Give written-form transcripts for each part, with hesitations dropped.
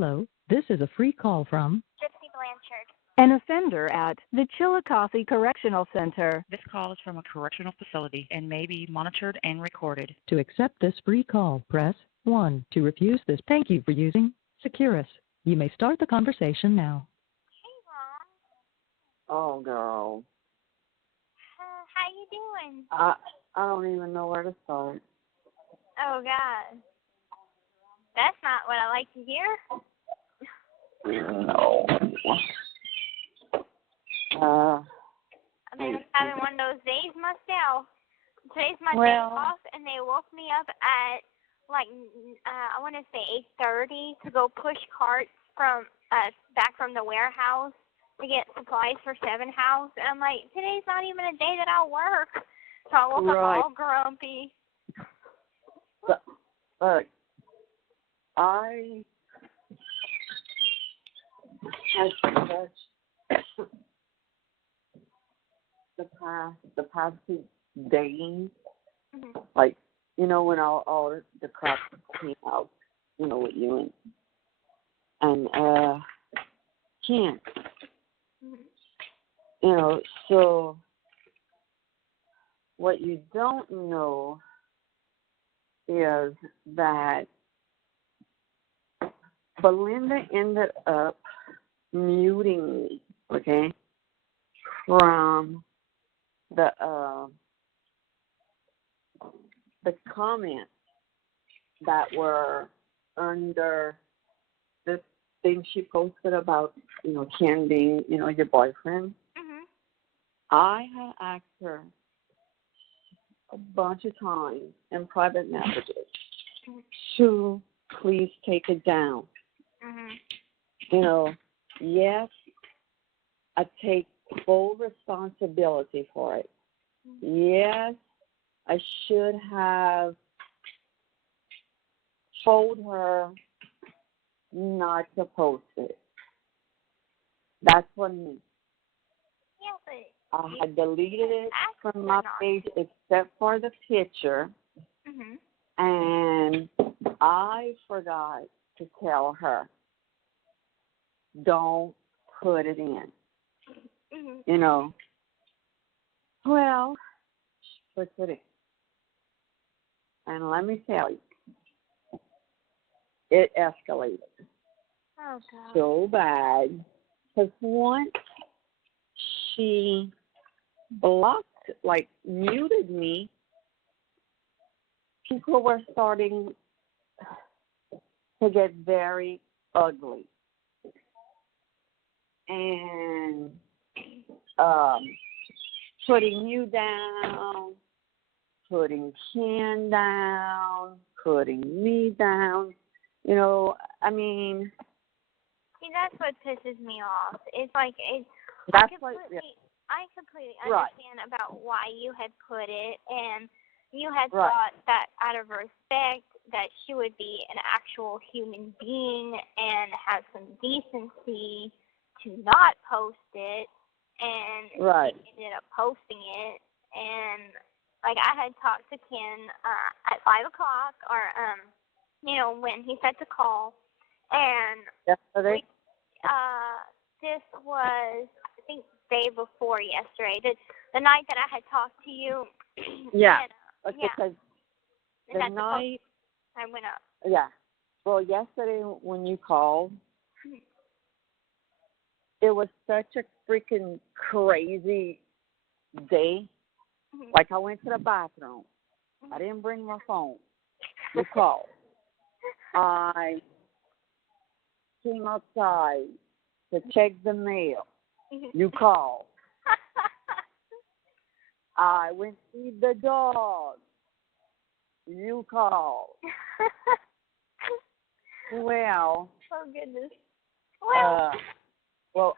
Hello, this is a free call from Gypsy Blanchard. An offender at the Chillicothe Correctional Center. This call is from a correctional facility and may be monitored and recorded. To accept this free call, press 1. To refuse this, thank you for using Securus. You may start the conversation now. Hey, Mom. Oh, girl. How you doing? I don't even know where to start. Oh, God. That's not what I like to hear. No. I've been having one of those days myself. Today's my day off, and they woke me up at, I want to say 8:30 to go push carts from back from the warehouse to get supplies for Seven House. And I'm like, today's not even a day that I'll work. So I woke up all grumpy. Look, I had such the past 2 days, like, when all the crap came out, with you and Ken, so what you don't know is that Belinda ended up muting me, okay, from the comments that were under this thing she posted about, Ken being, your boyfriend. Mm-hmm. I had asked her a bunch of times in private messages to please take it down. Mm-hmm. Yes, I take full responsibility for it. Yes, I should have told her not to post it. That's on me. Yeah, but I had deleted it from my page except for the picture, and I forgot to tell her, don't put it in. Well, she puts it in. And let me tell you, it escalated. Oh, God. So bad. Because once she blocked, muted me, people were starting to get very ugly. And putting you down, putting Ken down, putting me down. See, that's what pisses me off. It's like, that's I completely understand about why you had put it, and you had thought that out of respect that she would be an actual human being and have some decency to not post it, and she ended up posting it. And I had talked to Ken at 5 o'clock, or when he said to call, and yesterday. This was, I think, day before yesterday, the night that I had talked to you. Yeah. And, because the night I went up. Yeah. Well, yesterday when you called, it was such a freaking crazy day. Like, I went to the bathroom. I didn't bring my phone. You called. I came outside to check the mail. You called. I went to feed the dog. You called. Well. Oh, goodness. Well,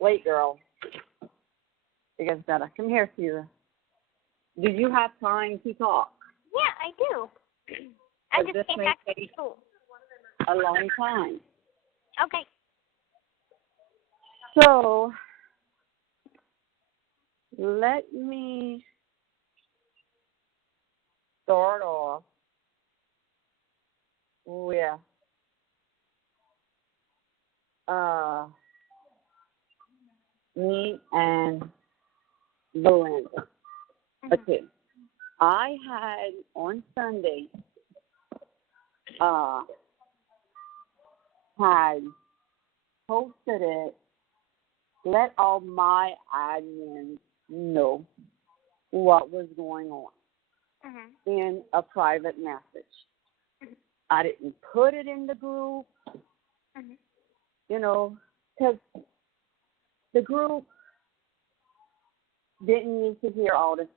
wait, girl. It gets better. Come here, Caesar. Do you have time to talk? Yeah, I do. I just came back from school. A long time. Okay. So, let me start off with me and Belinda. Okay. I had on Sunday had posted it, let all my admins know what was going on in a private message. I didn't put it in the group, because the group didn't need to hear all this,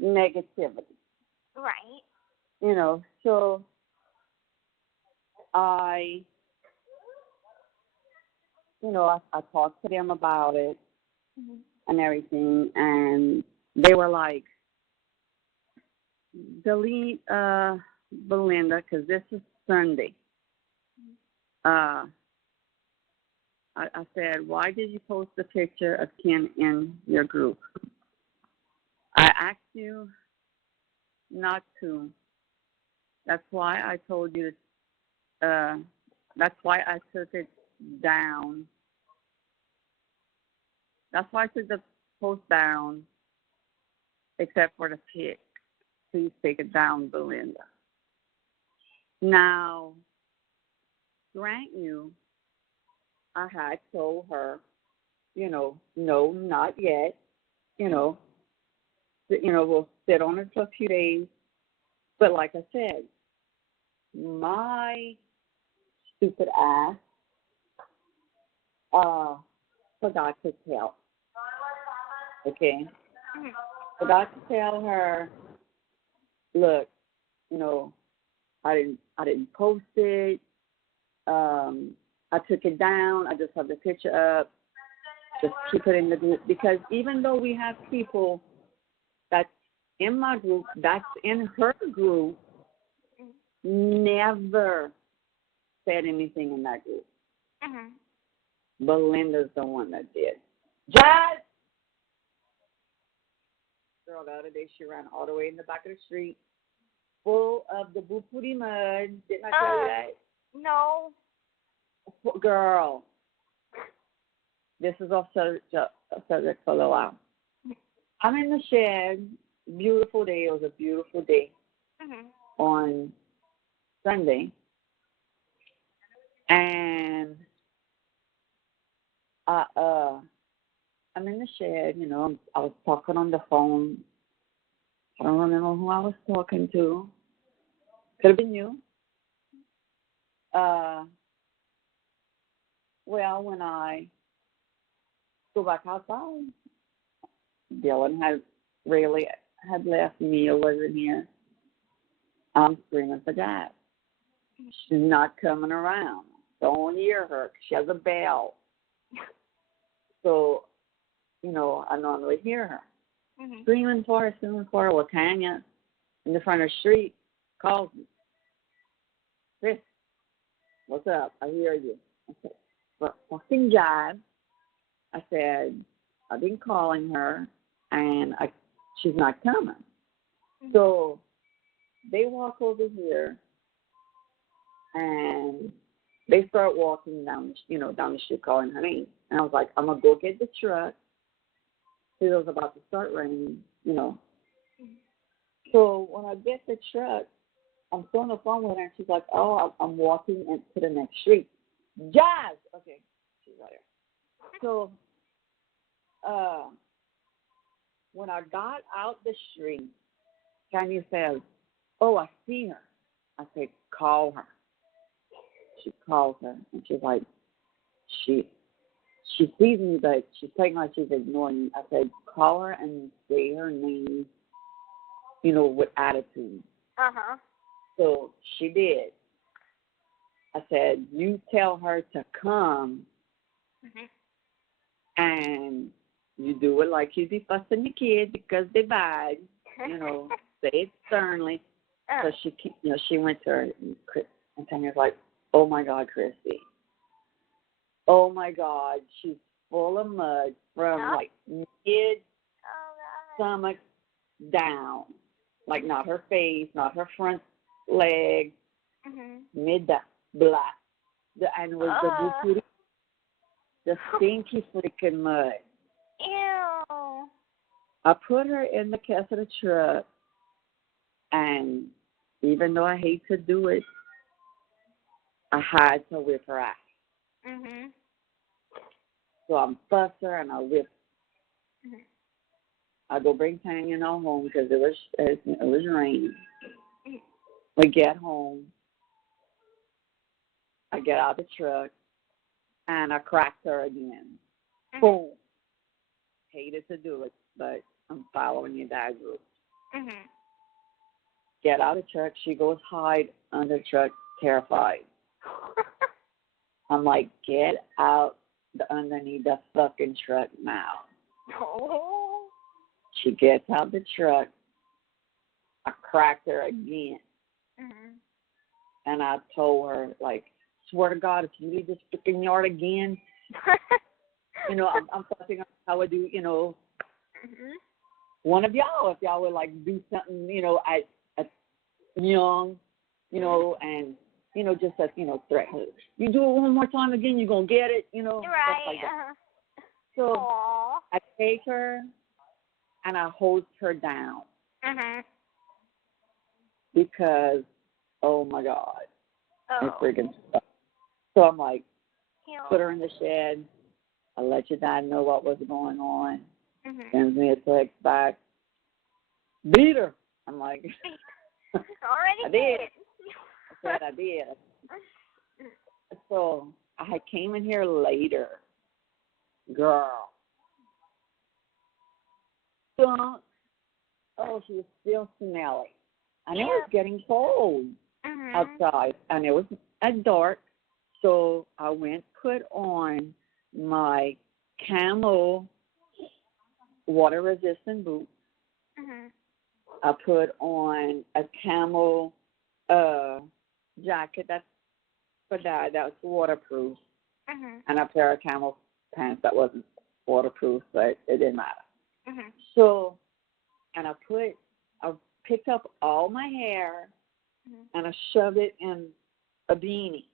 negativity. Right. So I talked to them about it and everything, and they were like, delete Belinda, because this is Sunday. I said, why did you post a picture of Ken in your group? I asked you not to. That's why I told you. That's why I took it down. That's why I took the post down, except for the pic. Please take it down, Belinda. Now, grant you, I had told her, no, not yet. We'll sit on it for a few days. But like I said, my stupid ass forgot to tell. Okay? Forgot to tell her, look, I didn't post it. I took it down. I just have the picture up. Just keep it in the group. Because even though we have people that's in my group, that's in her group, never said anything in that group. Belinda's the one that did. Jazz! Girl, the other day she ran all the way in the back of the street, full of the boo-pooty mud. Didn't I tell you that? No. Girl, this is off subject for a little while. I'm in the shed. Beautiful day. It was a beautiful day on Sunday. And I'm in the shed, I was talking on the phone. I don't remember who I was talking to. Could have been you. Well, when I go back outside, Dylan had left me or wasn't here. I'm screaming for Dad. She's not coming around. Don't hear her. She has a bell. So, I normally hear her. Screaming for her. Well, Tanya, in the front of the street, calls me. Chris, what's up? I hear you. I said, fucking jive. I said, I've been calling her, and she's not coming. So they walk over here, and they start walking down the street calling her name. And I was like, I'm going to go get the truck. It was about to start raining, So when I get the truck, I'm still on the phone with her, and she's like, oh, I'm walking into the next street. Jazz! Okay, she's right there. So when I got out the street, Tanya says, oh, I see her. I said, call her. She calls her, and she's like, she sees me, but she's taking like she's ignoring me. I said, call her and say her name, with attitude. So she did. I said, you tell her to come, and you do it like you be fussing the kid because they're bad. Say it sternly. So she went to her, and Tanya's like, oh my God, Kristy. Oh my God, she's full of mud from mid stomach down. Like not her face, not her front leg, mid that black. And it was the booty, the stinky freaking mud. Ew. I put her in the cast of the truck, and even though I hate to do it, I had to whip her ass. Mhm. So I'm fuss her and I whip. Mhm. I go bring Tanya home because it was raining. Mhm. We get home. I get out of the truck, and I cracked her again. Mhm. Boom. Hated to do it, but I'm following your dad's rules. Mhm. Get out of the truck. She goes hide under the truck, terrified. I'm like, get out underneath the fucking truck now. Oh. She gets out the truck. I cracked her again. Mhm. And I told her, like, swear to God, if you leave this freaking yard again, I'm fussing on how I do, Mhm. one of y'all, if y'all would, like, do something, at young, and, just as, threat. You do it one more time again, you're going to get it, Right. stuff like that. So Aww. I take her and I hose her down Mhm. because, oh, my God, Oh. it's freaking stuff. So I'm like, Ew. put her in the shed. I let your dad know what was going on. Mhm. Sends me a text back. Beat her. I'm like, Already I did. did. I said I did. So I came in here later. Girl. Stunk. Oh, she was still smelly. And it was getting cold outside. And it was dark. So I put on my camo water-resistant boots. Mhm. I put on a camo jacket that's for that was waterproof, Mhm. and a pair of camo pants that wasn't waterproof, but it didn't matter. Mhm. So, and I picked up all my hair and I shoved it in a beanie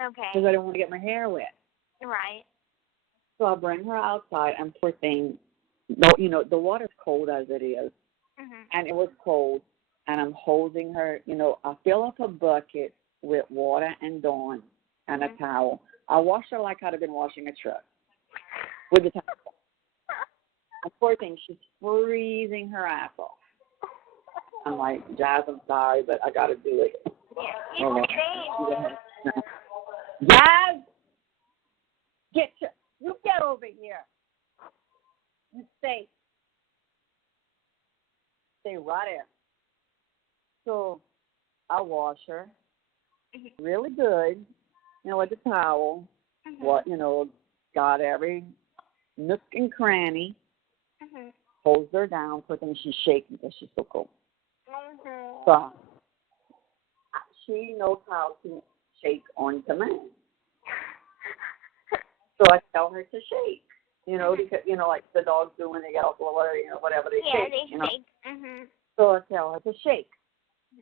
Okay. because I didn't want to get my hair wet. Right. So I bring her outside, and poor thing, the water's cold as it is, and it was cold, and I'm holding her, I fill up a bucket with water and Dawn and a towel. I wash her like I'd have been washing a truck with the towel. And poor thing, she's freezing her ass off. I'm like, Jazz, I'm sorry, but I got to do it. Yeah. Jazz, you get over here. You stay right there. So I wash her really good, with the towel. What, got every nook and cranny. Holds her down. For things she's shaking because she's so cold. So she knows how to shake on command. So I tell her to shake, because, like the dogs do when they get off the water, whatever they shake. Yeah, they shake. So I tell her to shake.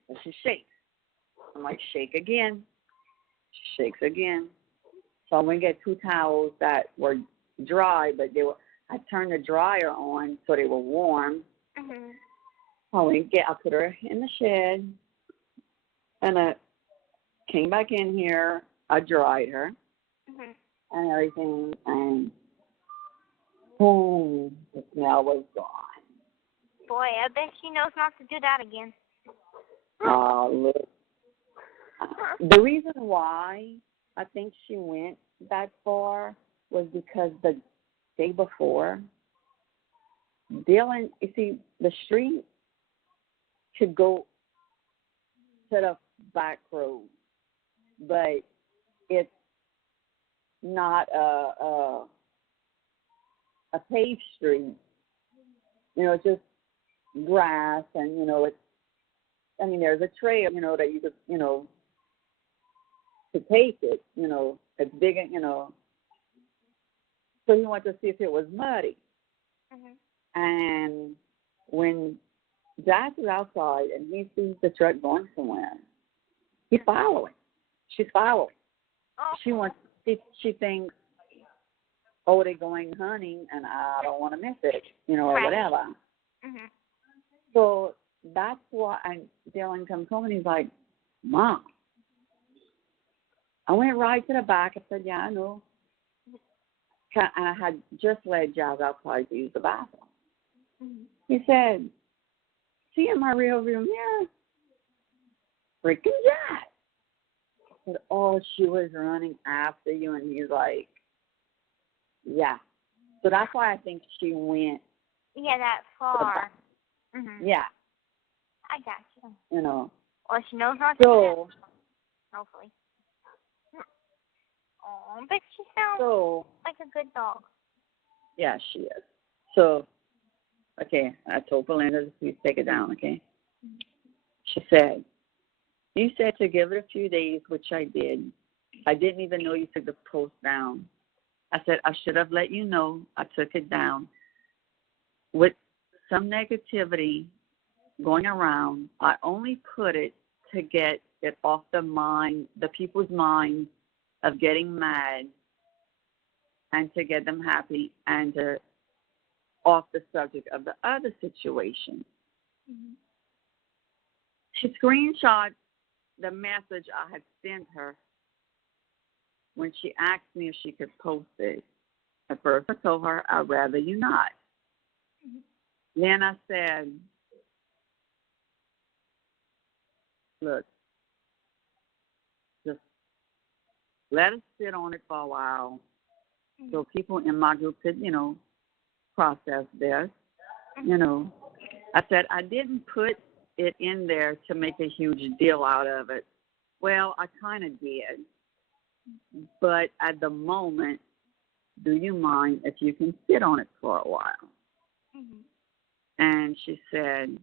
And she shakes. I'm like, shake again. She shakes again. So I'm going to get 2 towels that were dry, but I turned the dryer on so they were warm. I put her in the shed, and I came back in here. I dried her and everything, and boom, the smell was gone. Boy, I bet she knows not to do that again. Look. The reason why I think she went that far was because the day before, Dylan, you see, the street should go to the back road, but it's not a paved street. It's just grass, and there's a trail, that you could, to take it, it's big, So he wanted to see if it was muddy. And when Jack is outside and he sees the truck going somewhere, he's following. She's following. she wants, she thinks, oh, they're going hunting, and I don't want to miss it, or whatever. Mhm. So that's why Dylan comes home and he's like, Mom. I went right to the back. I said, yeah, I know. And I had just led Jazz outside to use the bathroom. Mhm. He said, see in my rear view mirror? Freaking Jazz. I said, oh, she was running after you. And he's like, yeah. So that's why I think she went. Yeah, that far. Mhm. Yeah. I got you. Well, she knows not to do that. Hopefully. Oh, but she sounds like a good dog. Yeah, she is. So, okay, I told Belinda to please take it down, okay? Mm-hmm. She said, you said to give it a few days, which I did. I didn't even know you took the post down. I said, I should have let you know I took it down. With some negativity going around, I only put it to get it off the people's minds of getting mad and to get them happy and to off the subject of the other situation. Mm-hmm. She screenshot the message I had sent her when she asked me if she could post it. At first I told her, I'd rather you not. Mm-hmm. Then I said, look, just let us sit on it for a while so people in my group could, process this. I said, I didn't put it in there to make a huge deal out of it. Well, I kind of did. But at the moment, do you mind if you can sit on it for a while? Mm-hmm. And she said,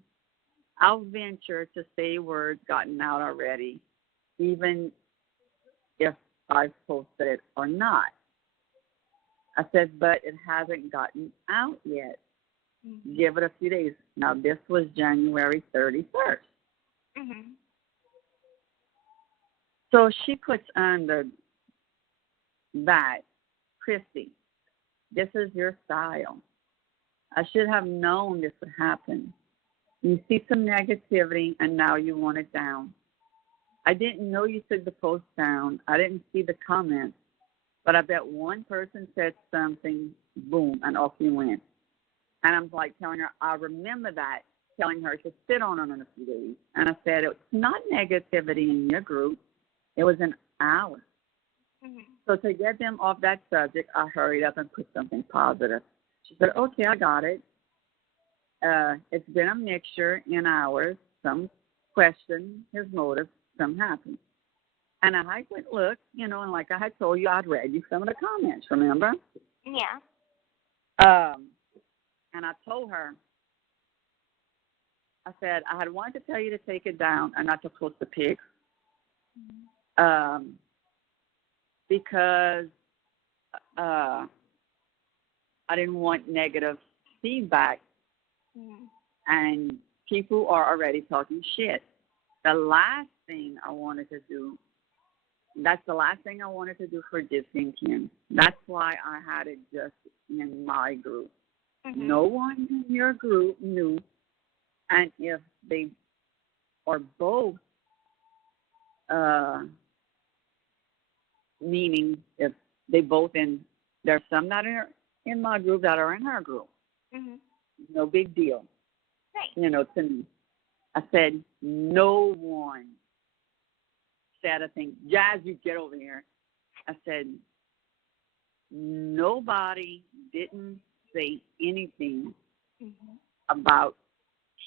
I'll venture to say word's gotten out already, even if I've posted it or not. I said, but it hasn't gotten out yet. Mm-hmm. Give it a few days. Now, this was January 31st. Mm-hmm. So she puts under that, Kristy, this is your style. I should have known this would happen. You see some negativity, and now you want it down. I didn't know you took the post down. I didn't see the comments. But I bet one person said something, boom, and off you went. And I'm like telling her, I remember that, telling her to sit on it in a few days. And I said, it's not negativity in your group. It was an hour. Mm-hmm. So to get them off that subject, I hurried up and put something positive. She said, okay, I got it. It's been a mixture in hours. Some question his motive, some happened. And I went, look, and like I had told you, I'd read you some of the comments, remember? Yeah. And I told her, I said, I had wanted to tell you to take it down and not to post the pics. Because I didn't want negative feedback. And people are already talking shit. The last thing I wanted to do, that's the last thing I wanted to do for Gypsy and Ken. That's why I had it just in my group. Mm-hmm. No one in your group knew. And if they are both, meaning if they both there's some that are in my group that are in her group. Mm-hmm. No big deal. Right. To me. I said, no one said a thing. Jazz, you get over here. I said, nobody didn't say anything about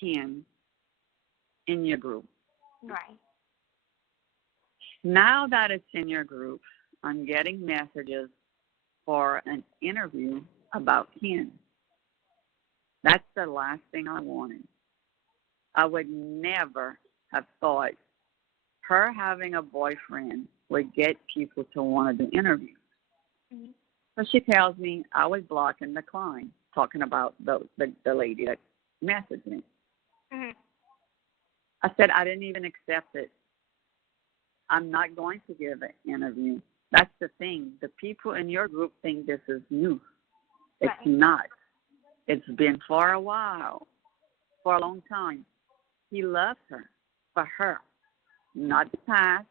Ken in your group. Right. Now that it's in your group, I'm getting messages for an interview about Ken. That's the last thing I wanted. I would never have thought her having a boyfriend would get people to want to do interviews. Mm-hmm. So she tells me I would block and decline, talking about the lady that messaged me. Mm-hmm. I said I didn't even accept it. I'm not going to give an interview. thing. The people in your group think this is new. It's Right. not. It's been for a while, for a long time. He loves her, for her, not the past,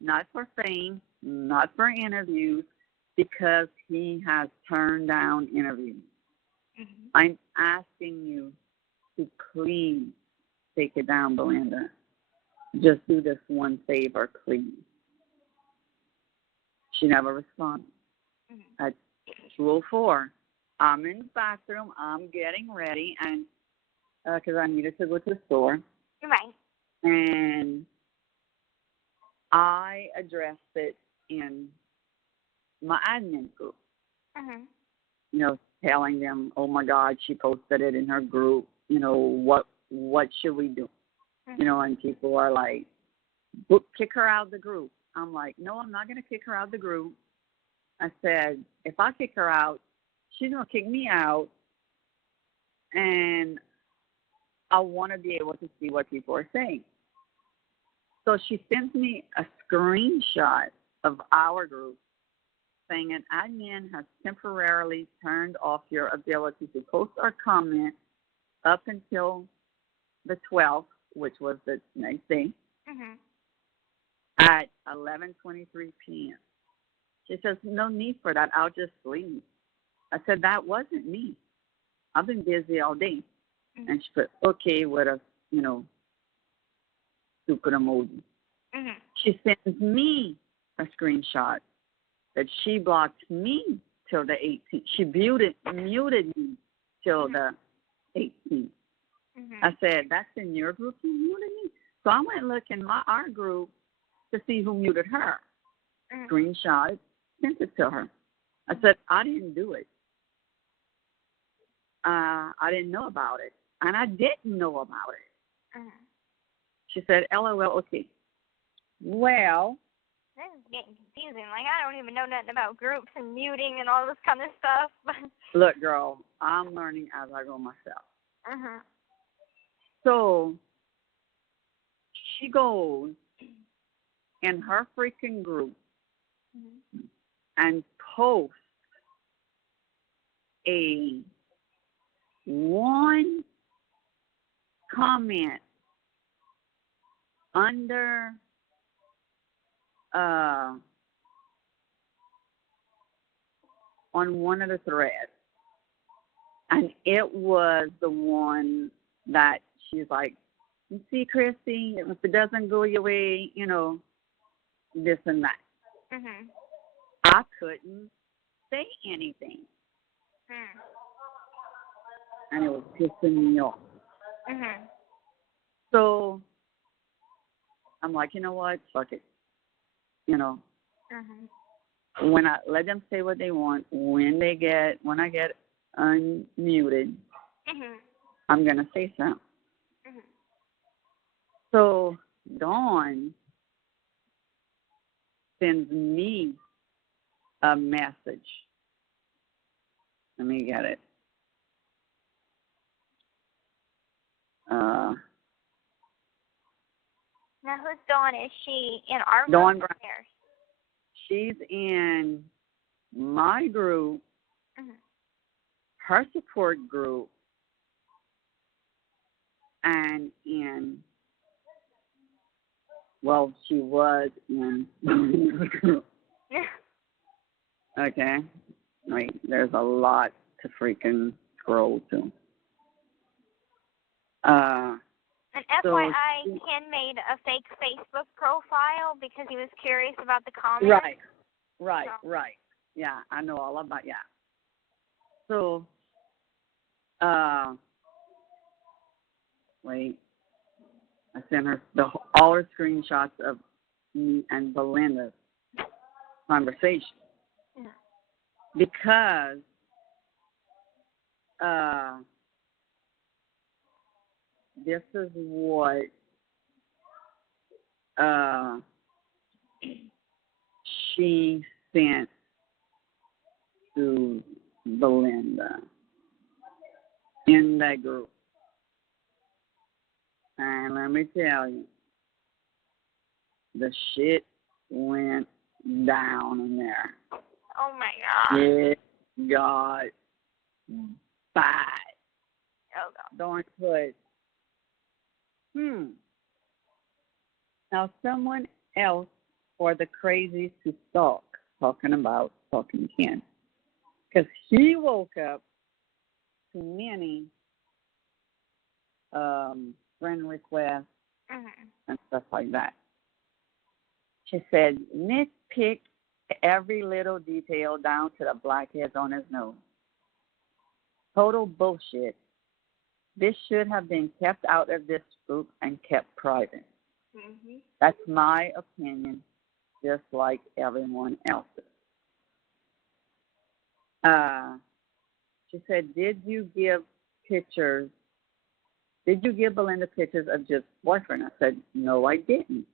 not for fame, not for interviews, because he has turned down interviews. Mm-hmm. I'm asking you to please take it down, Belinda. Just do this one favor, please. She never responded. Mm-hmm. At 2:04, I'm in the bathroom. I'm getting ready, and because I needed to go to the store. Right. And I addressed it in my admin group, Mm-hmm. telling them, oh, my God, she posted it in her group. What should we do? Mm-hmm. And people are like, kick her out of the group. I'm like, no, I'm not going to kick her out of the group. I said, if I kick her out, she's going to kick me out, and I want to be able to see what people are saying. So she sends me a screenshot of our group saying an admin has temporarily turned off your ability to post or comment up until the 12th, which was the next day, Mm-hmm. at 11:23 p.m. She says, no need for that. I'll just leave. I said, that wasn't me. I've been busy all day. Mm-hmm. And she put, okay, with a, stupid emoji. Mm-hmm. She sends me a screenshot that she blocked me till the 18th. She muted me till the 18th. Mm-hmm. I said, that's in your group? You muted me? So I went and looked in our group to see who muted her. Mm-hmm. Screenshot, sent it to her. I said, I didn't do it. I didn't know about it. And I didn't know about it. Mm-hmm. She said, LOL, okay. Well, This is getting confusing. Like, I don't even know nothing about groups and muting and all this kind of stuff. look, girl, I'm learning as I go myself. Mm-hmm. So she goes in her freaking group Mm-hmm. and posts a one comment under on one of the threads, and it was the one that she's like, you see, Kristy, if it doesn't go your way, this and that. Mm-hmm. I couldn't say anything, and it was pissing me off. Mm-hmm. So I'm like, you know what? Fuck it. Mm-hmm. When I let them say what they want, when I get unmuted, Mm-hmm. I'm gonna say something. Mm-hmm. So Dawn sends me a message. Let me get it. Now, who's Dawn? Is she in our Dawn group? Brown. Or She's in my group, mm-hmm. her support group, and she was in the group. Okay? Wait, there's a lot to freaking scroll to. And FYI, Ken made a fake Facebook profile because he was curious about the comments. Right. Yeah, I know all about, yeah. So, wait, I sent her all her screenshots of me and Belinda's conversation. Yeah. Because, this is what she sent to Belinda in that group. And let me tell you, the shit went down in there. my God. It got bad. Oh, God. Dawn put, now someone else for the crazies to stalk, talking about stalking Ken. Because he woke up to many friend requests and stuff like that. She said, nitpick every little detail down to the blackheads on his nose. Total bullshit. This should have been kept out of this group and kept private. That's my opinion, just like everyone else's. She said, did you give Belinda pictures of Jib's boyfriend? I said, no, I didn't.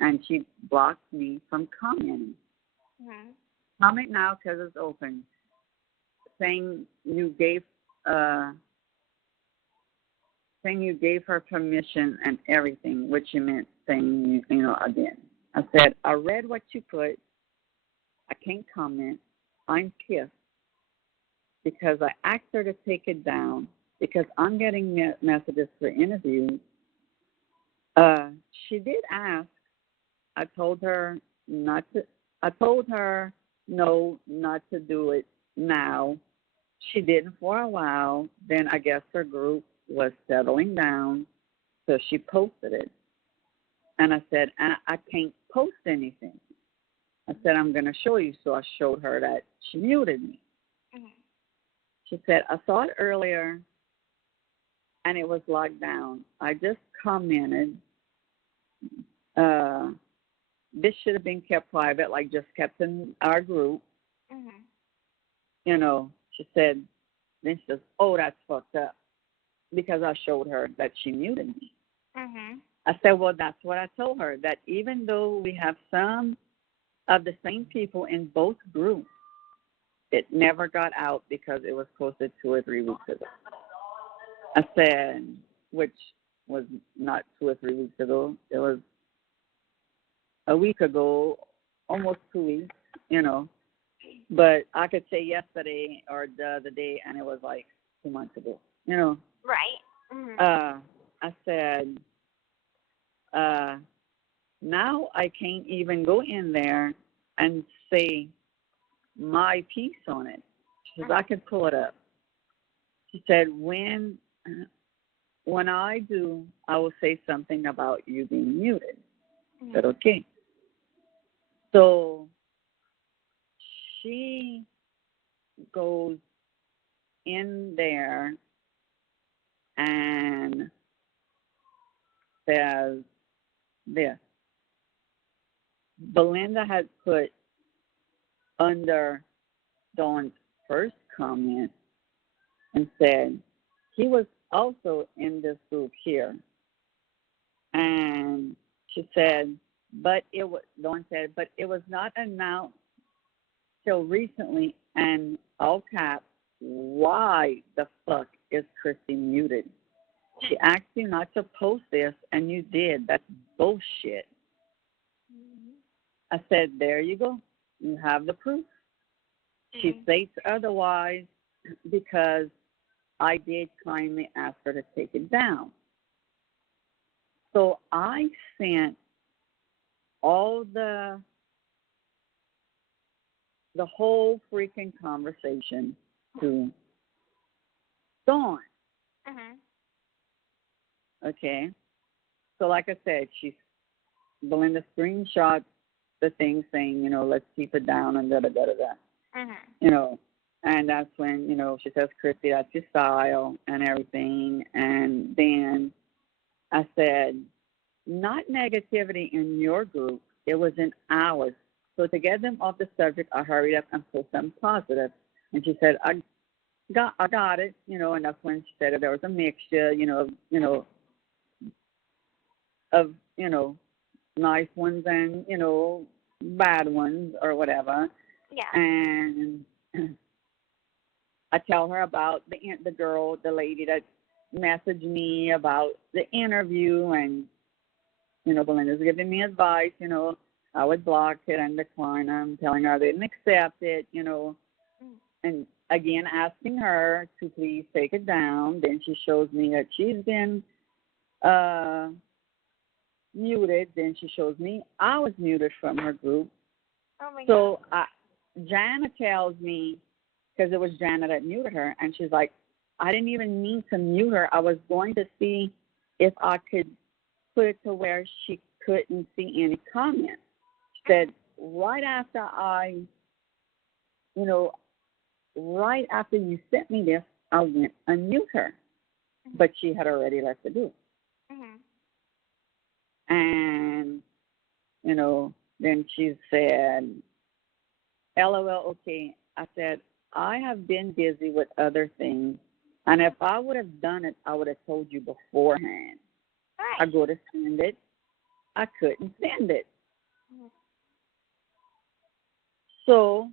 And she blocked me from commenting. Comment now because it's open. Saying you gave her permission and everything, which you meant saying, again. I said, I read what you put. I can't comment. I'm pissed because I asked her to take it down because I'm getting messages for interviews. She did ask. I told her no, not to do it now. She didn't for a while. Then I guess her group was settling down, so she posted it. And I said, I can't post anything. I said, I'm going to show you. So I showed her that she muted me. She said, I saw it earlier, and it was locked down. I just commented, this should have been kept private, like just kept in our group. She said, then she says, oh, that's fucked up, because I showed her that she muted me. I said, well, that's what I told her, that even though we have some of the same people in both groups, it never got out because it was posted 2 or 3 weeks ago. I said, which was not 2 or 3 weeks ago. It was a week ago, almost 2 weeks, But I could say yesterday or the other day, and it was like 2 months ago, Right. I said, now I can't even go in there and say my piece on it. She said, I can pull it up. She said, when I do, I will say something about you being muted. I said, okay. So she goes in there and says this. Belinda had put under Dawn's first comment and said he was also in this group here. And she said, Dawn said, but it was not announced till recently, and all caps, why the fuck is Kristy muted? She asked you not to post this, and you did. That's bullshit. I said, there you go. You have the proof. She states otherwise because I did kindly ask her to take it down. So I sent all the whole freaking conversation to Dawn. Okay? So like I said, Belinda screenshots the thing saying, let's keep it down and da-da-da-da-da. And that's when, she says, Kristy, that's your style and everything. And then I said, not negativity in your group. It was in ours. So to get them off the subject, I hurried up and put something positive. And she said, I got it, and that's when she said there was a mixture, of nice ones and, bad ones or whatever. Yeah. And I tell her about the lady that messaged me about the interview, and, Belinda's giving me advice, I would block it and decline them, telling her I didn't accept it, and again asking her to please take it down. Then she shows me that she's been muted. Then she shows me I was muted from her group. Oh my So Jana tells me, because it was Jana that muted her, and she's like, I didn't even mean to mute her. I was going to see if I could put it to where she couldn't see any comments. She said, right after right after you sent me this, I went and mute her. But she had already left the group. And, then she said, LOL, okay. I said, I have been busy with other things. And if I would have done it, I would have told you beforehand. Right. I go to send it. I couldn't send it. So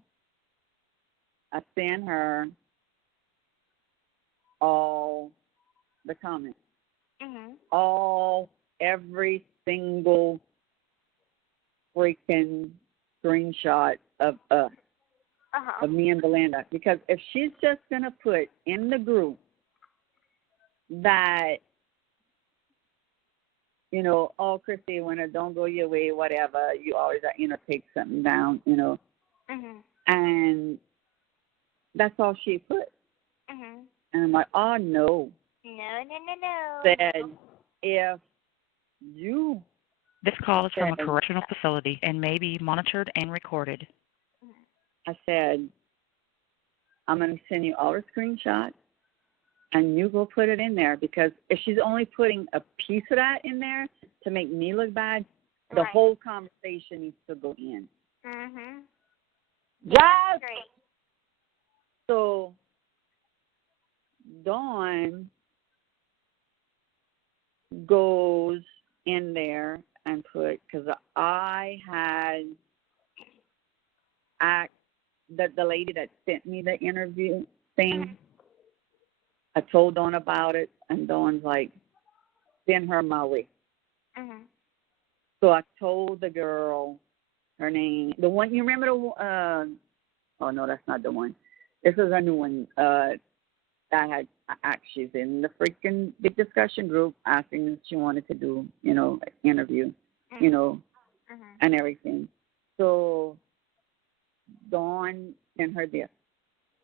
I sent her all the comments. Every single freaking screenshot of us, of me and Belinda. Because if she's just going to put in the group that, oh, Kristy, when it don't go your way, whatever, you always, take something down, And that's all she put. And I'm like, oh, no. No. Said, if you... This call is from a correctional facility and may be monitored and recorded. I said, I'm going to send you all her screenshots, and you go put it in there, because if she's only putting a piece of that in there to make me look bad, the whole conversation needs to go in. Yes! Great. So, Dawn goes in there and put, because I had the lady that sent me the interview thing, I told Dawn about it, and Dawn's like, send her my way. So I told the girl her name, the one, you remember the oh no, that's not the one. This is a new one. She's in the freaking big discussion group asking if she wanted to do, interview, and everything. So Dawn sent her this,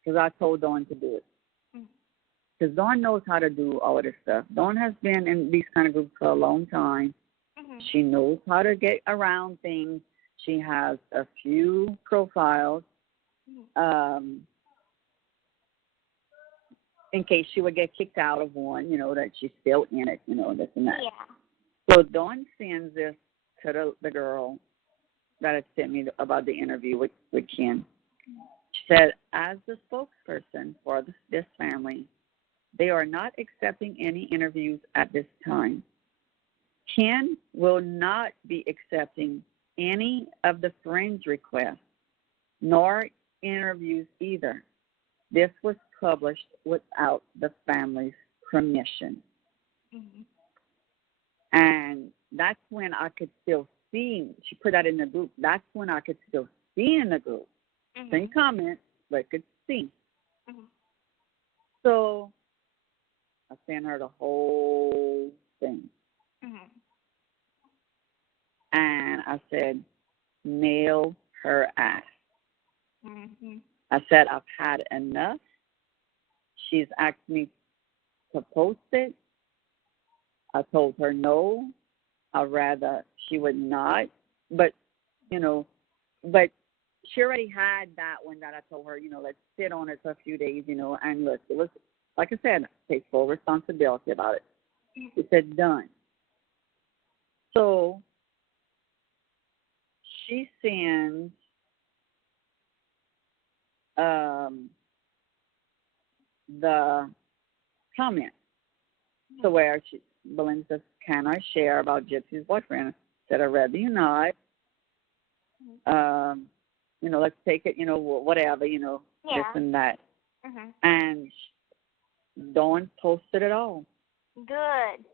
because I told Dawn to do it. Because Dawn knows how to do all of this stuff. Dawn has been in these kind of groups for a long time. She knows how to get around things. She has a few profiles. In case she would get kicked out of one, that she's still in it, this and that. Yeah. So Dawn sends this to the girl that had sent me about the interview with Ken. She said, as the spokesperson for this family, they are not accepting any interviews at this time. Ken will not be accepting any of the friends requests, nor interviews either. This was published without the family's permission. And that's when I could still see, she put that in the group, that's when I could still see in the group. Same comments, but I could see. So I sent her the whole thing. And I said, nail her ass. I said, I've had enough. She's asked me to post it. I told her no. I'd rather she would not. But, but she already had that one that I told her, let's sit on it for a few days, and look, it was, like I said, take full responsibility about it. She said, done. So she sends the comment to where Belinda says, can I share about Gypsy's boyfriend? I said, I'd rather you not. Let's take it, whatever, this and that. And Dawn posted it all. Good.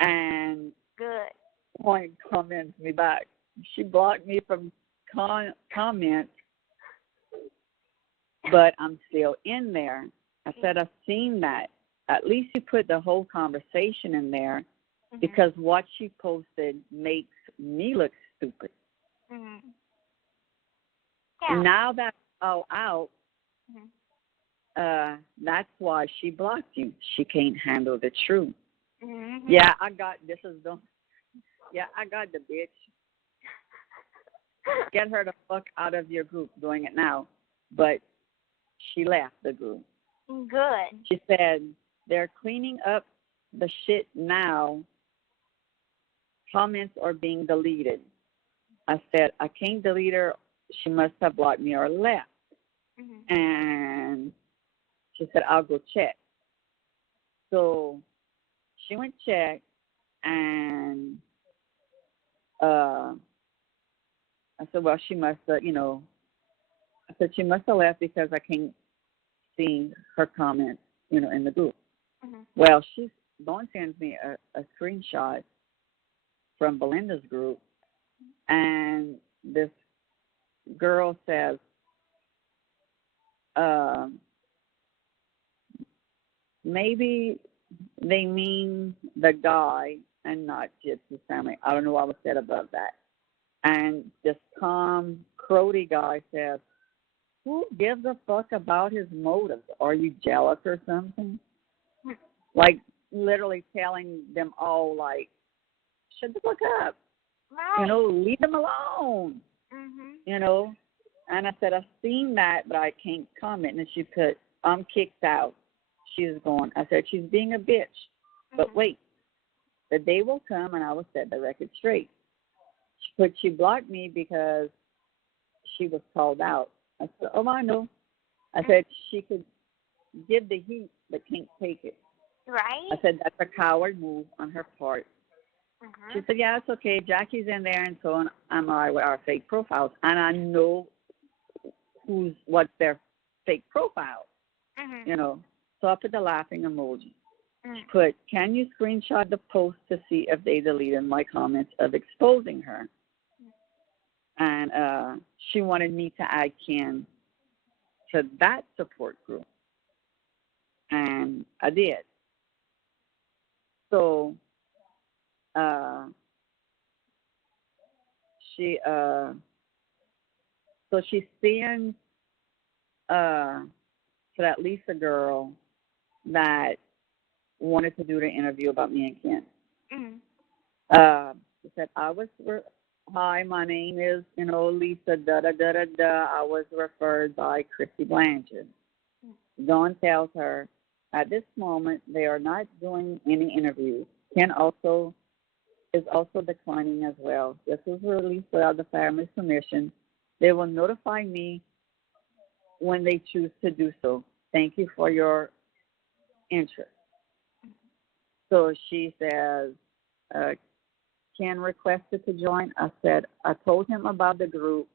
And Good. one comments me back. she blocked me from comments, but I'm still in there. I said, I've seen that. At least you put the whole conversation in there because what she posted makes me look stupid. Yeah. Now that's all out, that's why she blocked you. She can't handle the truth. Yeah, I got the bitch. Get her the fuck out of your group doing it now. But she left the group. Good. She said, they're cleaning up the shit now. Comments are being deleted. I said, I can't delete her. She must have blocked me or left. And she said, I'll go check. So she went check, and I said, well, she must have, I said, she must have left because I can't see her comments, in the group. Well, Dawn sends me a screenshot from Belinda's group, and this girl says, maybe they mean the guy and not Gypsy's family. I don't know what was said above that. And this Tom Crody guy says, who gives a fuck about his motives? Are you jealous or something? Like, literally telling them all, like, shut the fuck up. Right. Leave them alone. And I said, I've seen that, but I can't comment. And she put, I'm kicked out. She's gone. I said, she's being a bitch. But wait, the day will come and I will set the record straight. But she blocked me because she was called out. I said, oh, I know. I said, she could give the heat, but can't take it. Right. I said, that's a coward move on her part. She said, yeah, it's okay. Jackie's in there and so on. I'm all right with our fake profiles. And I know what's their fake profile, So I put the laughing emoji. She put, can you screenshot the post to see if they deleted my comments of exposing her? And she wanted me to add Ken to that support group. And I did. So she sends to that Lisa girl that wanted to do the interview about me and Ken. She said, hi, my name is, Lisa, da-da-da-da-da. I was referred by Kristy Blanchard. Dawn tells her, at this moment, they are not doing any interviews. Ken is also declining as well. This was released without the family's permission. They will notify me when they choose to do so. Thank you for your interest. So she says, Ken requested to join. I said, I told him about the group,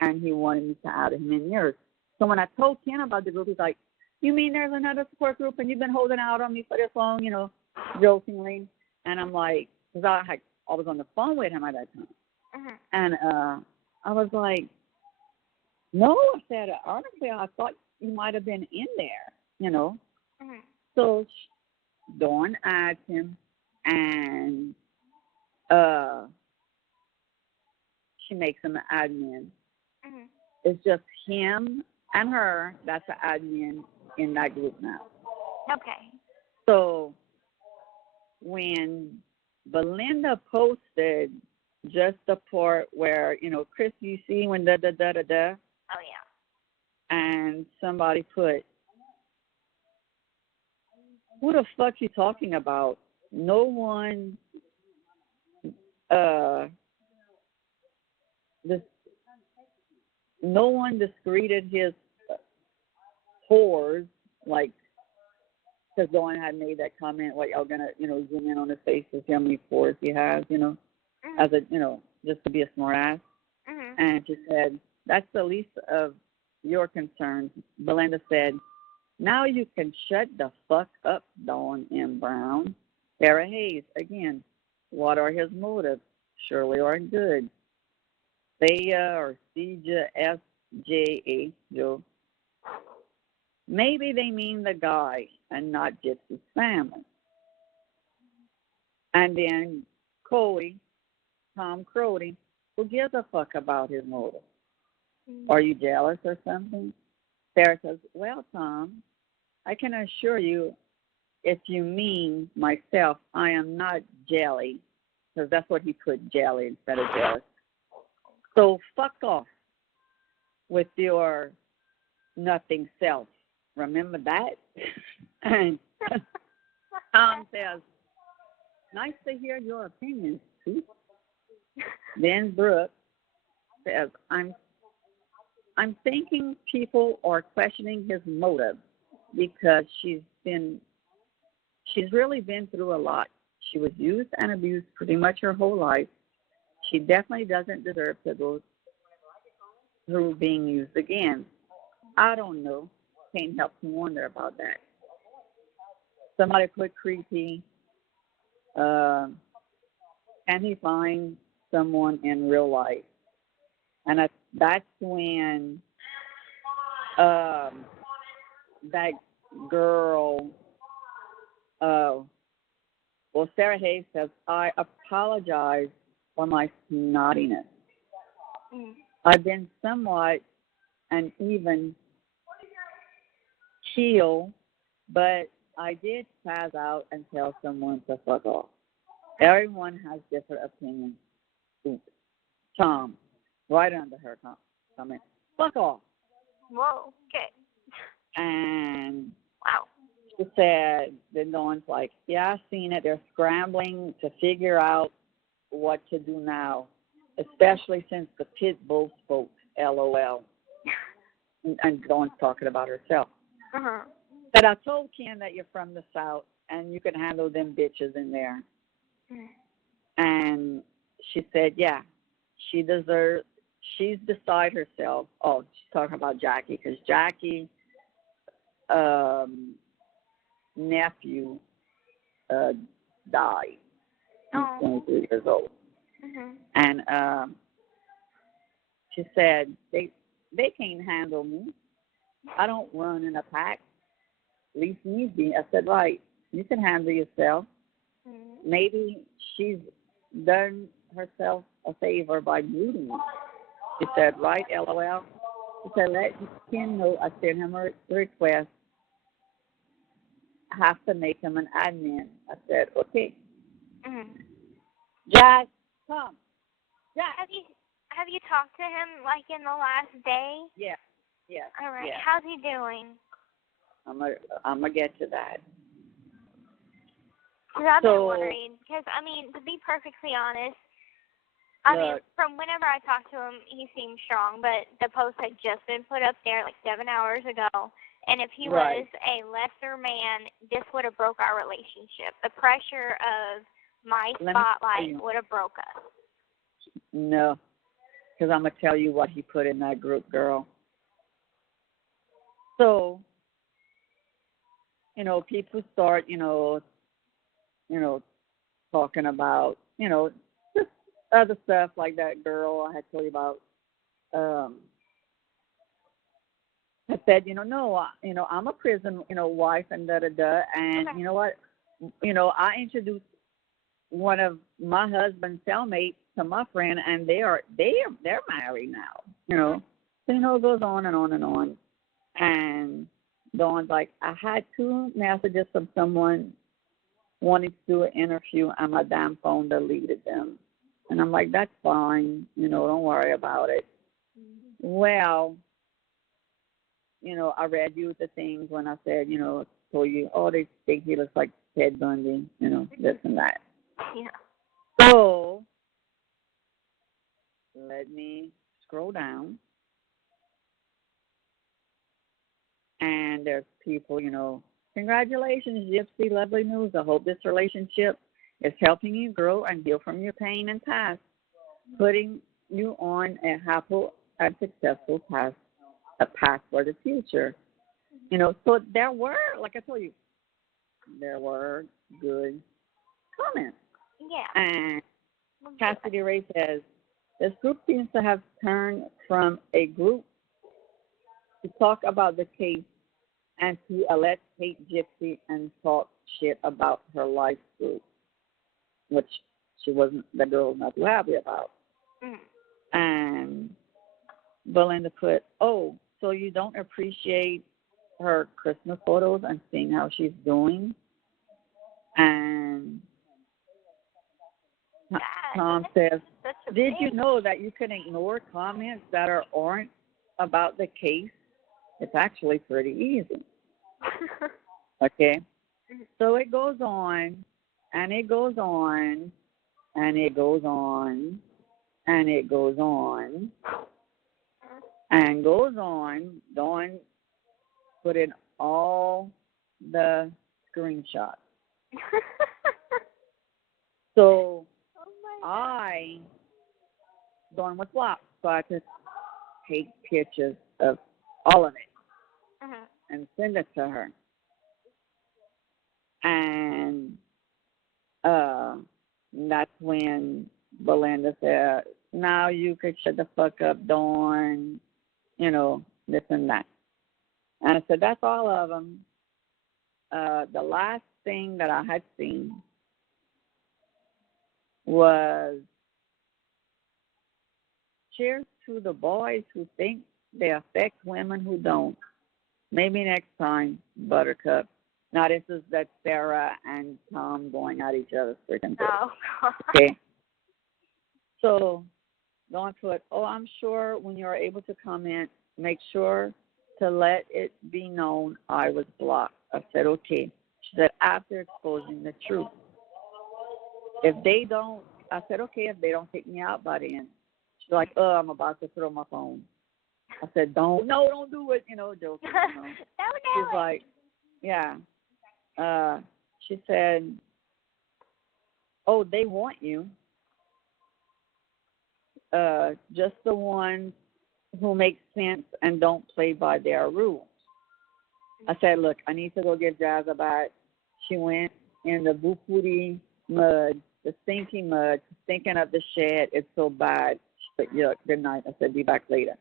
and he wanted me to add him in yours. So when I told Ken about the group, he's like, you mean there's another support group, and you've been holding out on me for this long, jokingly. And I'm like, because I was on the phone with him at that time. And I was like, no, I said, honestly, I thought you might have been in there, So Dawn adds him, and she makes him an admin. It's just him and her. That's an admin in that group now. Okay. So when Belinda posted just the part where, Chris, you see when da-da-da-da-da? Oh, yeah. And somebody put, who the fuck you talking about? No one discredited his whores, like, because Dawn had made that comment, like, y'all gonna, zoom in on his face to see how many pores he has, as a, just to be a smart ass. And she said, that's the least of your concerns. Belinda said, now you can shut the fuck up, Dawn M. Brown. Sarah Hayes, again, what are his motives? Surely aren't good. Saya or Seja, S-J-A, Joe. Maybe they mean the guy and not Gypsy's family. And then Cody, Tom Crody, who gives a fuck about his motive? Are you jealous or something? Sarah says, well, Tom, I can assure you, if you mean myself, I am not jelly, because that's what he put, jelly instead of jealous. So fuck off with your nothing self. Remember that? And Tom says, nice to hear your opinions, too. Then Brooke says, I'm thinking people are questioning his motive because she's really been through a lot. She was used and abused pretty much her whole life. She definitely doesn't deserve to go through being used again. I don't know. Can't help to wonder about that. Somebody put creepy. Can he find someone in real life? And that's when that girl, Sarah Hayes says, I apologize for my snottiness. I've been somewhat an even keel, but I did pass out and tell someone to fuck off. Everyone has different opinions. Oops. Tom, right under her comment, fuck off. Whoa, okay. And wow. She said, then Dawn's like, yeah, I've seen it. They're scrambling to figure out what to do now, especially since the pit bull spoke, LOL. And Dawn's talking about herself. But I told Ken that you're from the South and you can handle them bitches in there. And she said, yeah, she's beside herself. Oh, she's talking about Jackie, because Jackie, nephew, died. He's 23 years old. And she said, they can't handle me. I don't run in a pack. At least need be. I said, right, you can handle yourself. Maybe she's done herself a favor by muting me. She said, right, LOL. She said, let Ken know I sent him a request. I have to make him an admin. I said, okay. Jack, come. Jack. Have you talked to him like in the last day? Yeah. All right. Yeah. How's he doing? I'm gonna get to that. Because I've been worried. Because, I mean, to be perfectly honest, I mean, from whenever I talked to him, he seemed strong, but the post had just been put up there like 7 hours ago. And if he was a lesser man, this would have broke our relationship. The pressure of my spotlight would have broke us. No, because I'm going to tell you what he put in that group, girl. So, people start, talking about, just other stuff like that girl I had told you about. I said, no, I'm a prison, wife and da-da-da. And you know what? I introduced one of my husband's cellmates to my friend, and they're married now, So, it goes on and on and on. And Dawn's like, I had 2 messages from someone wanting to do an interview, and my damn phone deleted them. And I'm like, that's fine. Don't worry about it. Well, I read you the things when I said, told you, they think he looks like Ted Bundy, this and that. Yeah. So, let me scroll down. And there's people, congratulations, Gypsy, lovely news. I hope this relationship is helping you grow and heal from your pain and past, putting you on a happy and successful path, a path for the future. So there were, like I told you, there were good comments. Yeah. And Cassidy Ray says, This group seems to have turned from a group to talk about the case and to let's hate Gypsy and talk shit about her life group, which she wasn't the girl not too happy about. And Belinda put, oh, so you don't appreciate her Christmas photos and seeing how she's doing? And Tom says, did you know that you can ignore comments that aren't about the case? It's actually pretty easy. Okay? So it goes on, and it goes on, and it goes on, and it goes on, and goes on. Dawn put in all the screenshots. So Dawn was blocked, so I could take pictures of all of it and send it to her. And that's when Belinda said, now you could shut the fuck up, Dawn, you know, this and that. And I said, that's all of them. The last thing that I had seen was, cheers to the boys who think they affect women who don't. Maybe next time, Buttercup. Now, this is that Sarah and Tom going at each other's freaking face. Oh. Okay. So, Dawn put, oh, I'm sure when you're able to comment, make sure to let it be known I was blocked. I said, okay. She said, after exposing the truth. If they don't, I said, okay, if they don't take me out by then. She's like, oh, I'm about to throw my phone. I said, don't do it, you know, joking. You know. She's like, yeah. She said, oh, they want you. Just the ones who make sense and don't play by their rules. I said, look, I need to go give Jazz a bath. She went in the boo-pooty mud, the stinky mud, stinking up the shed. It's so bad. She said, yuck, good night. I said, be back later.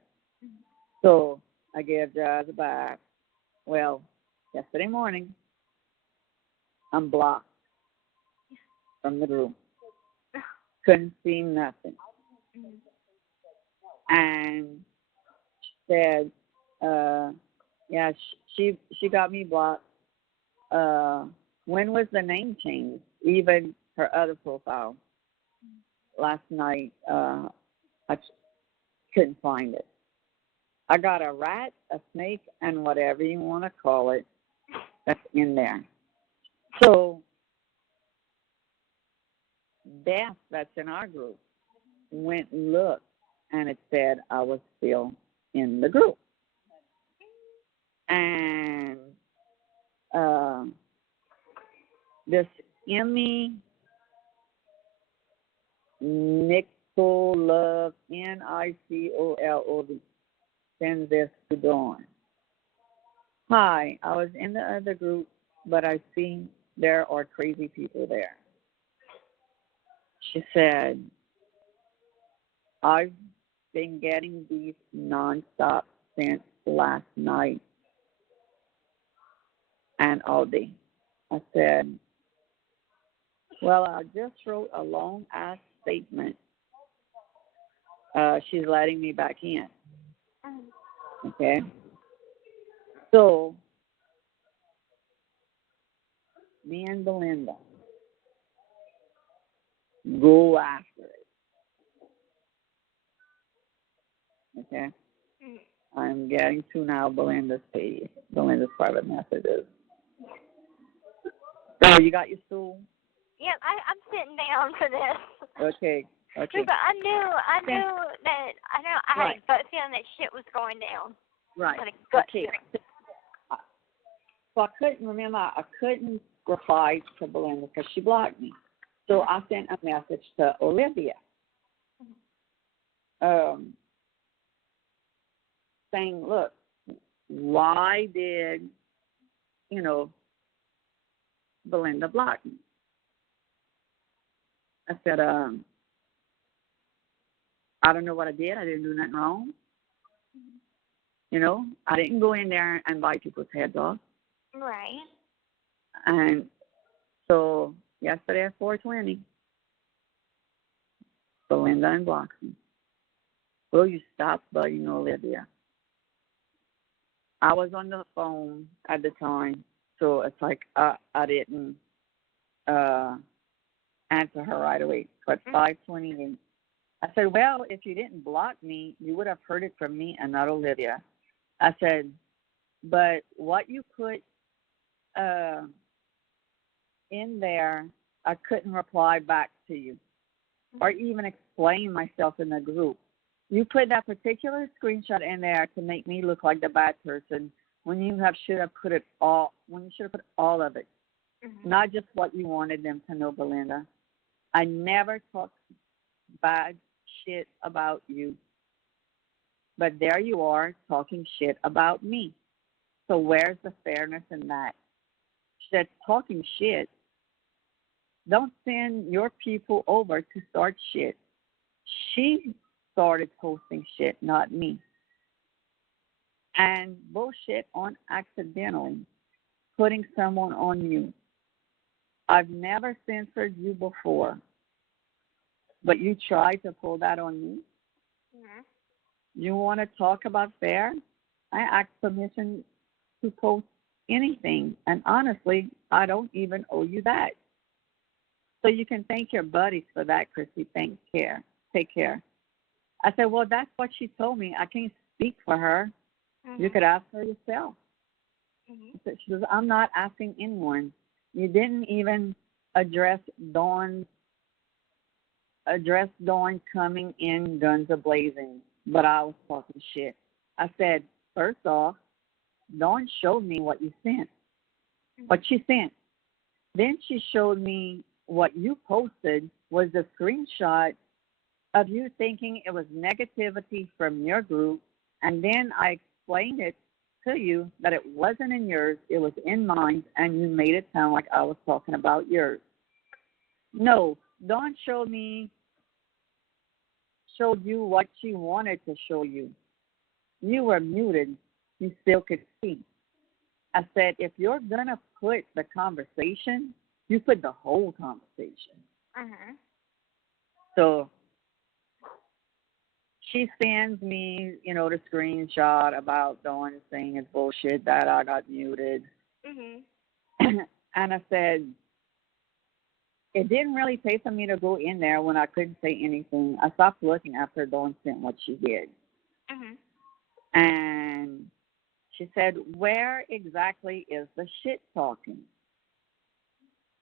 So I gave Jazz a bath. Well, yesterday morning, I'm blocked from the group. Couldn't see nothing. And she said, yeah, she got me blocked. When was the name changed? Even her other profile. Last night, I couldn't find it. I got a rat, a snake, and whatever you want to call it, that's in there. So, Beth, that's in our group, went and looked, and it said I was still in the group. And this Emmy Nicolov, Nicolo, sends this to Dawn. Hi, I was in the other group, but I see there are crazy people there. She said, I've been getting these nonstop since last night and all day. I said, well, I just wrote a long-ass statement. She's letting me back in. Okay? So, me and Belinda go after it. Okay? I'm getting to now Belinda's page, Belinda's private messages. So, you got your stool? Yep, I'm sitting down for this. Okay. But I knew that I had a gut feeling that shit was going down. Right. Okay. So I couldn't reply to Belinda because she blocked me. So I sent a message to Olivia, saying, look, why did, Belinda block me? I said, I don't know what I did. I didn't do nothing wrong. You know, I didn't go in there and bite people's heads off. Right. And so yesterday at 4:20, Belinda unblocks me. Will you stop bugging Olivia? I was on the phone at the time, so it's like I didn't answer her right away. But 5:28, I said, well, if you didn't block me, you would have heard it from me and not Olivia. I said, but what you put in there, I couldn't reply back to you or even explain myself in the group. You put that particular screenshot in there to make me look like the bad person when you should have put all of it, not just what you wanted them to know, Belinda. I never talked bad shit about you, but there you are talking shit about me. So where's the fairness in that? She said, talking shit. Don't send your people over to start shit. She started posting shit, not me. And bullshit on accidentally, putting someone on you. I've never censored you before, but you tried to pull that on me? You want to talk about fair? I asked permission to post anything, and honestly, I don't even owe you that. So you can thank your buddies for that, Kristy. Take care. I said, well, that's what she told me. I can't speak for her. You could ask her yourself. So she goes, I'm not asking anyone. You didn't even address Dawn coming in guns a-blazing, but I was talking shit. I said, first off, Dawn showed me what you sent, what she sent. Then she showed me what you posted was a screenshot of you thinking it was negativity from your group, and then I explained it to you that it wasn't in yours, it was in mine, and you made it sound like I was talking about yours. No, Dawn showed you what she wanted to show you. You were muted. You still could see. I said, if you're going to put the conversation, you put the whole conversation. So she sends me, the screenshot about Dawn saying it's bullshit that I got muted. And I said, it didn't really take for me to go in there when I couldn't say anything. I stopped looking after Dawn sent what she did. And she said, where exactly is the shit talking?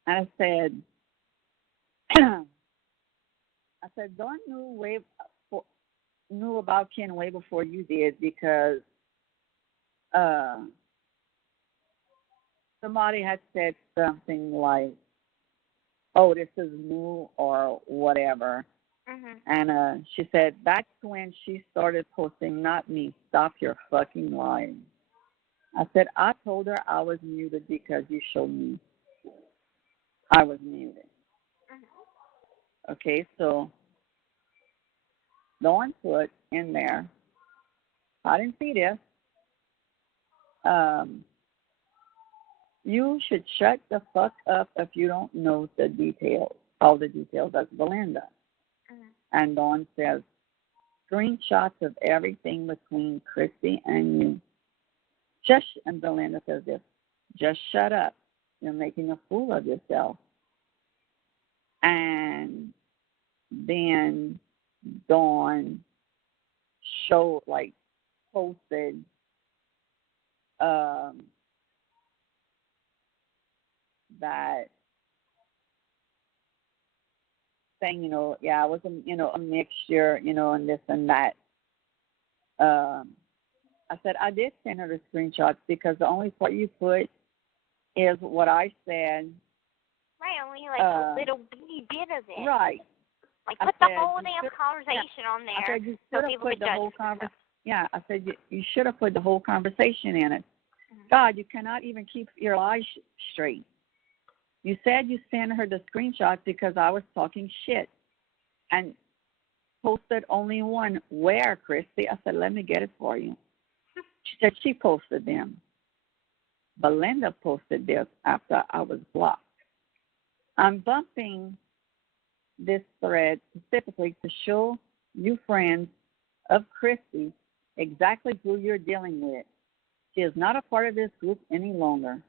And I said, Dawn knew about Ken way before you did because somebody had said something like, oh, this is new or whatever. And she said, that's when she started posting, not me. Stop your fucking lying. I said, I told her I was muted because you showed me I was muted. Okay, so Dawn put in there, I didn't see this. You should shut the fuck up if you don't know the details, all the details. That's Belinda. And Dawn says, screenshots of everything between Kristy and you. And Belinda says this, just shut up. You're making a fool of yourself. And then Dawn posted that saying, yeah, it was a mixture, and this and that. I said, I did send her the screenshots because the only part you put is what I said. Right, only a little bitty bit of it. Right. Like, put the whole damn conversation on there. I said, you should have put the whole conversation. Yeah, I said, you should have put the whole conversation in it. God, you cannot even keep your lies straight. You said you sent her the screenshots because I was talking shit. And posted only one. Where, Kristy? I said, let me get it for you. She said she posted them. Belinda posted this after I was blocked. I'm bumping this thread specifically to show you friends of Kristy exactly who you're dealing with. She is not a part of this group any longer.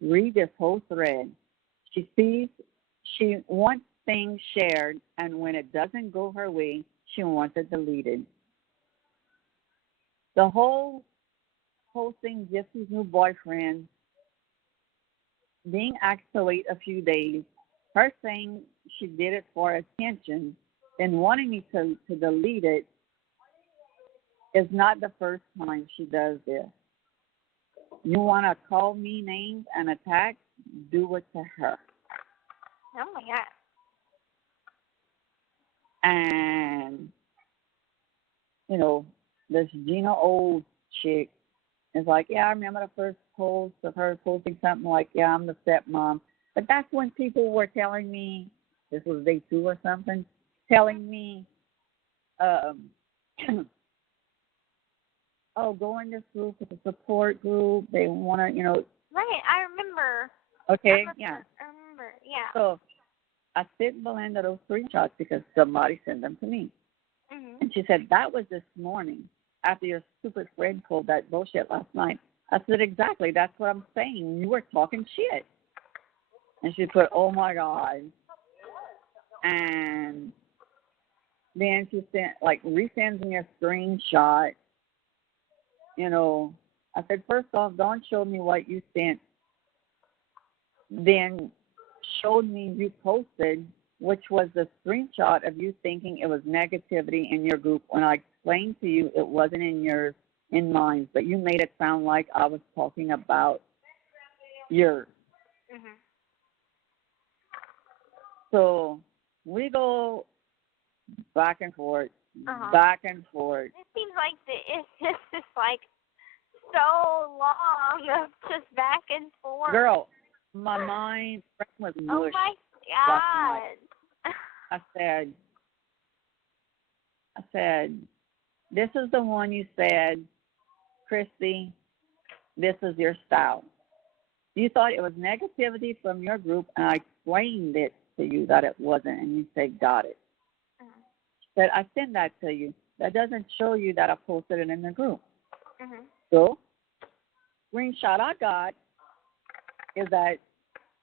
Read this whole thread. She wants things shared, and when it doesn't go her way, she wants it deleted. The whole posting Gypsy's new boyfriend, being asked to wait a few days, her saying she did it for attention, and wanting me to delete it is not the first time she does this. You want to call me names and attack? Do it to her. Oh, my God. And, this Gina old chick is like, yeah, I remember the first post of her posting something like, yeah, I'm the stepmom. But that's when people were telling me, this was day 2 or something, telling me, oh, go in this group. It's a support group. They want to, Right, I remember. Okay, yeah. I remember, yeah. So I sent Belinda those screenshots because somebody sent them to me. Mm-hmm. And she said, that was this morning after your stupid friend pulled that bullshit last night. I said, exactly. That's what I'm saying. You were talking shit. And she put, oh, my God. And then she sent, resends me a screenshot. I said, first off, don't show me what you sent. Then showed me you posted, which was the screenshot of you thinking it was negativity in your group when I explained to you it wasn't in yours, in mine, but you made it sound like I was talking about yours. Mm-hmm. So we go back and forth, Uh-huh. back and forth. It seems like it's just like so long of just back and forth. Girl, my mind was mush. Oh my God. I said, this is the one you said, Kristy, this is your style. You thought it was negativity from your group, and I explained it to you that it wasn't, and you said, got it. She said, I sent that to you. That doesn't show you that I posted it in the group. Mm-hmm. So, screenshot I got is that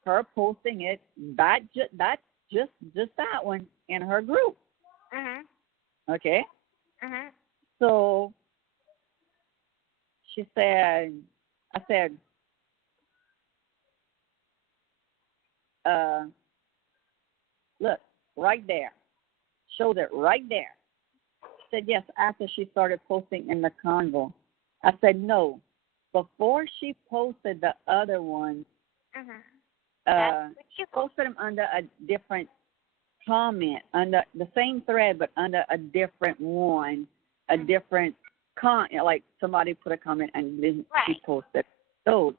her posting it, that's just that one in her group. Mm-hmm. Okay? Mm-hmm. So, she said, I said, look, right there. Showed it right there. She said, yes, after she started posting in the convo. I said, no. Before she posted the other one, she posted them under a different comment, under the same thread, but under a different one, a different like somebody put a comment and then she posted those.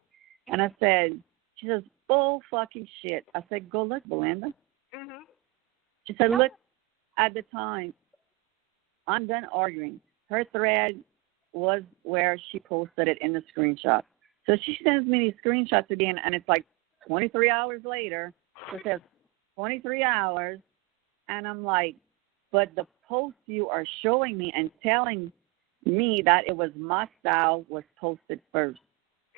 And I said, she says, bull fucking shit. I said, go look, Belinda. Mm-hmm. She said, look at the time. I'm done arguing. Her thread was where she posted it in the screenshot. So she sends me these screenshots again, and it's like 23 hours later. So it says 23 hours, and I'm like, but the post you are showing me and telling me that it was my style was posted first.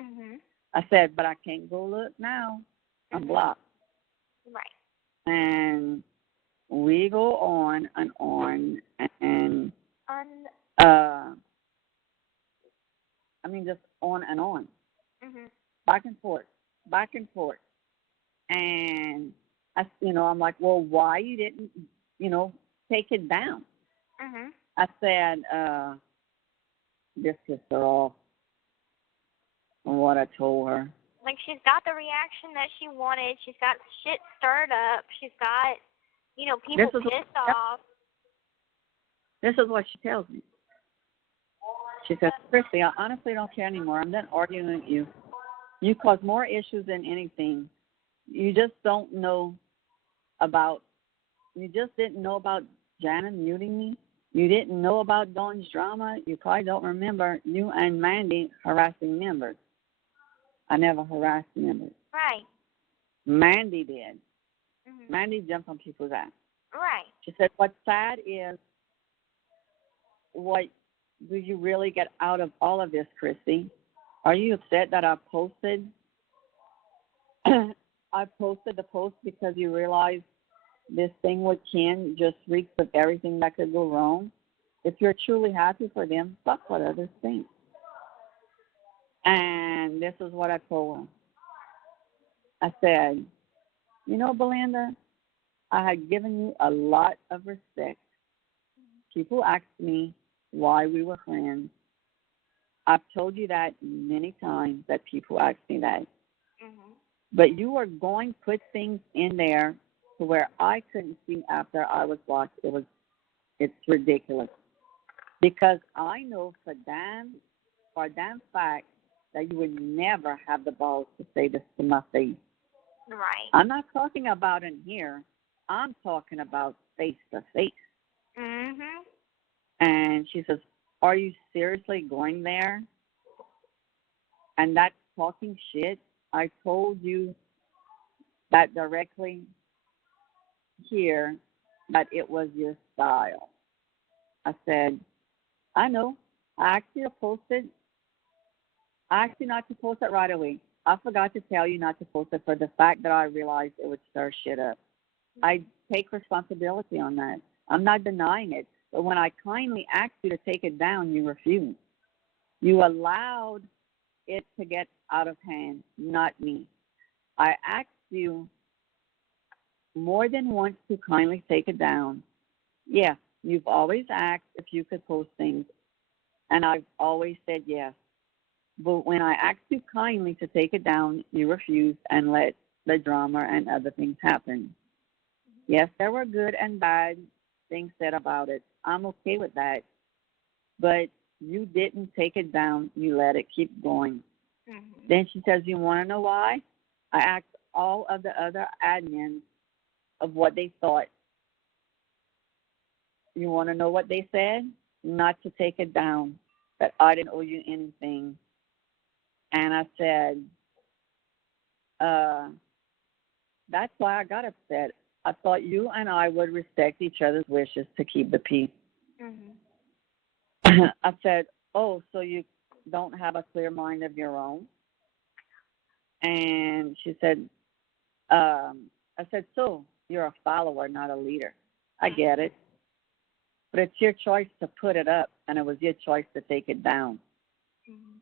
Mm-hmm. I said, but I can't go look now. I'm blocked. Right. And we go on and on, and just on and on, back and forth, and I'm like, well, why you didn't, take it down? I said, this pissed her off on what I told her. Like, she's got the reaction that she wanted. She's got shit stirred up. She's got, people pissed off. This is what she tells me. She says, Kristy, I honestly don't care anymore. I'm done arguing with you. You cause more issues than anything. You just didn't know about Janet muting me. You didn't know about Dawn's drama. You probably don't remember you and Mandy harassing members. I never harassed members. Right. Mandy did. Mhm. Mandy jumped on people's ass. Right. She said, what's sad is, what do you really get out of all of this, Kristy? Are you upset that I posted the post because you realize this thing with Ken just reeks of everything that could go wrong? If you're truly happy for them, fuck what others think. And this is what I told her. I said, you know, Belinda, I had given you a lot of respect. People asked me why we were friends. I've told you that many times, that people ask me that. Mhm. But you were going to put things in there to where I couldn't see after I was blocked. It's ridiculous. Because I know for a damn fact that you would never have the balls to say this to my face. Right. I'm not talking about in here. I'm talking about face to face. Mhm. And she says, are you seriously going there? And that's talking shit. I told you that directly here, that it was your style. I said, I know. I asked you to post it. I asked you not to post it right away. I forgot to tell you not to post it for the fact that I realized it would stir shit up. I take responsibility on that. I'm not denying it. But when I kindly asked you to take it down, you refused. You allowed it to get out of hand, not me. I asked you more than once to kindly take it down. Yes, you've always asked if you could post things, and I've always said yes. But when I asked you kindly to take it down, you refused and let the drama and other things happen. Yes, there were good and bad things said about it. I'm okay with that. But you didn't take it down. You let it keep going. Mhm. Then she says, you want to know why? I asked all of the other admins of what they thought. You want to know what they said? Not to take it down, that I didn't owe you anything. And I said, that's why I got upset. I thought you and I would respect each other's wishes to keep the peace. Mhm. I said, oh, so you don't have a clear mind of your own? And she said, I said, so you're a follower, not a leader. I get it. But it's your choice to put it up, and it was your choice to take it down. Mhm.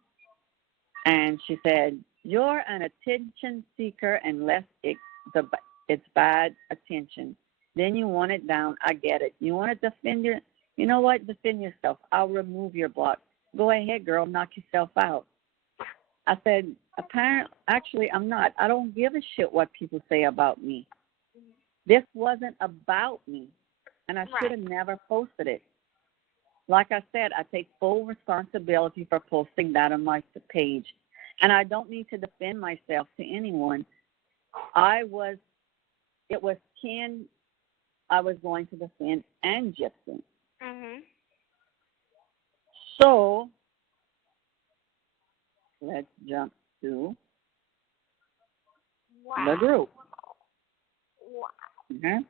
And she said, you're an attention seeker unless it's bad attention. Then you want it down. I get it. You want to defend you know what? Defend yourself. I'll remove your block. Go ahead, girl. Knock yourself out. I said, actually, I'm not. I don't give a shit what people say about me. This wasn't about me, and I should have never posted it. Like I said, I take full responsibility for posting that on my page, and I don't need to defend myself to anyone. It was Ken I was going to defend and Gypsy. Mhm. So let's jump to Wow. the group. Wow. Okay?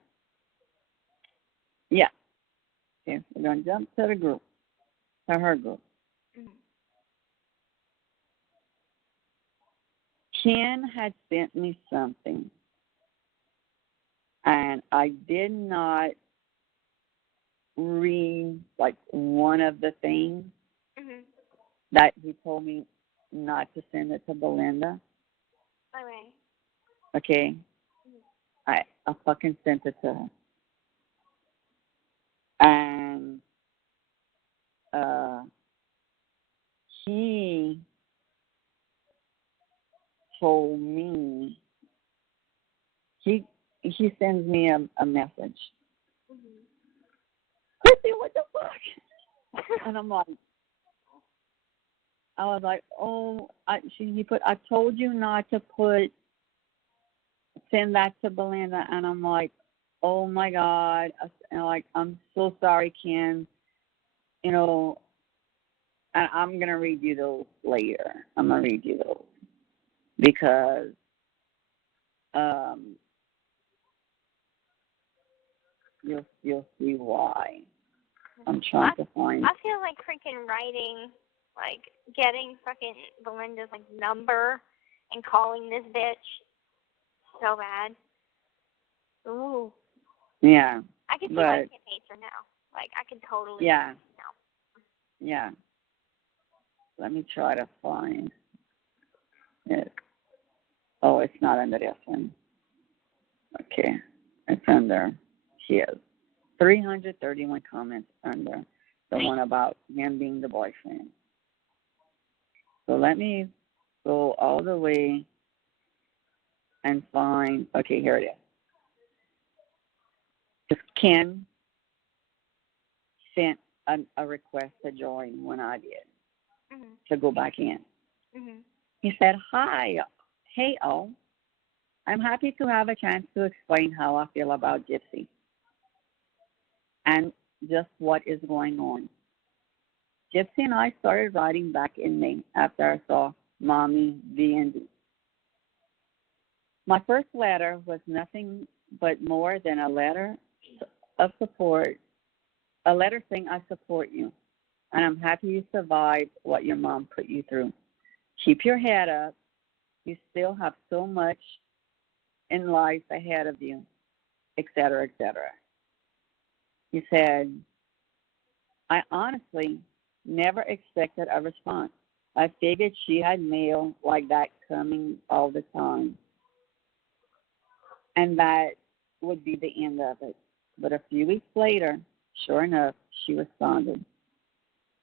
Yeah. Okay, we're going to jump to the group, to her group. Mhm. Ken had sent me something, and I did not read like one of the things Mhm. that he told me not to send it to Belinda. Okay. Okay? I fucking sent it to her. And he told me, he sends me a message. Mhm. Kristy, what the fuck? And I'm like, I was like, oh, he put, I told you not to send that to Belinda. And I'm like, oh my God. And like, I'm so sorry, Ken. you know, and I'm going to read you those later. I'm going to read you those because you'll see why. I'm trying to find. I feel like freaking writing, like getting fucking Belinda's like number and calling this bitch so bad. Ooh. Yeah. I can see why Ken hates her now. Like I can totally. Yeah. See now. Yeah. Let me try to find it. Oh, it's not under this one. Okay. It's under his. 331 comments under the one about him being the boyfriend. So let me go all the way and find. Okay, here it is. Because Ken sent a request to join when I did, to go back in. He said, "Hi, hey, all. I'm happy to have a chance to explain how I feel about Gypsy and just what is going on. Gypsy and I started writing back in May after I saw Mommy Dead and Dearest. My first letter was nothing but more than a letter of support, a letter saying I support you, and I'm happy you survived what your mom put you through. Keep your head up. You still have so much in life ahead of you, etc., etc." He said, "I honestly never expected a response. I figured she had mail like that coming all the time, and that would be the end of it. But a few weeks later, sure enough, she responded.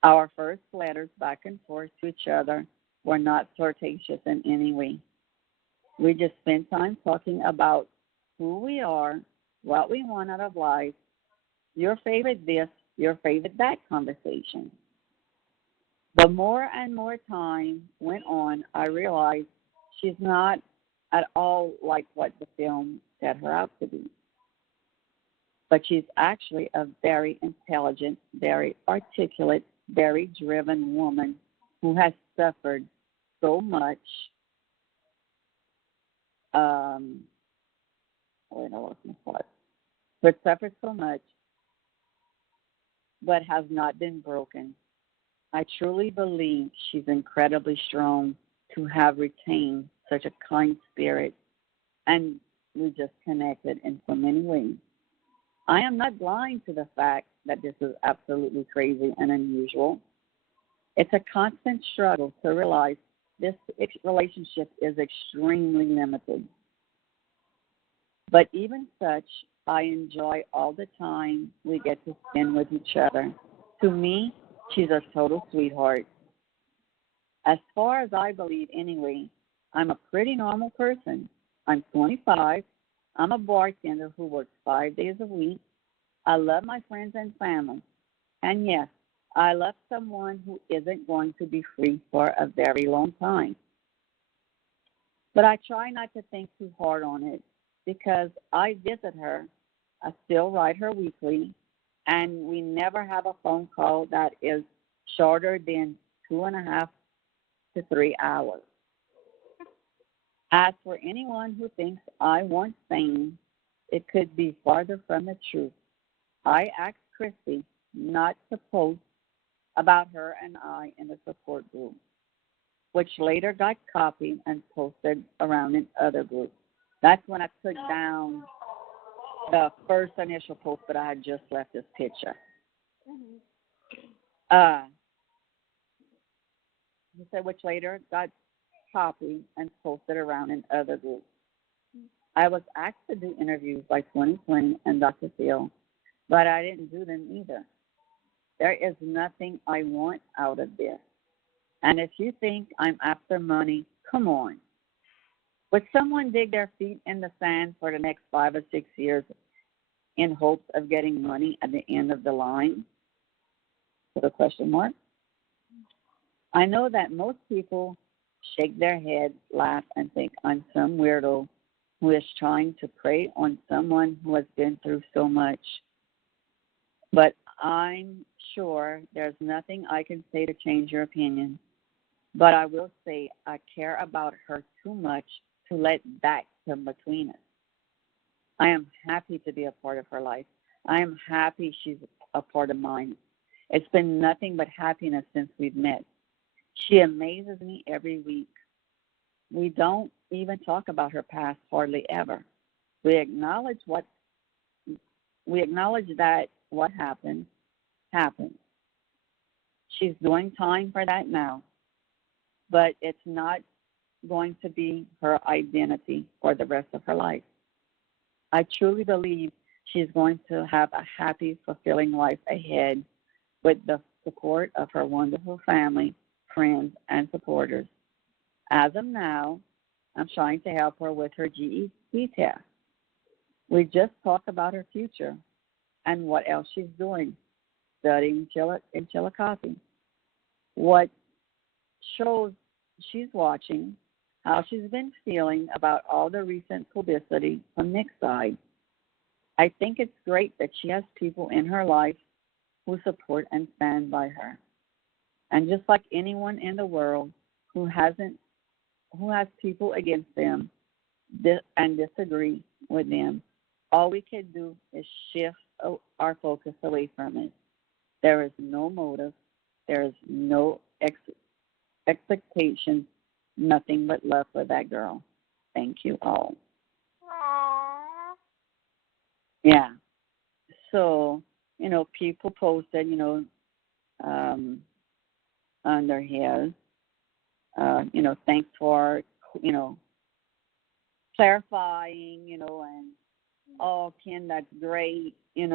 Our first letters back and forth to each other were not flirtatious in any way. We just spent time talking about who we are, what we want out of life, your favorite this, your favorite that conversation. The more and more time went on, I realized she's not at all like what the film set her out to be. But she's actually a very intelligent, very articulate, very driven woman who has suffered so much. Wait, I lost my thought. But suffered so much, but has not been broken. I truly believe she's incredibly strong to have retained such a kind spirit, and we just connected in so many ways. I am not blind to the fact that this is absolutely crazy and unusual. It's a constant struggle to realize this relationship is extremely limited. But even such, I enjoy all the time we get to spend with each other. To me, she's a total sweetheart. As far as I believe anyway, I'm a pretty normal person. I'm 25. I'm a bartender who works 5 days a week. I love my friends and family. And yes, I love someone who isn't going to be free for a very long time. But I try not to think too hard on it because I visit her. I still write her weekly, and we never have a phone call that is shorter than 2.5 to 3 hours. As for anyone who thinks I want fame, it could be farther from the truth. I asked Kristy not to post about her and I in the support group, which later got copied and posted around in other groups. That's when I took down the first initial post, but I had just left this picture. He said, which later got copied and posted around in other groups. I was asked to do interviews by 2020 and Dr. Phil, but I didn't do them either. There is nothing I want out of this. And if you think I'm after money, come on. Would someone dig their feet in the sand for the next 5 or 6 years in hopes of getting money at the end of the line? With a question mark. I know that most people shake their heads, laugh, and think I'm some weirdo who is trying to prey on someone who has been through so much. But I'm sure there's nothing I can say to change your opinion, but I will say I care about her too much to let that come between us. I am happy to be a part of her life. I am happy she's a part of mine. It's been nothing but happiness since we've met. She amazes me every week. We don't even talk about her past hardly ever. We acknowledge that what happened happened. She's doing time for that now, but it's not going to be her identity for the rest of her life. I truly believe she's going to have a happy, fulfilling life ahead with the support of her wonderful family, friends, and supporters. As of now, I'm trying to help her with her GED test. We just talked about her future and what else she's doing, studying in Chillicothe. What shows she's watching, how she's been feeling about all the recent publicity from Nick's side. I think it's great that she has people in her life who support and stand by her. And just like anyone in the world who has people against them and disagree with them, all we can do is shift our focus away from it. There is no motive. There is no expectation, nothing but love for that girl. Thank you all. Aww. Yeah. So, people posted, under his, thanks for, clarifying, and, oh, Ken, that's great, and,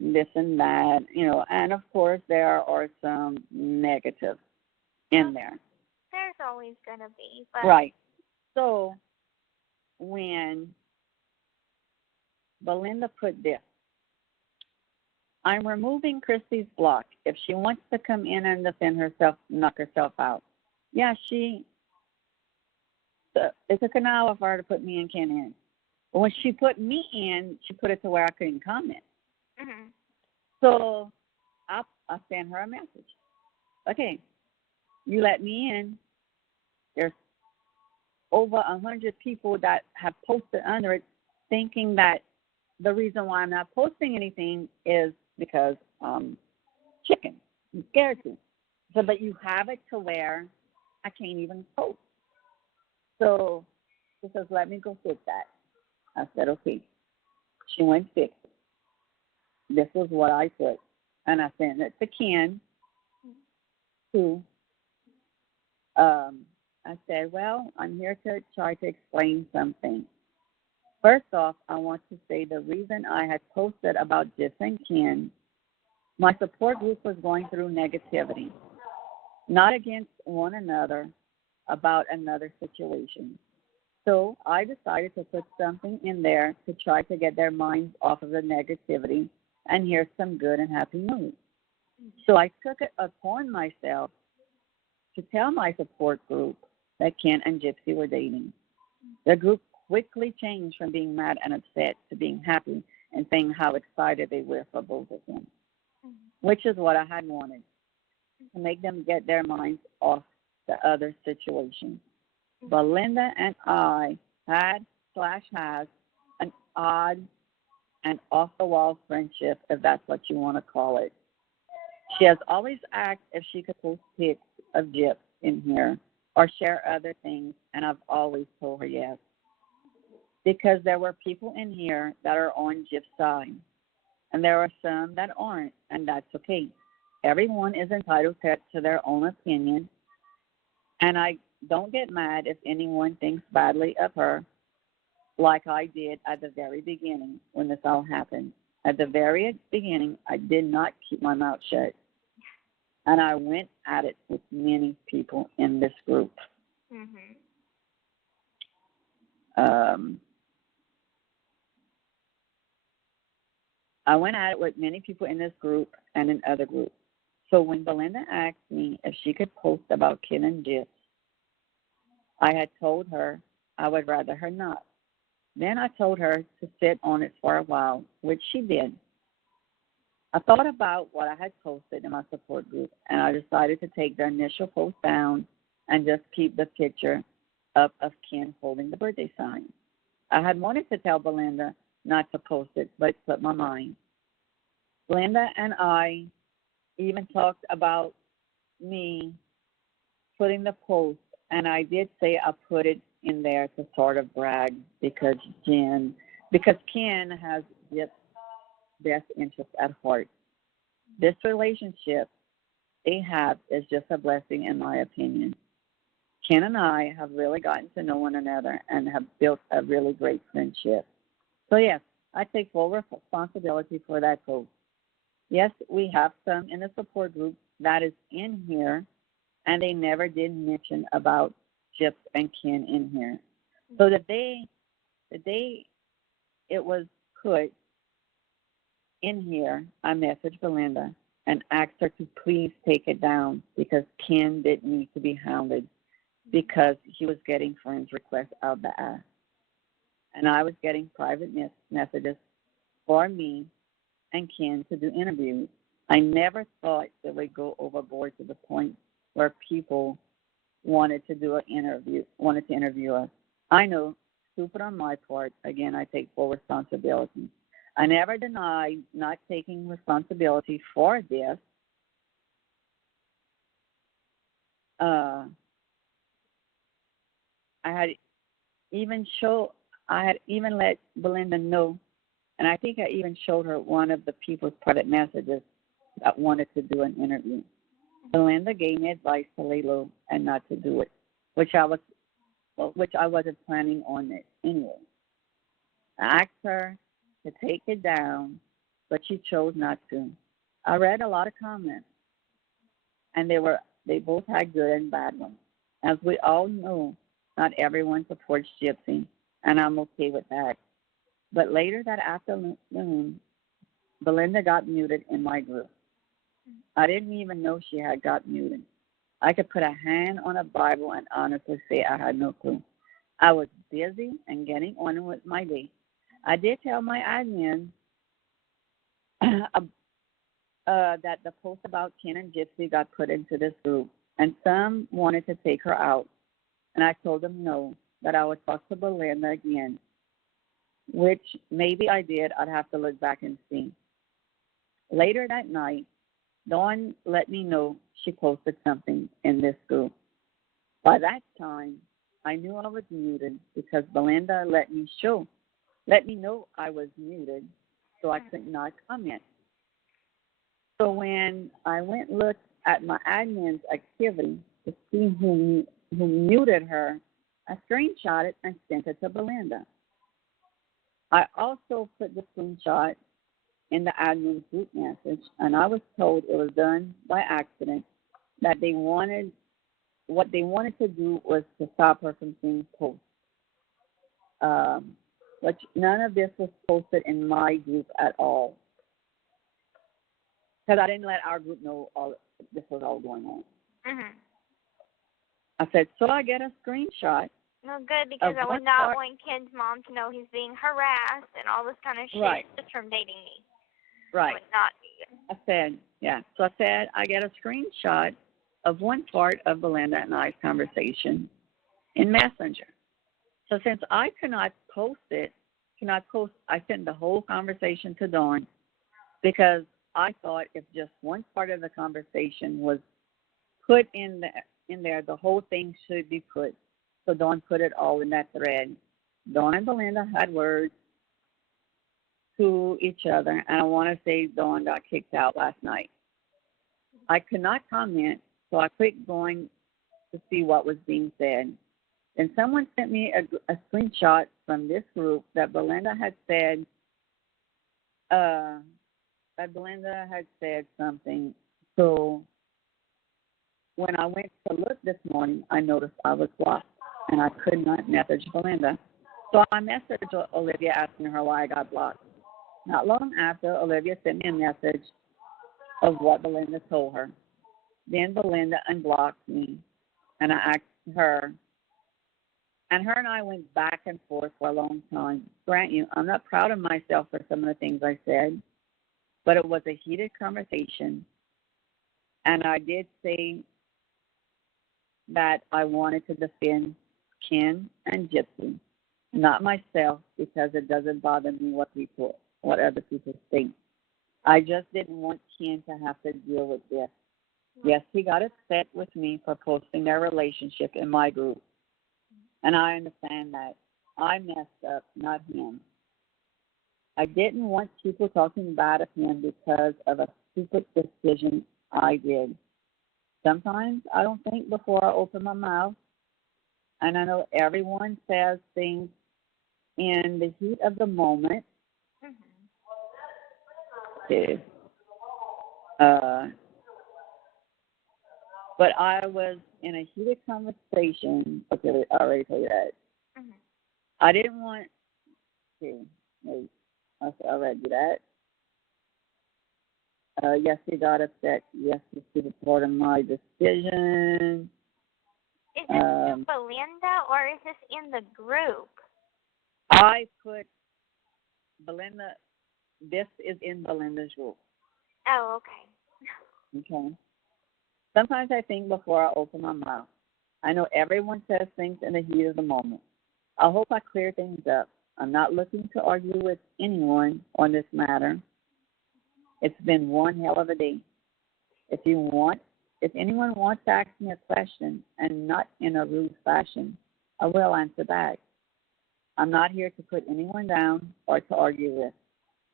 this and that, and of course there are some negatives in there. There's always going to be. But... Right. So when Belinda put this, I'm removing Kristy's block. If she wants to come in and defend herself, knock herself out. Yeah, it took an hour for her to put me and Ken in. But when she put me in, she put it to where I couldn't comment. Mm-hmm. So I sent her a message. Okay, you let me in. There's over 100 people that have posted under it thinking that the reason why I'm not posting anything is because chicken. I'm scared to. So, but you have it to where I can't even post. So she says, let me go fix that. I said, okay. She went fix it. This was what I put. And I sent it to Ken, who I said, well, I'm here to try to explain something. First off, I want to say the reason I had posted about Gypsy and Ken, my support group was going through negativity, not against one another, about another situation. So I decided to put something in there to try to get their minds off of the negativity and hear some good and happy news. So I took it upon myself to tell my support group that Ken and Gypsy were dating. The group quickly changed from being mad and upset to being happy and saying how excited they were for both of them, which is what I had wanted, to make them get their minds off the other situation. Belinda and I has an odd and off-the-wall friendship, if that's what you want to call it. She has always asked if she could post pics of Gyps in here or share other things, and I've always told her yes. Because there were people in here that are on Gyp's side, and there are some that aren't, and that's okay. Everyone is entitled to their own opinion, and I don't get mad if anyone thinks badly of her, like I did at the very beginning when this all happened. At the very beginning, I did not keep my mouth shut, and I went at it with many people in this group. Mm-hmm. I went at it with many people in this group and in other groups. So when Belinda asked me if she could post about Ken and Gyps, I had told her I would rather her not. Then I told her to sit on it for a while, which she did. I thought about what I had posted in my support group, and I decided to take the initial post down and just keep the picture up of Ken holding the birthday sign. I had wanted to tell Belinda not to post it, but it slipped my mind. Belinda and I even talked about me putting the post, and I did say I put it in there to sort of brag because Ken has Gyp's best interest at heart. This relationship they have is just a blessing in my opinion. Ken and I have really gotten to know one another and have built a really great friendship. So yes, I take full responsibility for that post. Yes, we have some in the support group that is in here, and they never did mention about Gypsy and Ken in here. So the day it was put in here, I messaged Belinda and asked her to please take it down because Ken didn't need to be hounded because he was getting friends requests out the ass. And I was getting private messages for me and Ken to do interviews. I never thought they would go overboard to the point where people wanted to interview us. I know, stupid on my part. Again, I take full responsibility. I never denied not taking responsibility for this. I had even let Belinda know, and I think I even showed her one of the people's private messages that wanted to do an interview. Belinda gave me advice to lay low and not to do it, which I wasn't planning on it anyway. I asked her to take it down, but she chose not to. I read a lot of comments, and they both had good and bad ones. As we all know, not everyone supports Gypsy, and I'm okay with that. But later that afternoon, Belinda got muted in my group. I didn't even know she had got muted. I could put a hand on a Bible and honestly say I had no clue. I was busy and getting on with my day. I did tell my admin that the post about Ken and Gypsy got put into this group, and some wanted to take her out. And I told them no, that I would talk to Belinda again, which maybe I did. I'd have to look back and see. Later that night, Dawn let me know she posted something in this group. By that time, I knew I was muted because Belinda let me know I was muted so I could not comment. So when I went and looked at my admin's activity to see who muted her, I screenshot it and sent it to Belinda. I also put the screenshot in the admin group message, and I was told it was done by accident, that what they wanted to do was to stop her from seeing posts. But none of this was posted in my group at all, because I didn't let our group know all this was all going on. Mhm. I said, so I get a screenshot. No, good, because I would not want Ken's mom to know he's being harassed and all this kind of shit just from dating me. Right. I would not do it. I said, yeah. So I said, I get a screenshot of one part of Belinda and I's conversation in Messenger. So since I could not post, I sent the whole conversation to Dawn because I thought if just one part of the conversation was put in there, the whole thing should be put. So Dawn put it all in that thread. Dawn and Belinda had words to each other, and I want to say Dawn got kicked out last night. I could not comment, so I quit going to see what was being said. Then someone sent me a screenshot from this group that Belinda had said something. So when I went to look this morning, I noticed I was blocked, and I could not message Belinda. So I messaged Olivia asking her why I got blocked. Not long after, Olivia sent me a message of what Belinda told her. Then Belinda unblocked me, and I asked her, and her and I went back and forth for a long time. Grant you, I'm not proud of myself for some of the things I said. but it was a heated conversation, and I did say that I wanted to defend Ken and Gypsy, not myself, because it doesn't bother me what other people think. I just didn't want Ken to have to deal with this. Yes, he got upset with me for posting their relationship in my group, and I understand that. I messed up, not him. I didn't want people talking bad of him because of a stupid decision I did. Sometimes I don't think before I open my mouth, and I know everyone says things in the heat of the moment. Okay. But I was in a heated conversation. Okay, I already told you that. I didn't want to. Wait, I already did that. Yes, he got upset. Yes, he supported my decision. Is this to Belinda or is this in the group? I put Belinda. This is in Belinda's group. Oh, okay. Okay. Sometimes I think before I open my mouth. I know everyone says things in the heat of the moment. I hope I clear things up. I'm not looking to argue with anyone on this matter. It's been one hell of a day. If anyone wants to ask me a question and not in a rude fashion, I will answer back. I'm not here to put anyone down or to argue with.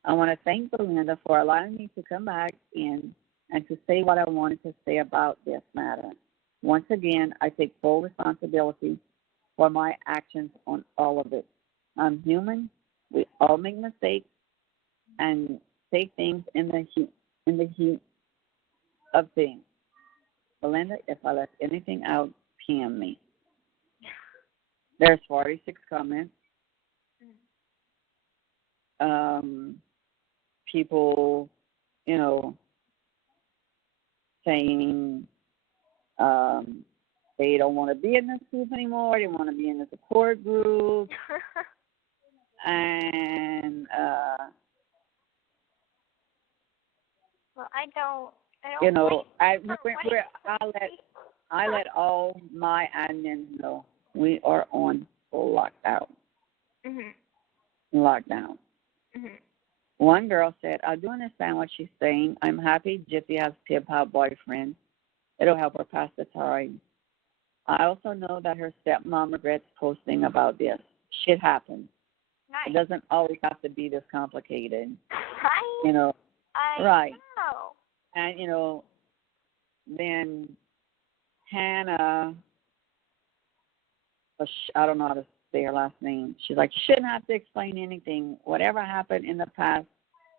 I want to thank Belinda for allowing me to come back in and to say what I wanted to say about this matter. Once again, I take full responsibility for my actions on all of it. I'm human. We all make mistakes and say things in the heat of things. Belinda, if I left anything out, PM me. There's 46 comments. People, saying they don't want to be in this group anymore. They want to be in the support group. And well, I don't I let all my admins know we are on lockdown. Lockdown. One girl said, I do understand what she's saying. I'm happy Gypsy has a hip-hop boyfriend. It'll help her pass the time. I also know that her stepmom regrets posting about this. Shit happens. Nice. It doesn't always have to be this complicated. I Right. know. And, then Hannah, I don't know how to say her last name. She's like, you shouldn't have to explain anything. Whatever happened in the past,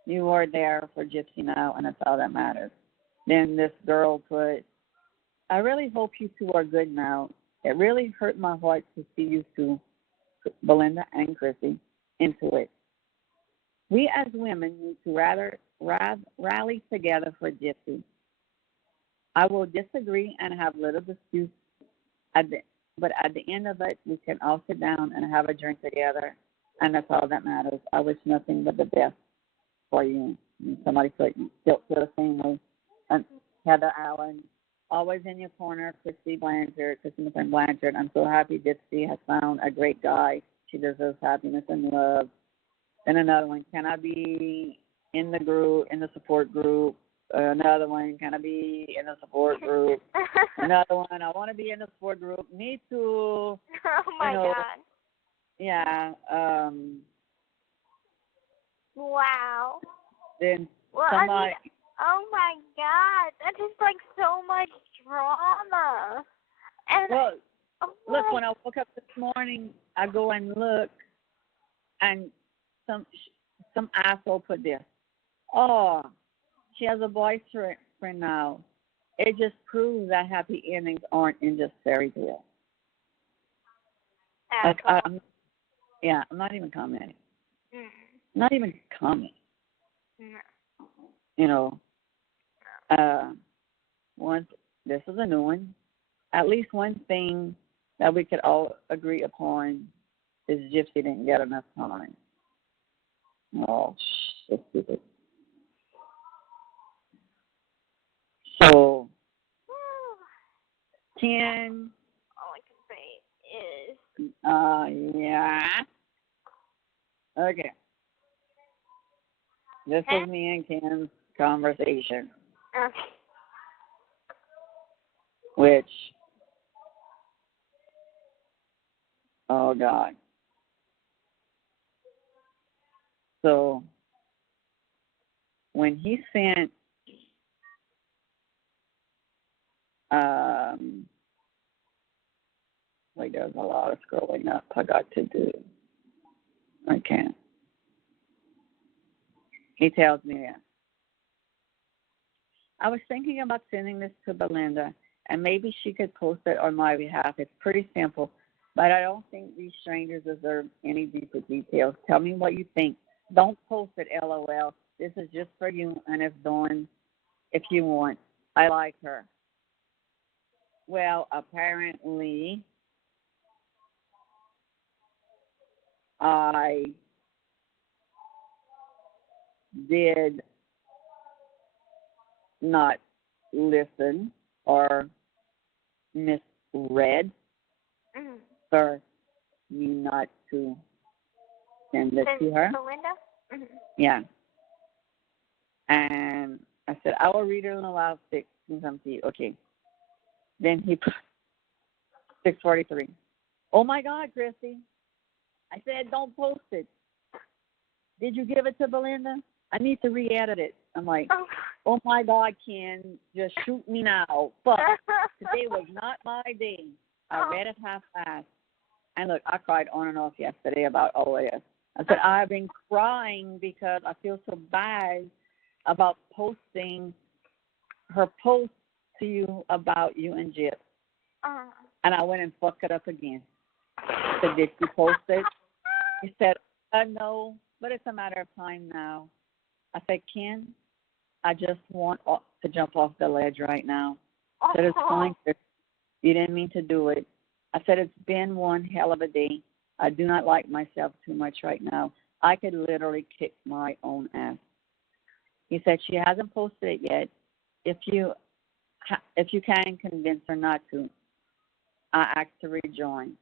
you are there for Gypsy now, and that's all that matters. Then this girl put, I really hope you two are good now. It really hurt my heart to see you two, Belinda and Kristy, into it. We as women need to rally together for Gypsy. I will disagree and have little disputes, but at the end of it, we can all sit down and have a drink together, and that's all that matters. I wish nothing but the best for you. And somebody put the same way. And Heather Allen, always in your corner, Kristy Blanchard. I'm so happy Gypsy has found a great guy. She deserves happiness and love. Then another one, can I be in the support group? Another one, can I be in the support group? Another one, I want to be in the support group. Me too. Oh, my God. Yeah. Wow. Then somebody... oh, my God. That is like so much drama. And look, when I woke up this morning, I go and look, and some asshole put this. Oh, she has a boyfriend now. It just proves that happy endings aren't in just fairy tales. I'm not even commenting. Not even commenting. This is a new one. At least one thing that we could all agree upon is Gypsy didn't get enough time. Oh, so stupid. So, Ken. All I can say is. Yeah. Okay. This is me and Ken's conversation. Okay. Which, oh God. So, when he sent, like there's a lot of scrolling up I got to do. I can't. He tells me this. I was thinking about sending this to Belinda, and maybe she could post it on my behalf. It's pretty simple, but I don't think these strangers deserve any deeper details. Tell me what you think. Don't post it, LOL. This is just for you, and if you want. I like her. Well, apparently, I did not listen or misread for me not to send it to her. Belinda? Yeah. And I said, I will read it aloud 6 and come to you. Okay. Then he put 6:43. Oh my God, Kristy. I said, don't post it. Did you give it to Belinda? I need to re-edit it. I'm like, oh my God, Ken, just shoot me now. But today was not my day. I read it half-assed. And look, I cried on and off yesterday about all this. I said, I've been crying because I feel so bad about posting her post to you about you and Gyp. And I went and fucked it up again. I said, did you post it? He said, no, but it's a matter of time now. I said, Ken, I just want to jump off the ledge right now. I said, it's fine. You didn't mean to do it. I said, it's been one hell of a day. I do not like myself too much right now. I could literally kick my own ass. He said, she hasn't posted it yet. If you can convince her not to, I asked to rejoin.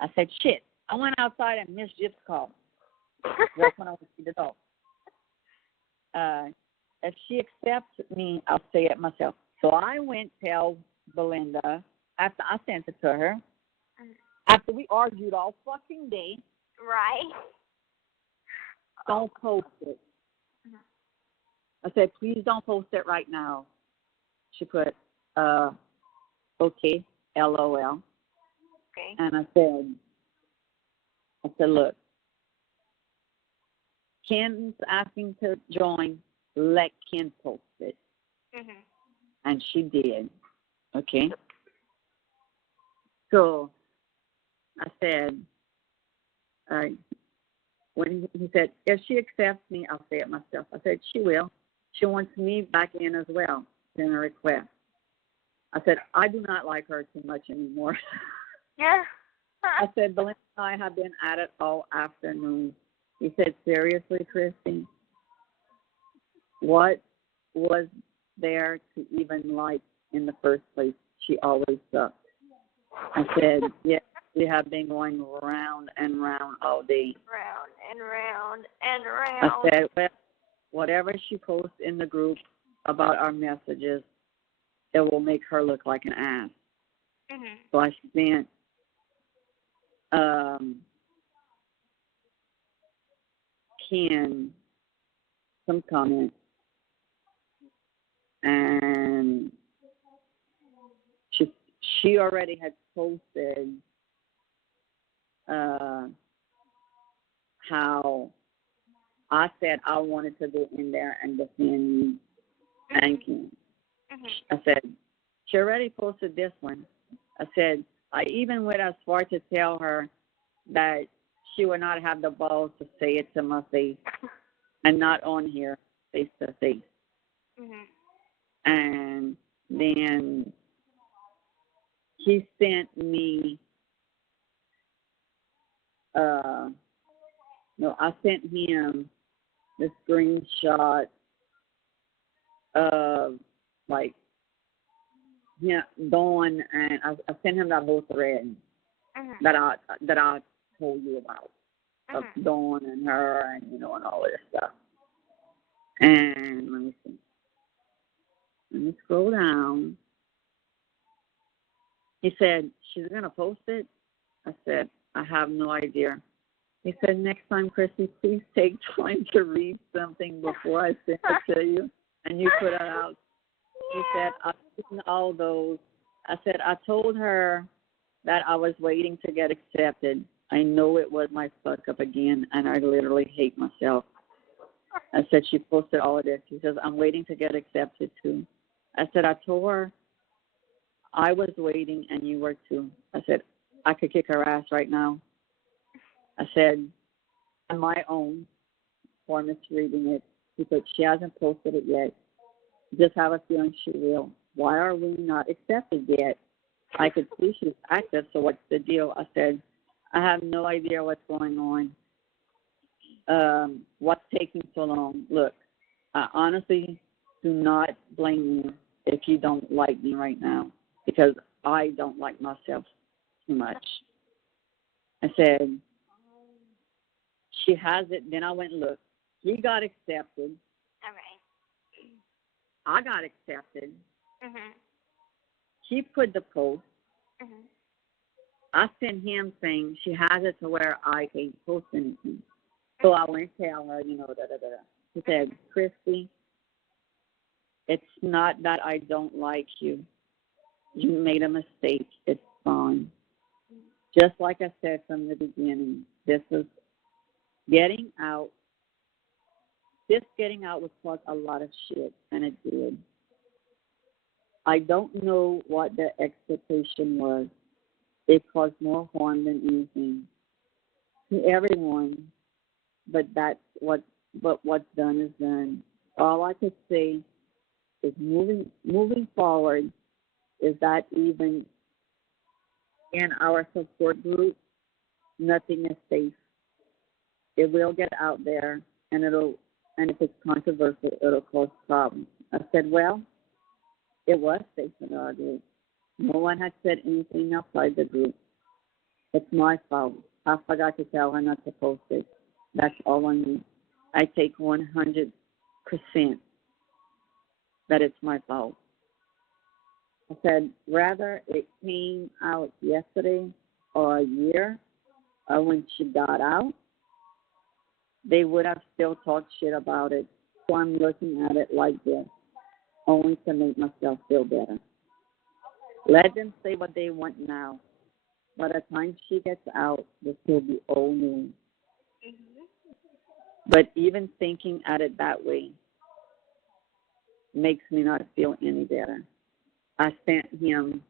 I said, shit, I went outside and missed Gyp's call. That's when I went to the dog. If she accepts me, I'll say it myself. So I went tell Belinda after I sent it to her. After we argued all fucking day. Right. Don't post it. I said, please don't post it right now. She put, okay, LOL. Okay. And I said, look, Ken's asking to join. Let Ken post it. And she did. Okay. So I said, when he said, if she accepts me, I'll say it myself. I said, she will. She wants me back in as well, in a request. I said, I do not like her too much anymore. Yeah. I said, Belinda and I have been at it all afternoon. He said, seriously, Kristy? What was there to even like in the first place? She always sucked. I said, yes, we have been going round and round all day. Round and round and round. I said, well, whatever she posts in the group about our messages, it will make her look like an ass. So I sent Ken some comments, and she already had posted how I said I wanted to go in there and defend and Ken. I said, she already posted this one. I said, I even went as far to tell her that she would not have the balls to say it to my face and not on here face to face. And then he sent me, I sent him the screenshot of, like, yeah, Dawn, and I sent him that whole thread that I told you about of Dawn and her and and all this stuff. And let me see. Let me scroll down. He said, she's gonna post it. I said, I have no idea. He said, next time, Kristy, please take time to read something before I send it to you and you put it out. He said, I've seen all those. I said, I told her that I was waiting to get accepted. I know it was my fuck up again, and I literally hate myself. I said, she posted all of this. She says, I'm waiting to get accepted too. I said, I told her I was waiting and you were too. I said, I could kick her ass right now. I said, on my own, for misreading it, because she hasn't posted it yet. Just have a feeling she will. Why are we not accepted yet? I could see she's active, so what's the deal? I said, I have no idea what's going on. What's taking so long? Look, I honestly do not blame you if you don't like me right now, because I don't like myself too much. I said, she has it. Then I went and looked. He got accepted. All right. I got accepted. She put the post. I sent him saying she has it to where I can't post anything. So I went to tell her, He said, Kristy, it's not that I don't like you. You made a mistake. It's fine. Just like I said from the beginning, this is getting out. This getting out would cause a lot of shit, and it did. I don't know what the expectation was. It caused more harm than anything to everyone, but what's done is done. All I could say is moving forward is that even in our support group, nothing is safe. It will get out there, and if it's controversial, it'll cause problems. I said, well, it was safe in our group. No one had said anything outside the group. It's my fault. I forgot to tell her not to post it. That's all on me. I take 100% that it's my fault. I said, rather it came out yesterday or a year, or when she got out, they would have still talked shit about it. So I'm looking at it like this, only to make myself feel better. Let them say what they want now. By the time she gets out, this will be old news. But even thinking at it that way makes me not feel any better. I sent him,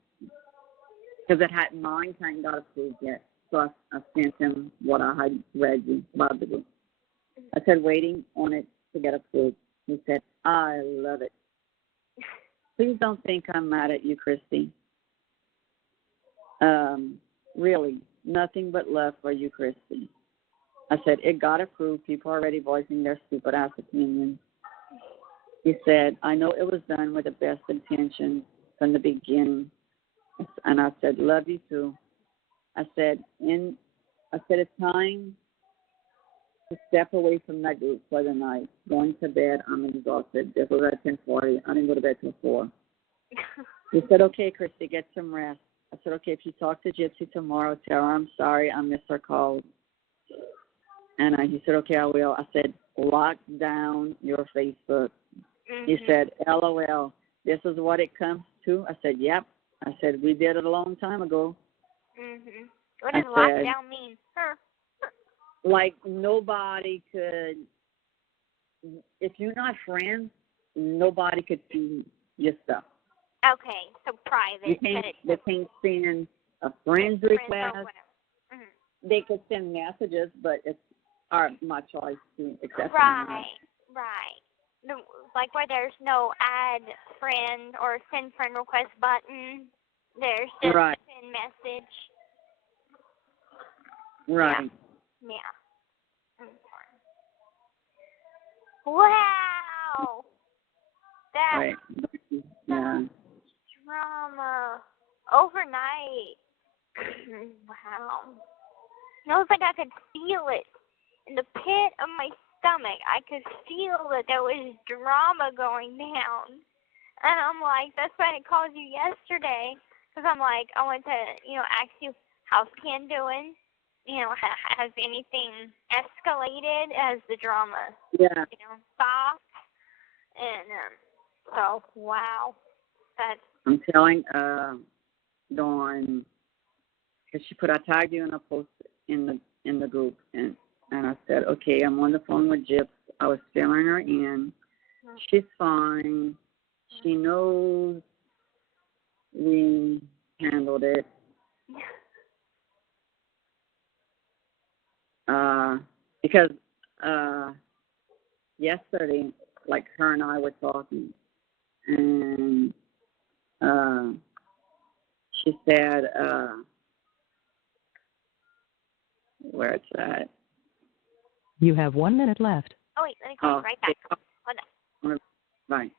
because mine hadn't got approved yet, so I sent him what I had read you about the group. I said, waiting on it to get approved. He said, I love it. Please don't think I'm mad at you, Kristy. Really, nothing but love for you, Kristy. I said, it got approved. People are already voicing their stupid ass opinions. He said, I know it was done with the best intentions from the beginning. And I said, love you too. I said, it's time to step away from that group for the night. Going to bed, I'm exhausted. This was at 10:40. I didn't go to bed till 4. He said, okay, Kristy, get some rest. I said, okay, if you talk to Gypsy tomorrow, tell her I'm sorry, I missed her calls. And he said, okay, I will. I said, lock down your Facebook. He said, LOL, this is what it comes to? I said, yep. I said, we did it a long time ago. What does lockdown mean? Like nobody could, if you're not friends, nobody could see your stuff. Okay, so private. They can't send a friend's request. They could send messages, but it's my choice to accept them. Right. Like where there's no add friend or send friend request button. There's just send message. Right. Yeah. Wow. That's right. Yeah. drama overnight. Wow. It was like I could feel it in the pit of my stomach. I could feel that there was drama going down. And I'm like, that's why I called you yesterday. Because I'm like, I want to, ask you, how's Ken doing? Has anything escalated? Has the drama, stopped? And so, wow. I'm telling Dawn, because she put, I tagged you in a post in the group, and I said, okay, I'm on the phone with Gyps. I was filling her in. She's fine. She knows we handled it. Because yesterday, like, her and I were talking, and she said, where it's at. You have 1 minute left. Oh, wait, let me call you right back. Hold on. Bye.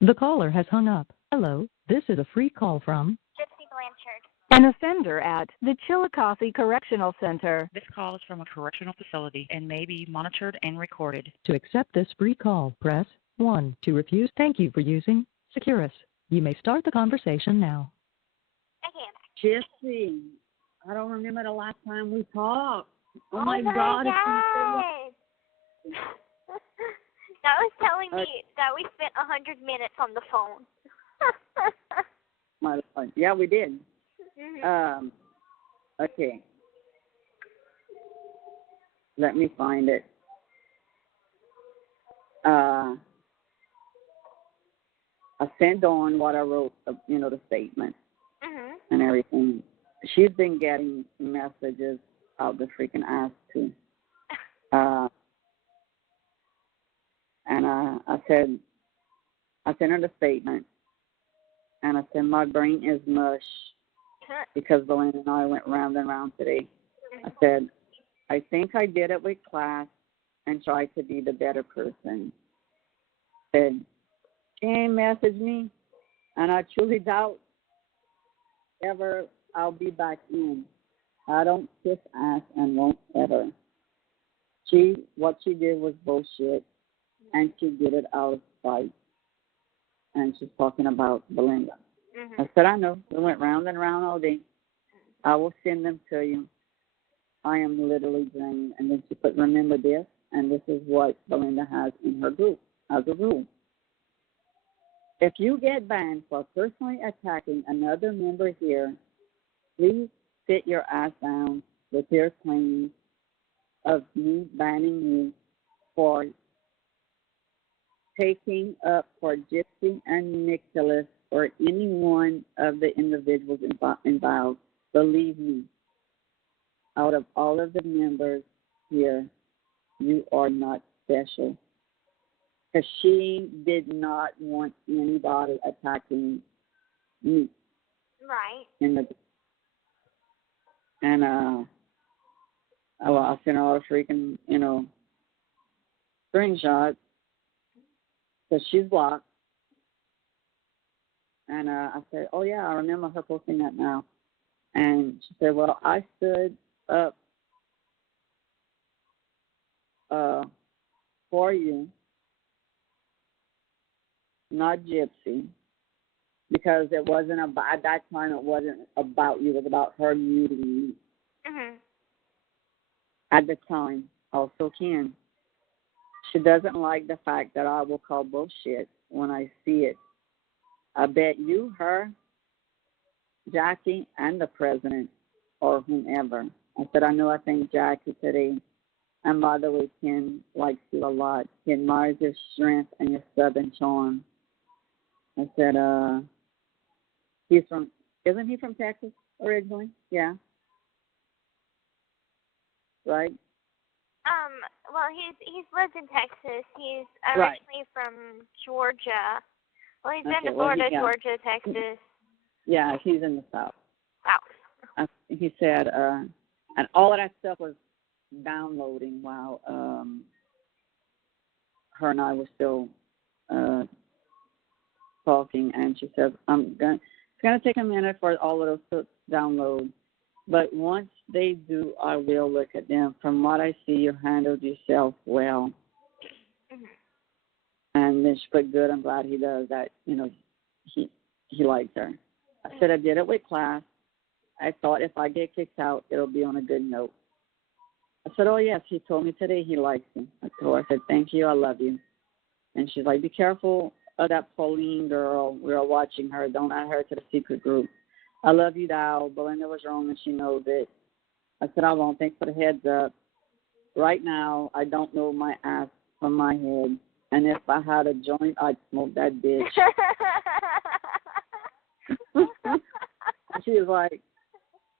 The caller has hung up. Hello, this is a free call from Gypsy Blanchard. An offender at the Chillicothe Correctional Center. This call is from a correctional facility and may be monitored and recorded. To accept this free call, press 1. To refuse, thank you for using Securus. You may start the conversation now. Again. Gypsy, I don't remember the last time we talked. Oh my God. That was telling me that we spent 100 minutes on the phone. My Lord. Yeah, we did. Mm-hmm. Okay. Let me find it. I sent on what I wrote, the statement and everything. She's been getting messages out the freaking ass too. And I sent her the statement, and I said, my brain is mush because Belinda and I went round and round today. I said, I think I did it with class and tried to be the better person. I said, she ain't messaged me, and I truly doubt ever I'll be back in. I don't kiss ass and won't ever. What she did was bullshit, and she did it out of spite. And she's talking about Belinda. I said, I know. We went round and round all day. I will send them to you. I am literally drained. And then she put, remember this, and this is what Belinda has in her group as a rule. If you get banned for personally attacking another member here, please sit your ass down with your claims of me banning you for taking up for Gypsy and Nicholas or any one of the individuals involved. Believe me, out of all of the members here, you are not special. Because she did not want anybody attacking me. Right. I sent her all the freaking, screenshots. Because she's blocked. And I said, oh, yeah, I remember her posting that now. And she said, well, I stood up for you, not Gypsy, because it wasn't about, at that time, it wasn't about you. It was about her muting me. At the time, also Ken. She doesn't like the fact that I will call bullshit when I see it. I bet you, her, Jackie, and the president, or whomever. I said, I know I think Jackie today. And by the way, Ken likes you a lot. He admires your strength and your southern charm. I said, isn't he from Texas originally? Yeah. Right? Well, he's lived in Texas. He's right. originally from Georgia. Well, he's been to Florida, Georgia, Texas. Yeah, he's in the South. South. He said, and all of that stuff was downloading while her and I were still talking, and she says, it's going to take a minute for all of those to download. But once they do, I will look at them. From what I see, you handled yourself well. And then she put, good, I'm glad he does that. You know, he likes her. I said, I did it with class. I thought if I get kicked out, it'll be on a good note. I said, oh, yes, he told me today he likes me. I told her, I said, thank you, I love you. And she's like, be careful of that Pauline girl. We're watching her. Don't add her to the secret group. I love you, Dow. Belinda was wrong, and she knows it. I said, I won't. Thanks for the heads up. Right now, I don't know my ass from my head. And if I had a joint, I'd smoke that bitch. She was like,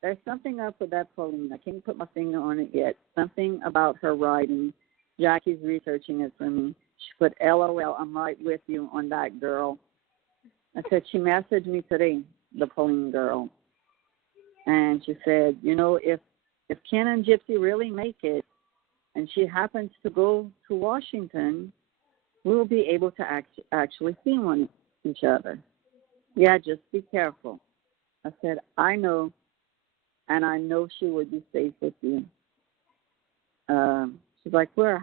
there's something up with that Pauline. I can't put my finger on it yet. Something about her writing. Jackie's researching it for me. She put, LOL, I'm right with you on that, girl. I said, she messaged me today, the Pauline girl. And she said, you know, if Ken and Gypsy really make it, and she happens to go to Washington, we'll be able to actually see each other. Yeah, just be careful. I said, I know, and I know she would be safe with you. She's like, we're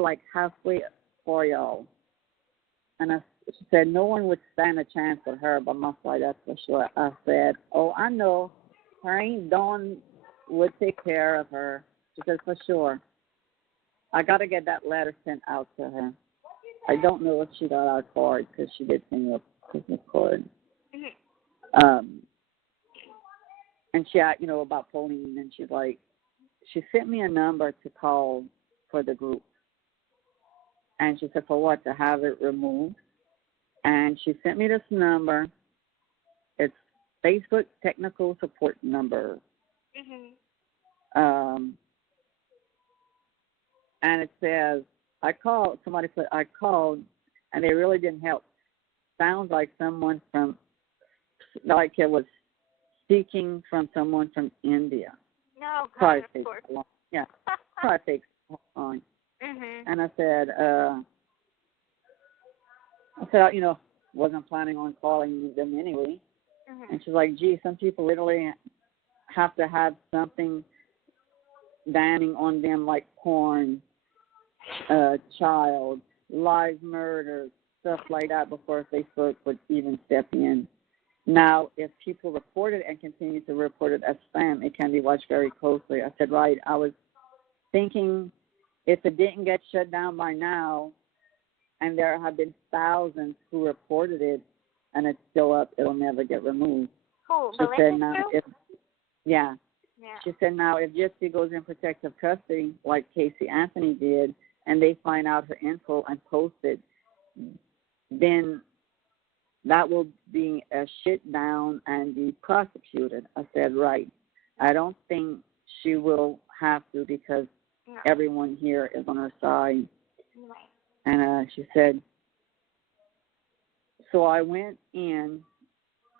like halfway for y'all. And she said, no one would stand a chance with her by my side, that's for sure. I said, oh, I know. Her Aunt Dawn would take care of her. She said, for sure. I got to get that letter sent out to her. I don't know if she got our card because she did send me a Christmas card. And she, you know, about Pauline, and she's like, she sent me a number to call for the group. And she said, for what? To have it removed. And she sent me this number. It's Facebook technical support number. And it says, somebody said, I called, and they really didn't help. Sounds like someone like it was speaking from someone from India. No, probably God, fake of course. Yeah, probably fake on. And I said, you know, wasn't planning on calling them anyway. And she's like, gee, some people literally have to have something banning on them like porn, child, live murder, stuff like that before Facebook would even step in. Now, if people report it and continue to report it as spam, it can be watched very closely. I said, right, I was thinking if it didn't get shut down by now, and there have been thousands who reported it, and it's still up, it'll never get removed. Cool. She said, now, yeah. She said, now, if Gypsy goes in protective custody, like Casey Anthony did, and they find out her info and post it, then that will be a shit down and be prosecuted. I said, right. I don't think she will have to because everyone here is on her side. And she said, so I went in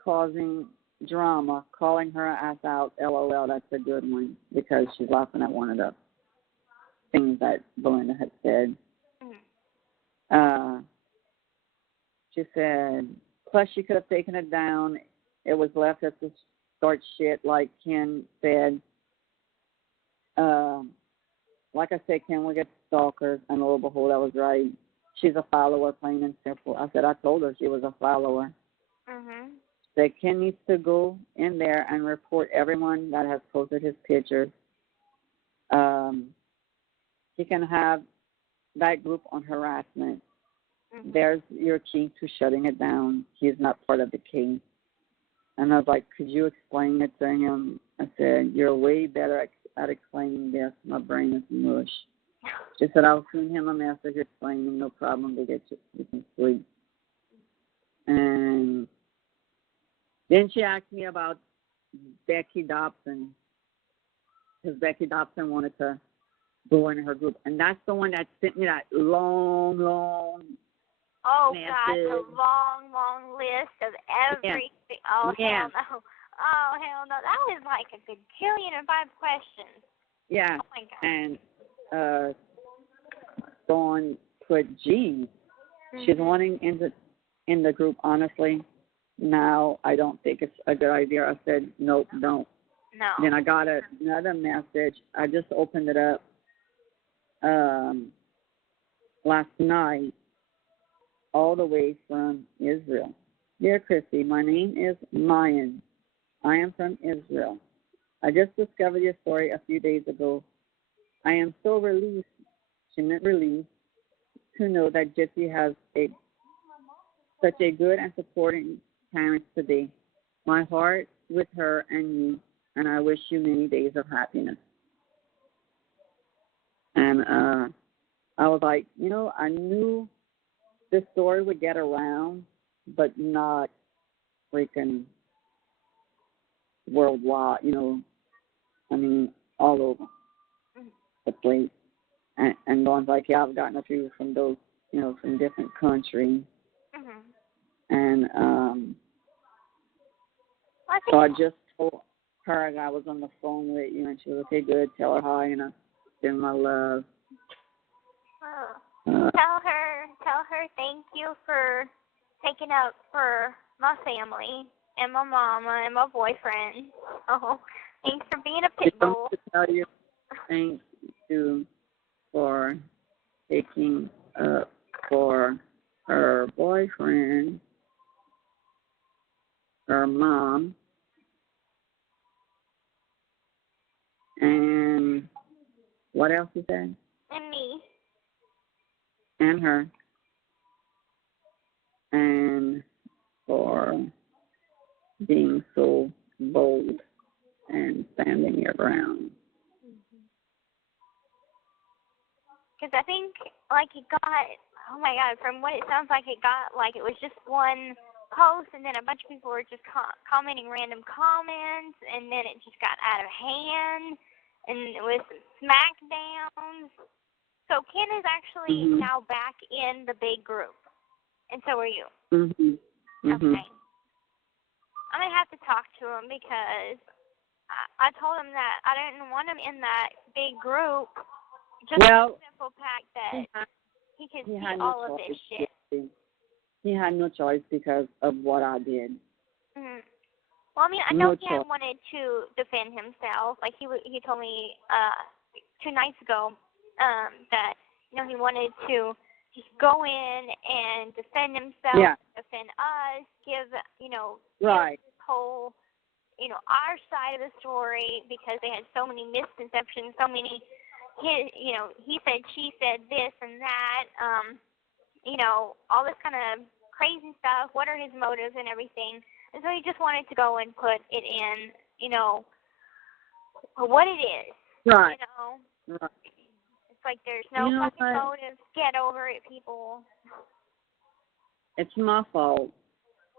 causing drama, calling her ass out, LOL, that's a good one, because she's laughing at one of the things that Belinda had said. She said, plus she could have taken it down. It was left at the start shit, like Ken said. Like I said, Ken will get stalkers, and lo and behold, I was right. She's a follower, plain and simple. I said, I told her she was a follower. That Ken needs to go in there and report everyone that has posted his pictures. He can have that group on harassment. There's your key to shutting it down. He's not part of the case. And I was like, could you explain it to him? I said, you're way better at explaining this. My brain is mush. She said, I'll send him a message explaining, no problem, to get you can sleep. And then she asked me about Becky Dobson, because Becky Dobson wanted to go in her group. And that's the one that sent me that long message. God, the long list of everything. Oh, hell no. Oh, hell no. That was like a good 1,005 questions. Yeah. Oh, my God. And Dawn put, gee, She's wanting in the group, honestly. Now, I don't think it's a good idea. I said, nope, don't. No. Then I got another message. I just opened it up last night, all the way from Israel. Dear Kristy, my name is Mayan. I am from Israel. I just discovered your story a few days ago. I am so relieved, she meant relieved, to know that Gypsy has such a good and supporting parents today. My heart with her and you, and I wish you many days of happiness. And I was like, I knew this story would get around, but not freaking worldwide, all over the place. And Dawn's like, yeah, I've gotten a few from those, from different countries. And so I just told her that I was on the phone with you, and she was, okay, good, tell her hi, and I send my love. Tell her thank you for taking up for my family and my mama and my boyfriend. Oh, thanks for being a pit bull. To tell you, thank you for taking up for her boyfriend, her mom, and what else is that? And me. And her. And for being so bold and standing your ground. Because I think, it got, oh my God, from what it sounds like, it got, it was just one post, and then a bunch of people were just commenting random comments, and then it just got out of hand, and it was some smackdowns. So Ken is actually now back in the big group, and so are you. Okay. I'm going to have to talk to him because I told him that I didn't want him in that big group, just for the simple fact that he could see all of this shit. He had no choice because of what I did. Well, I know Ken wanted to defend himself. He told me 2 nights ago that he wanted to just go in and defend himself, defend us, give right. His whole our side of the story, because they had so many misconceptions, so many he said, she said, this and that, all this kind of crazy stuff. What are his motives and everything? And so he just wanted to go and put it in, what it is. Right. Right. It's like there's no fucking motives. Get over it, people. It's my fault.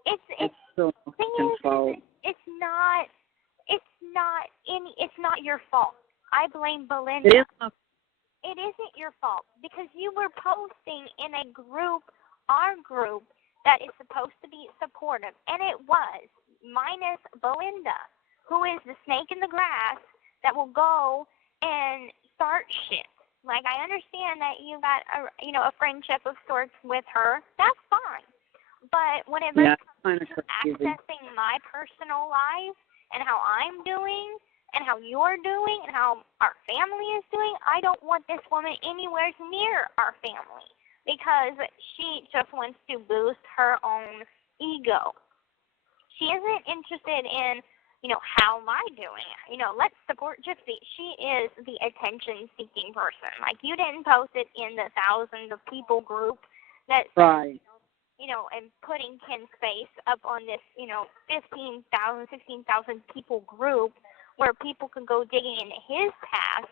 It's so my fault. It's not your fault. I blame Belinda. It isn't your fault because you were posting in a group, our group, that is supposed to be supportive, and it was, minus Belinda, who is the snake in the grass that will go and start shit. I understand that you got a friendship of sorts with her. That's fine. But whenever it comes to accessing my personal life and how I'm doing and how you're doing and how our family is doing, I don't want this woman anywhere near our family because she just wants to boost her own ego. She isn't interested in, how am I doing? Let's support Gypsy. She is the attention-seeking person. You didn't post it in the thousands of people group that says, and putting Ken's face up on this, 15,000, 16,000 people group where people can go digging into his past,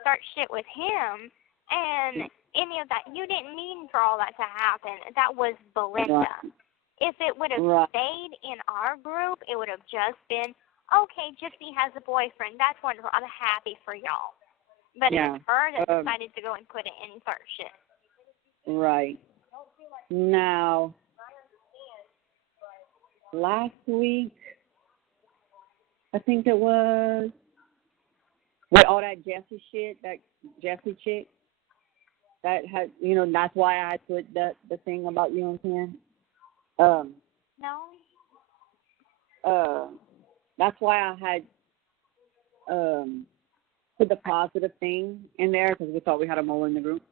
start shit with him, and any of that. You didn't mean for all that to happen. That was Belinda. Right. If it would have stayed in our group, it would have just been, okay, Gypsy has a boyfriend. That's wonderful. I'm happy for y'all. But it's her that decided to go and put it in and start shit. Right. Now, last week, I think it was, with all that Jessie shit, that Jessie chick, that had, that's why I put the thing about you and Ken. No. That's why I had put the positive thing in there because we thought we had a mole in the group.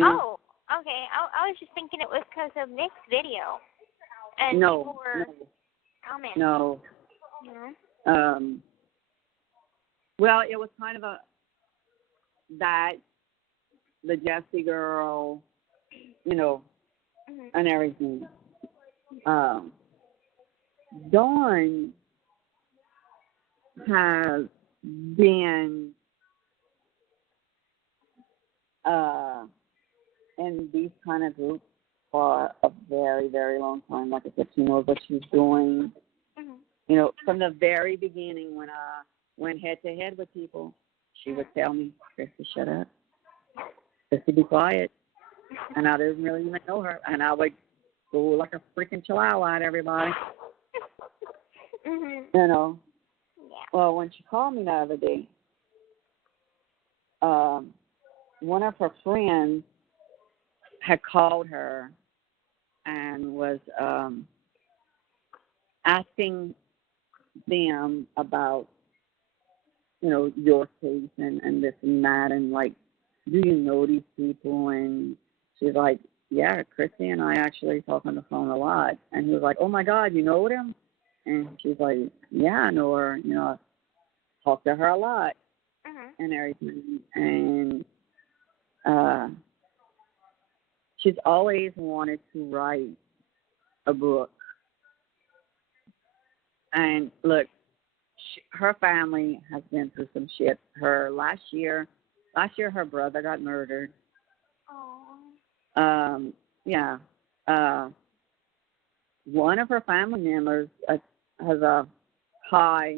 Oh, okay. I was just thinking it was because of Nick's video, and people were commenting. No. No. Well, it was kind of the Gypsy girl, Mm-hmm. and everything. Dawn has been in these kind of groups for a very, very long time. Like I said, she knows what she's doing. Mm-hmm. From the very beginning when I went head to head with people, she would tell me, Kristy, shut up. Kristy, be quiet. And I didn't really even know her. And I would go like a freaking chihuahua at everybody. Mm-hmm. Yeah. Well, when she called me the other day, one of her friends had called her and was asking them about, your case and this and that, and like, do you know these people? And she's like, yeah, Kristy and I actually talk on the phone a lot. And he was like, oh my God, you know them? And she's like, yeah, I know her. I talk to her a lot and everything. And she's always wanted to write a book. And look, her family has been through some shit. Last year, her brother got murdered. oh. Yeah. One of her family members has a high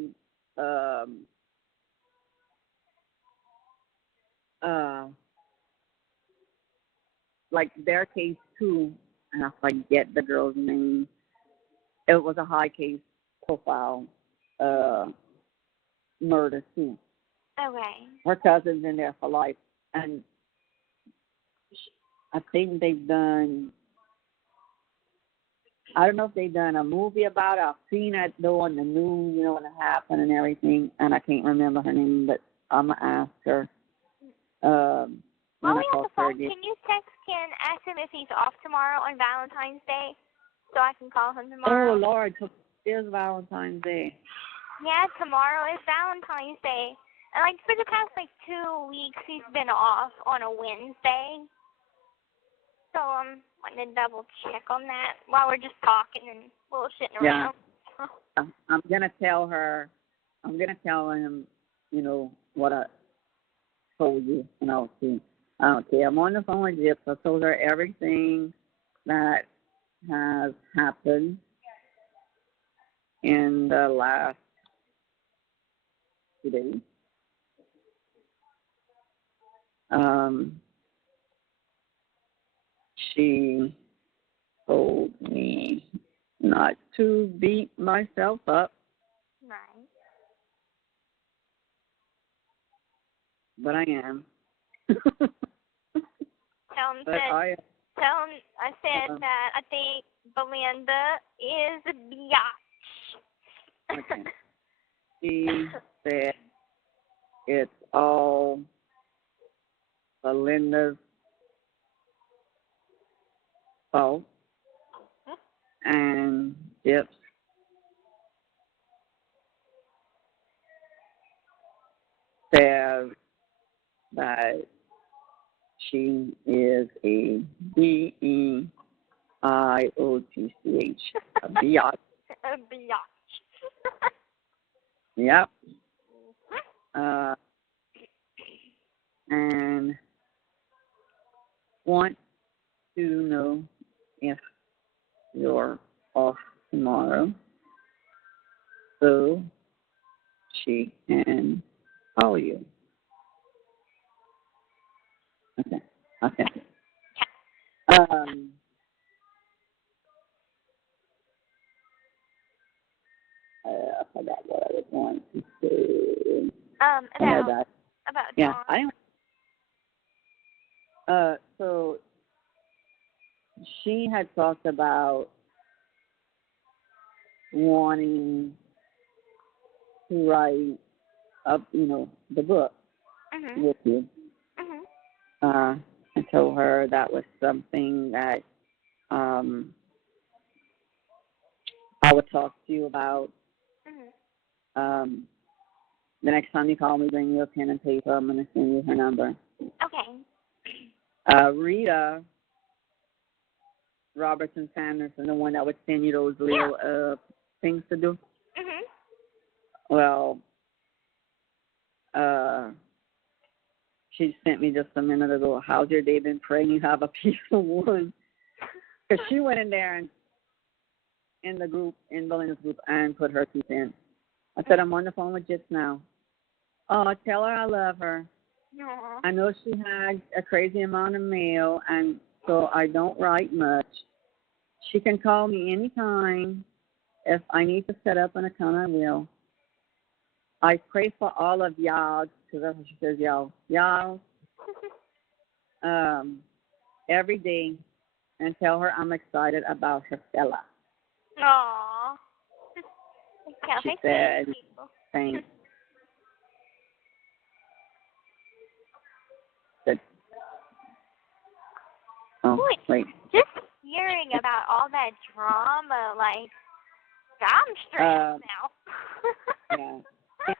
like their case too, and I forget the girl's name. It was a high case profile murder too. Okay. Her cousin's in there for life, and I think they've done. I don't know if they've done a movie about it. I've seen it though on the news, when it happened and everything, and I can't remember her name, but I'm gonna ask her. While we have the phone, can you text Ken, ask him if he's off tomorrow on Valentine's Day, so I can call him tomorrow? Oh Lord, it is Valentine's Day. Yeah, tomorrow is Valentine's Day. And for the past 2 weeks he's been off on a Wednesday. So I'm wanting to double check on that while we're just talking and bullshitting around. I'm gonna tell her. I'm gonna tell him, what I told you, and I'll see. Okay, I'm on the phone with Gypsy. I told her everything that has happened in the last 2 days. She told me not to beat myself up. Right. But I am. Tell him I said that I think Belinda is a biatch. Okay. She said it's all Belinda's fault, and Gypsy says that she is a BEIOTCH, a biatch. A biatch. Yep. And want to know if you're off tomorrow so she can call you. Okay. I forgot what I was going to say. About yeah, Dawn. I she had talked about wanting to write up, the book with you. I told her that was something that I would talk to you about. The next time you call me, bring you a pen and paper. I'm going to send you her number. Okay. Rita Robertson Sanderson, the one that would send you those little things to do. Well, she sent me just a minute ago. How's your day been? Praying you have a peaceful one. Because she went in there and in the group, in Belinda's group, and put her 2 cents. I said, I'm on the phone with Gypsy now. Oh, tell her I love her. Aww. I know she had a crazy amount of mail, and so I don't write much. She can call me anytime. If I need to set up an account, I will. I pray for all of y'all, because that's what she says, y'all. Y'all, every day, and tell her I'm excited about her fella. Aww. She said, thanks. Good. Oh, wait. Just hearing about all that drama, like, I'm stressed now. Yeah.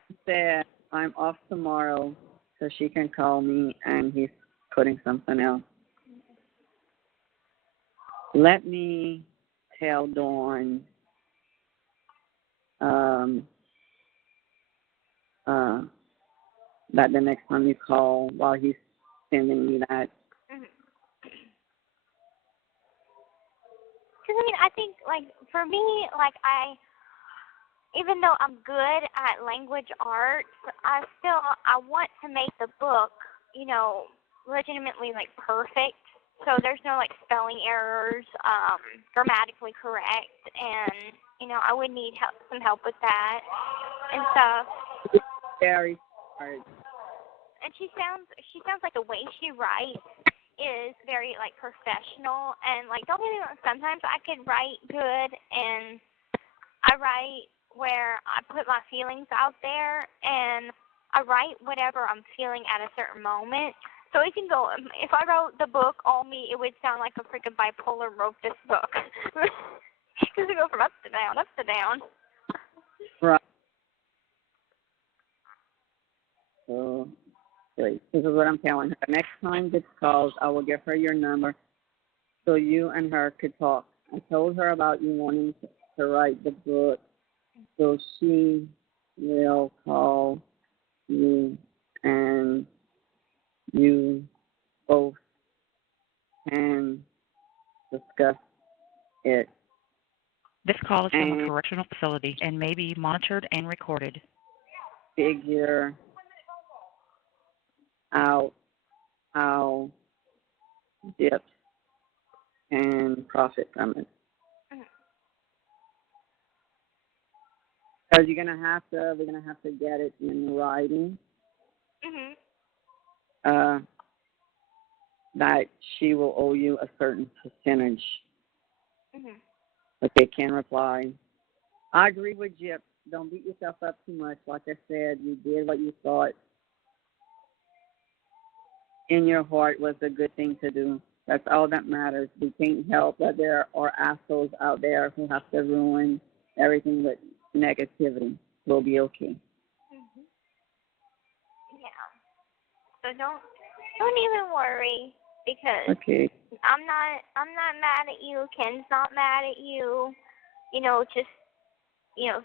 He said, I'm off tomorrow, so she can call me, and he's putting something else. Let me tell Dawn that the next time you call while he's sending me that. Because, I think, like, for me, like, even though I'm good at language arts, I want to make the book, legitimately, like, perfect. So there's no, like, spelling errors, grammatically correct, and, I would need some help with that and stuff. Very hard. And she sounds like the way she writes is very, like, professional, and, like, don't get me wrong, sometimes I could write good, and I write where I put my feelings out there, and I write whatever I'm feeling at a certain moment. So it can go, if I wrote the book all me, it would sound like a freaking bipolar wrote this book. Because it go from up to down, up to down. Right. So, this is what I'm telling her. Next time this calls, I will give her your number so you and her could talk. I told her about you wanting to write the book, so she will call you and you both can discuss it. This call is from a correctional facility and may be monitored and recorded. Figure out how Gypsy can profit from it. Because we're gonna have to get it in writing. That she will owe you a certain percentage. But they can reply. I agree with Gyp. Don't beat yourself up too much. Like I said, you did what you thought in your heart was a good thing to do. That's all that matters. We can't help that there are assholes out there who have to ruin everything with negativity. We'll be okay. Yeah. So don't even worry, because I'm not mad at you. Ken's not mad at you. Just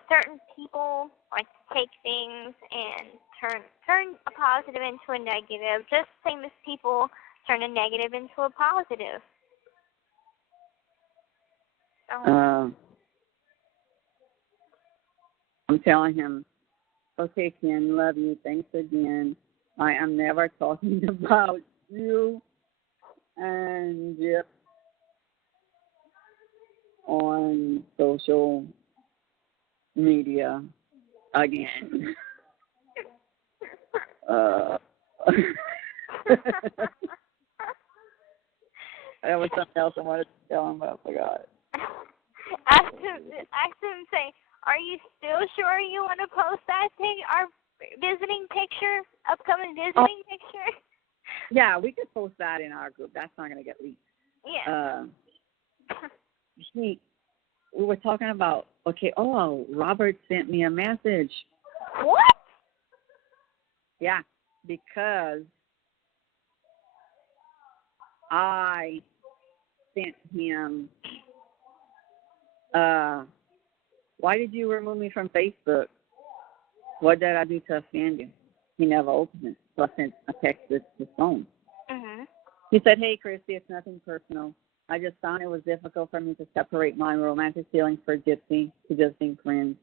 certain people like to take things and turn a positive into a negative, just the same as people turn a negative into a positive. So. I'm telling him, okay, Ken, love you. Thanks again. I am never talking about you and Gyp on social media again. That was something else I wanted to Tell him, but I forgot. Ask him, say, are you still sure you want to post that thing, our visiting picture, upcoming visiting picture? Yeah, we could post that in our group. That's not going to get leaked. Yeah. We were talking about, Robert sent me a message. What? Yeah, because I sent him, why did you remove me from Facebook? What did I do to offend you? He never opened it. So I sent a text to his phone. Mm-hmm. He said, hey, Kristy, it's nothing personal. I just found it was difficult for me to separate my romantic feelings for Gypsy to just being friends.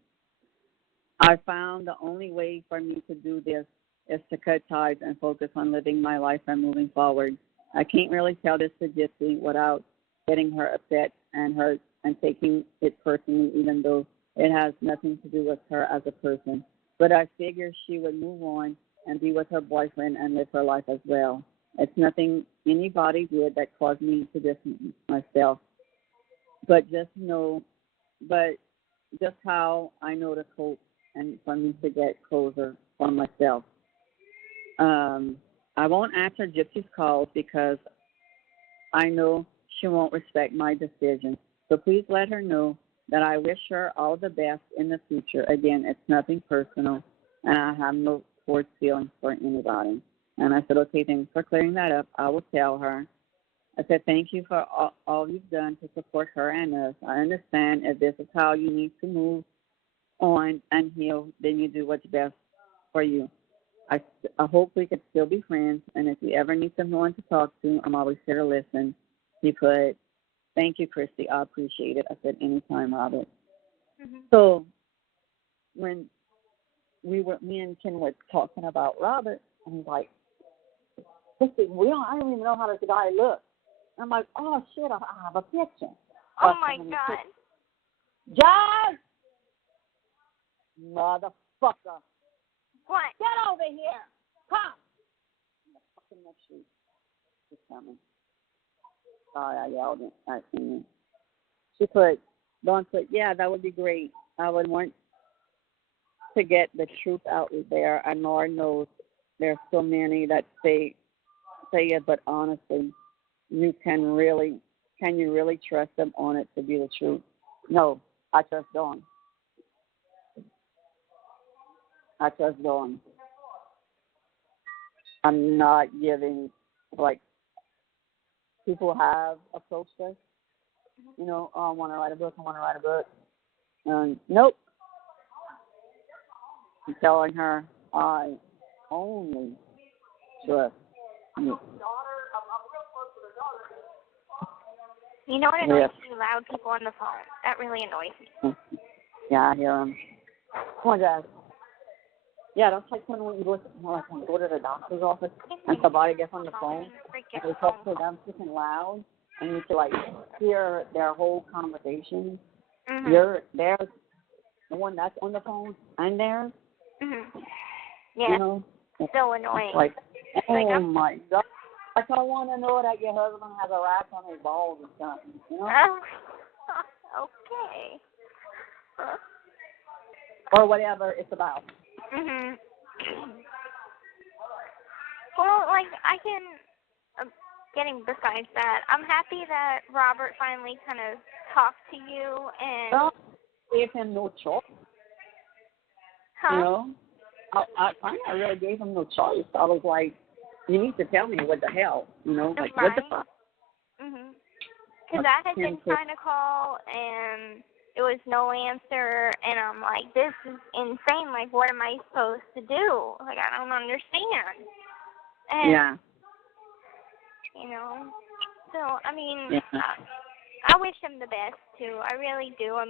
I found the only way for me to do this is to cut ties and focus on living my life and moving forward. I can't really tell this to Gypsy without getting her upset and hurt and taking it personally, even though it has nothing to do with her as a person. But I figured she would move on and be with her boyfriend and live her life as well. It's nothing anybody did that caused me to distance myself. But just how I know to cope and for me to get closer for myself. I won't answer Gypsy's calls because I know she won't respect my decision. So please let her know that I wish her all the best in the future. Again, it's nothing personal, and I have no towards feelings for anybody. And I said, okay, thanks for clearing that up. I will tell her. I said, thank you for all you've done to support her and us. I understand if this is how you need to move on and heal, then you do what's best for you. I hope we could still be friends, and if you ever need someone to talk to, I'm always here to listen. He put, thank you, Kristy. I appreciate it. I said, anytime, Robert. Mm-hmm. So when me and Ken were talking about Robert, and he's like, I don't even know how this guy looks. I'm like, oh, shit, I have a picture. Oh, my God. Jazz! Motherfucker. What? Get over here. Come. The fucking next sheet is coming. Sorry, I yelled at him. Dawn put, yeah, that would be great. I would want to get the truth out there. And Lord knows there's so many that say it, but honestly, can you really trust them on it to be the truth? No, I trust Dawn. I'm not giving, people have approached us, I want to write a book. Nope. I'm telling her I only trust you. You know what annoys me? Loud people on the phone. That really annoys me. Yeah, I hear them. Come on, guys. Yeah, that's like when you go to the doctor's office and somebody gets on the phone and they talk to them freaking loud and you can hear their whole conversation. Mm-hmm. There's the one that's on the phone and theirs. Mm-hmm. Yeah. So annoying. My God. I want to know that your husband has a rash on his balls or something, Okay. Or whatever it's about. Mhm. Well, I can. Getting besides that, I'm happy that Robert finally kind of talked to you and. Well, gave him no choice. Huh? I really gave him no choice. I was like, you need to tell me what the hell, what the fuck. Mhm. Because I had been trying to call and it was no answer, and I'm like, this is insane. What am I supposed to do? I don't understand. And, yeah. So, I wish him the best, too. I really do. I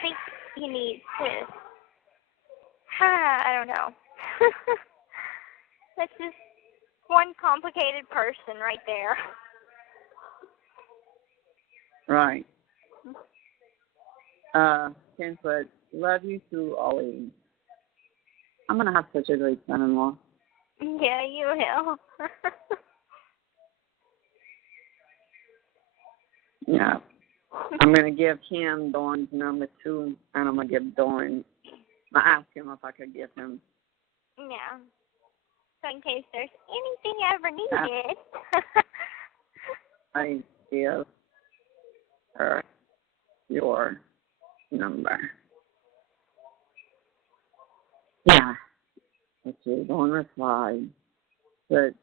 think he needs to, I don't know. That's just one complicated person right there. Right. Ken put, love you too, always. I'm going to have such a great son-in-law. Yeah, you will. Yeah. I'm going to give him Dawn's number, too, and I'm going to give Dawn, I asked him if I could give him. Yeah. So in case there's anything ever needed. I give her your number. Yeah. Okay, Dawn replied. But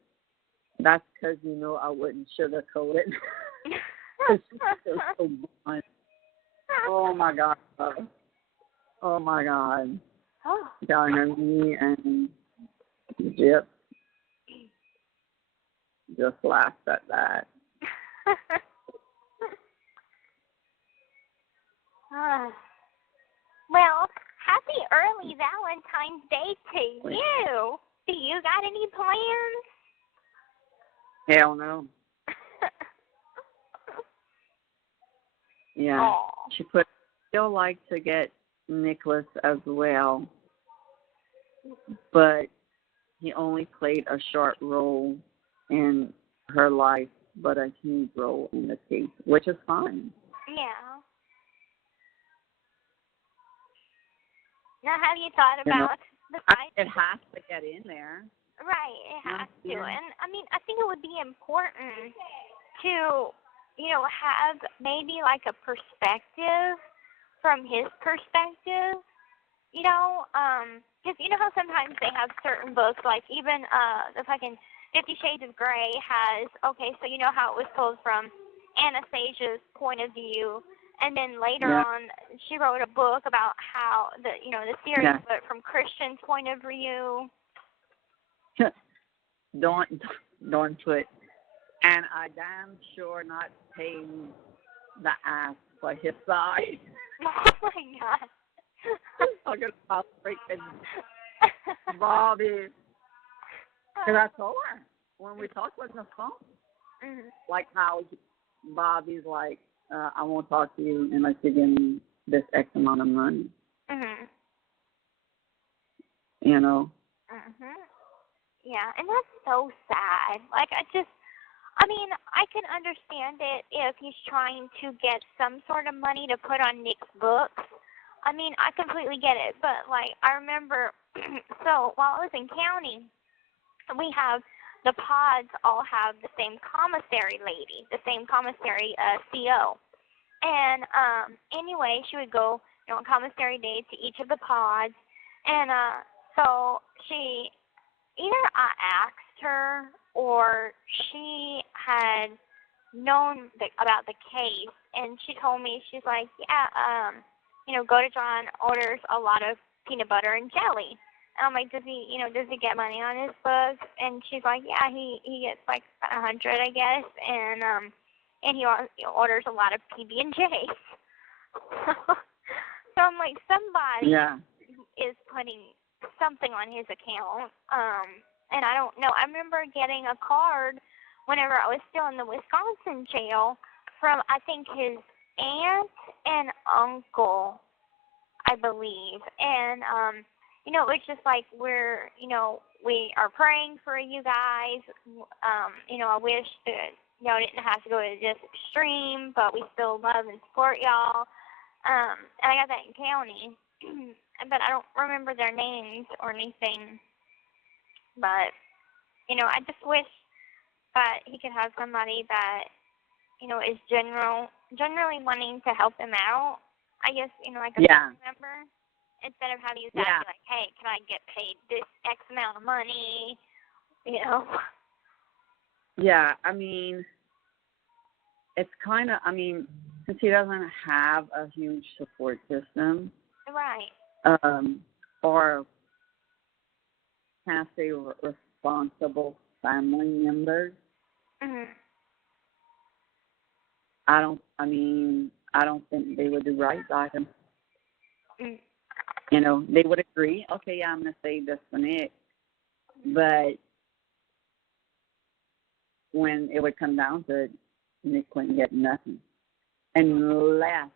that's because you know I wouldn't sugarcoat it. It's so blunt. Oh my God. Oh my God. Down here, me and Gyp just laughed at that. Well, happy early Valentine's Day to you. Do you got any plans? Hell no. Yeah. Aww. She put, still like to get Nicholas as well, but he only played a short role in her life, but a huge role in the case, which is fine. Yeah. Now, have you thought about the fact it has to get in there? Right, it has to. And, I mean, I think it would be important to, have maybe like a perspective from his perspective, because you know how sometimes they have certain books, like even the fucking 50 Shades of Grey has, okay, so you know how it was told from Anastasia's point of view, and then later on she wrote a book about how the series, but from Christian's point of view. Don't put, and I damn sure not paying the ass for his side. Oh my God. I'm going to freaking Bobby. Because I told her when we talked on the phone, like how Bobby's like, I won't talk to you unless you give me this X amount of money. You know? Yeah, and that's so sad. Like, I can understand it if he's trying to get some sort of money to put on Nick's books. I mean, I completely get it. But, like, I remember, so while I was in county, we have, the pods all have the same commissary lady, the same commissary CO. And anyway, she would go, on commissary days to each of the pods. And so she, either I asked her or she had known about the case, and she told me, she's like, go to John, orders a lot of peanut butter and jelly. And I'm like, does he get money on his books? And she's like, yeah, he gets like 100, I guess, and he orders a lot of PB&Js. So I'm like, somebody is putting something on his account. And I don't know. I remember getting a card whenever I was still in the Wisconsin jail from, I think, his aunt and uncle, I believe. And, it was just like, we are praying for you guys. I wish that, didn't have to go to this extreme, but we still love and support y'all. And I got that in county. But I don't remember their names or anything. But, I just wish that he could have somebody that, is generally wanting to help him out. I guess, like a family member, instead of having you be like, hey, can I get paid this X amount of money, Yeah, I mean, it's kind of, since he doesn't have a huge support system. Right. Or can I say responsible family members. I don't think they would do right by him. They would agree, okay, I'm going to save this for Nick. But when it would come down to it, Nick couldn't get nothing. Unless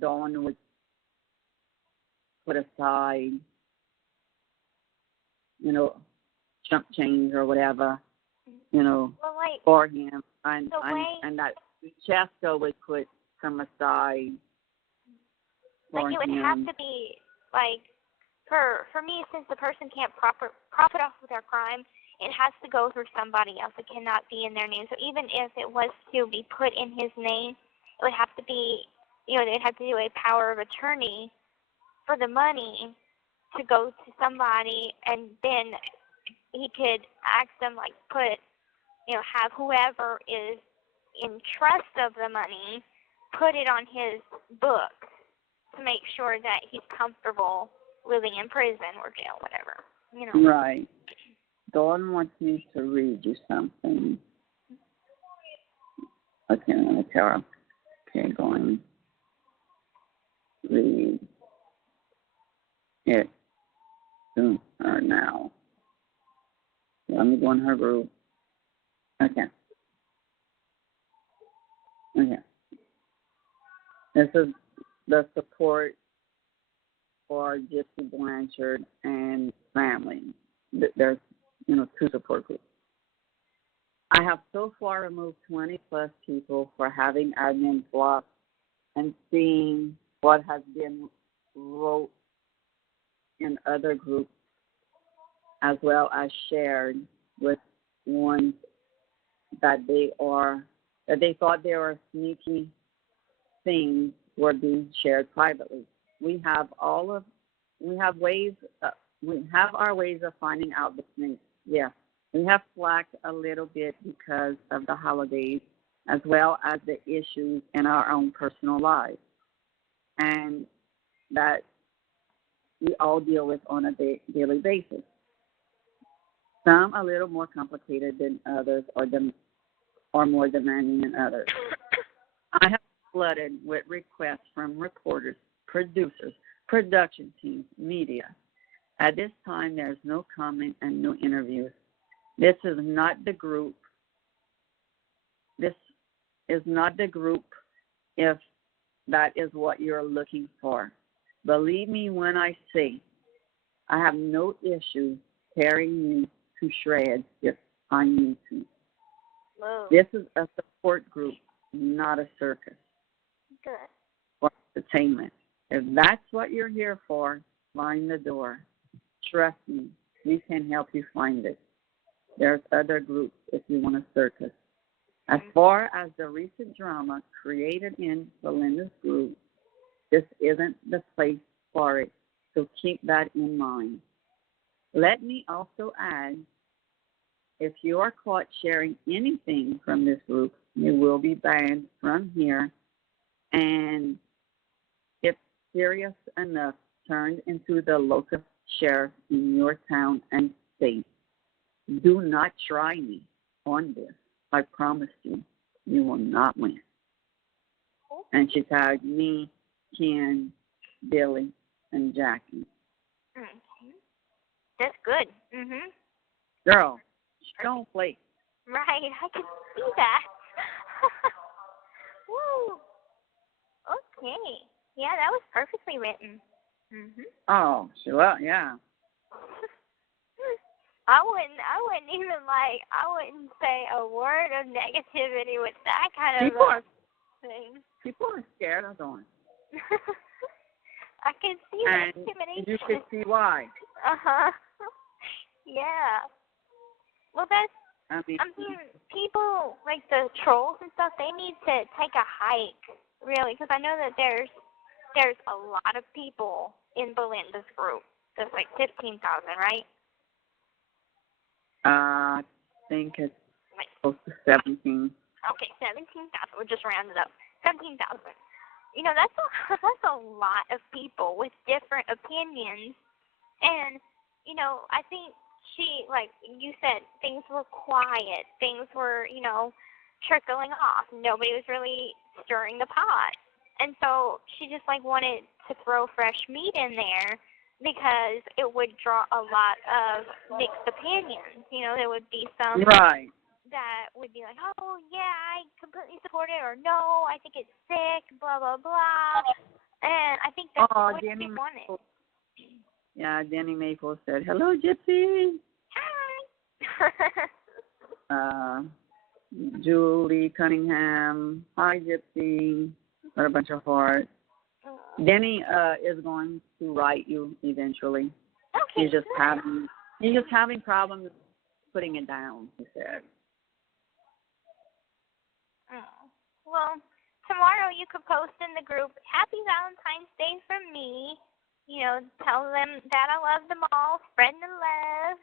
Dawn would put aside, chump change or whatever, for him. And that Francesca would put some aside for Like, it would him. have to be, like, for me, since the person can't profit off of their crime, it has to go through somebody else. It cannot be in their name. So even if it was to be put in his name, it would have to be, they'd have to do a power of attorney for the money to go to somebody, and then he could ask them, like, have whoever is in trust of the money put it on his book to make sure that he's comfortable living in prison or jail, whatever. Right. Dawn wants me to read you something. Okay, I'm going to tell her. Okay, going. Read it to her now. Let me go in her group. Okay. Okay. This is the support for Gypsy Blanchard and family. There's, two support groups. I have so far removed 20 plus people for having admin blocked and seeing what has been wrote in other groups, as well as shared with ones that they thought they were sneaky things were being shared privately. We have our ways of finding out the snakes. Yeah, we have slacked a little bit because of the holidays, as well as the issues in our own personal lives, and that we all deal with on a daily basis. Some a little more complicated than others, or more demanding than others. I have flooded with requests from reporters, producers, production teams, media. At this time, there's no comment and no interviews. This is not the group. This is not the group if that is what you're looking for. Believe me when I say I have no issue tearing you to shreds if I need to. Whoa. This is a support group, not a circus. Good. Or entertainment. If that's what you're here for, line the door. Trust me, we can help you find it. There's other groups if you want a circus. As far as the recent drama created in Belinda's group, this isn't the place for it, so keep that in mind. Let me also add, if you are caught sharing anything from this group, you will be banned from here, and if serious enough, turned into the local sheriff in your town and state. Do not try me on this. I promise you, you will not win. And she tagged me, Ken, Billy, and Jackie. Mm-hmm. That's good. Mhm. Girl, don't play. Right, I can see that. Woo. Okay. Yeah, that was perfectly written. Mhm. Oh, sure, yeah. I wouldn't say a word of negativity with that kind of thing. People are scared of Dawn. I can see the intimidation. You can see why. Yeah. Well, I mean, people like the trolls and stuff. They need to take a hike, really, because I know that there's a lot of people in Belinda's group. There's like 15,000, right? I think it's close to 17. Okay, 17,000. We'll just round it up. 17,000. That's a lot of people with different opinions, and I think she, like you said, things were quiet. Things were, trickling off. Nobody was really stirring the pot, and so she just wanted to throw fresh meat in there, because it would draw a lot of mixed opinions. There would be some that would be like, oh, yeah, I completely support it, or no, I think it's sick, blah, blah, blah. And I think that's what she wanted. Yeah, Danny Maple said, hello, Gypsy. Hi. Julie Cunningham. Hi, Gypsy. Got a bunch of hearts. Denny is going to write you eventually. Okay. He's just having problems putting it down, he said. Well, tomorrow you could post in the group, Happy Valentine's Day from me. You know, tell them that I love them all, spread the love,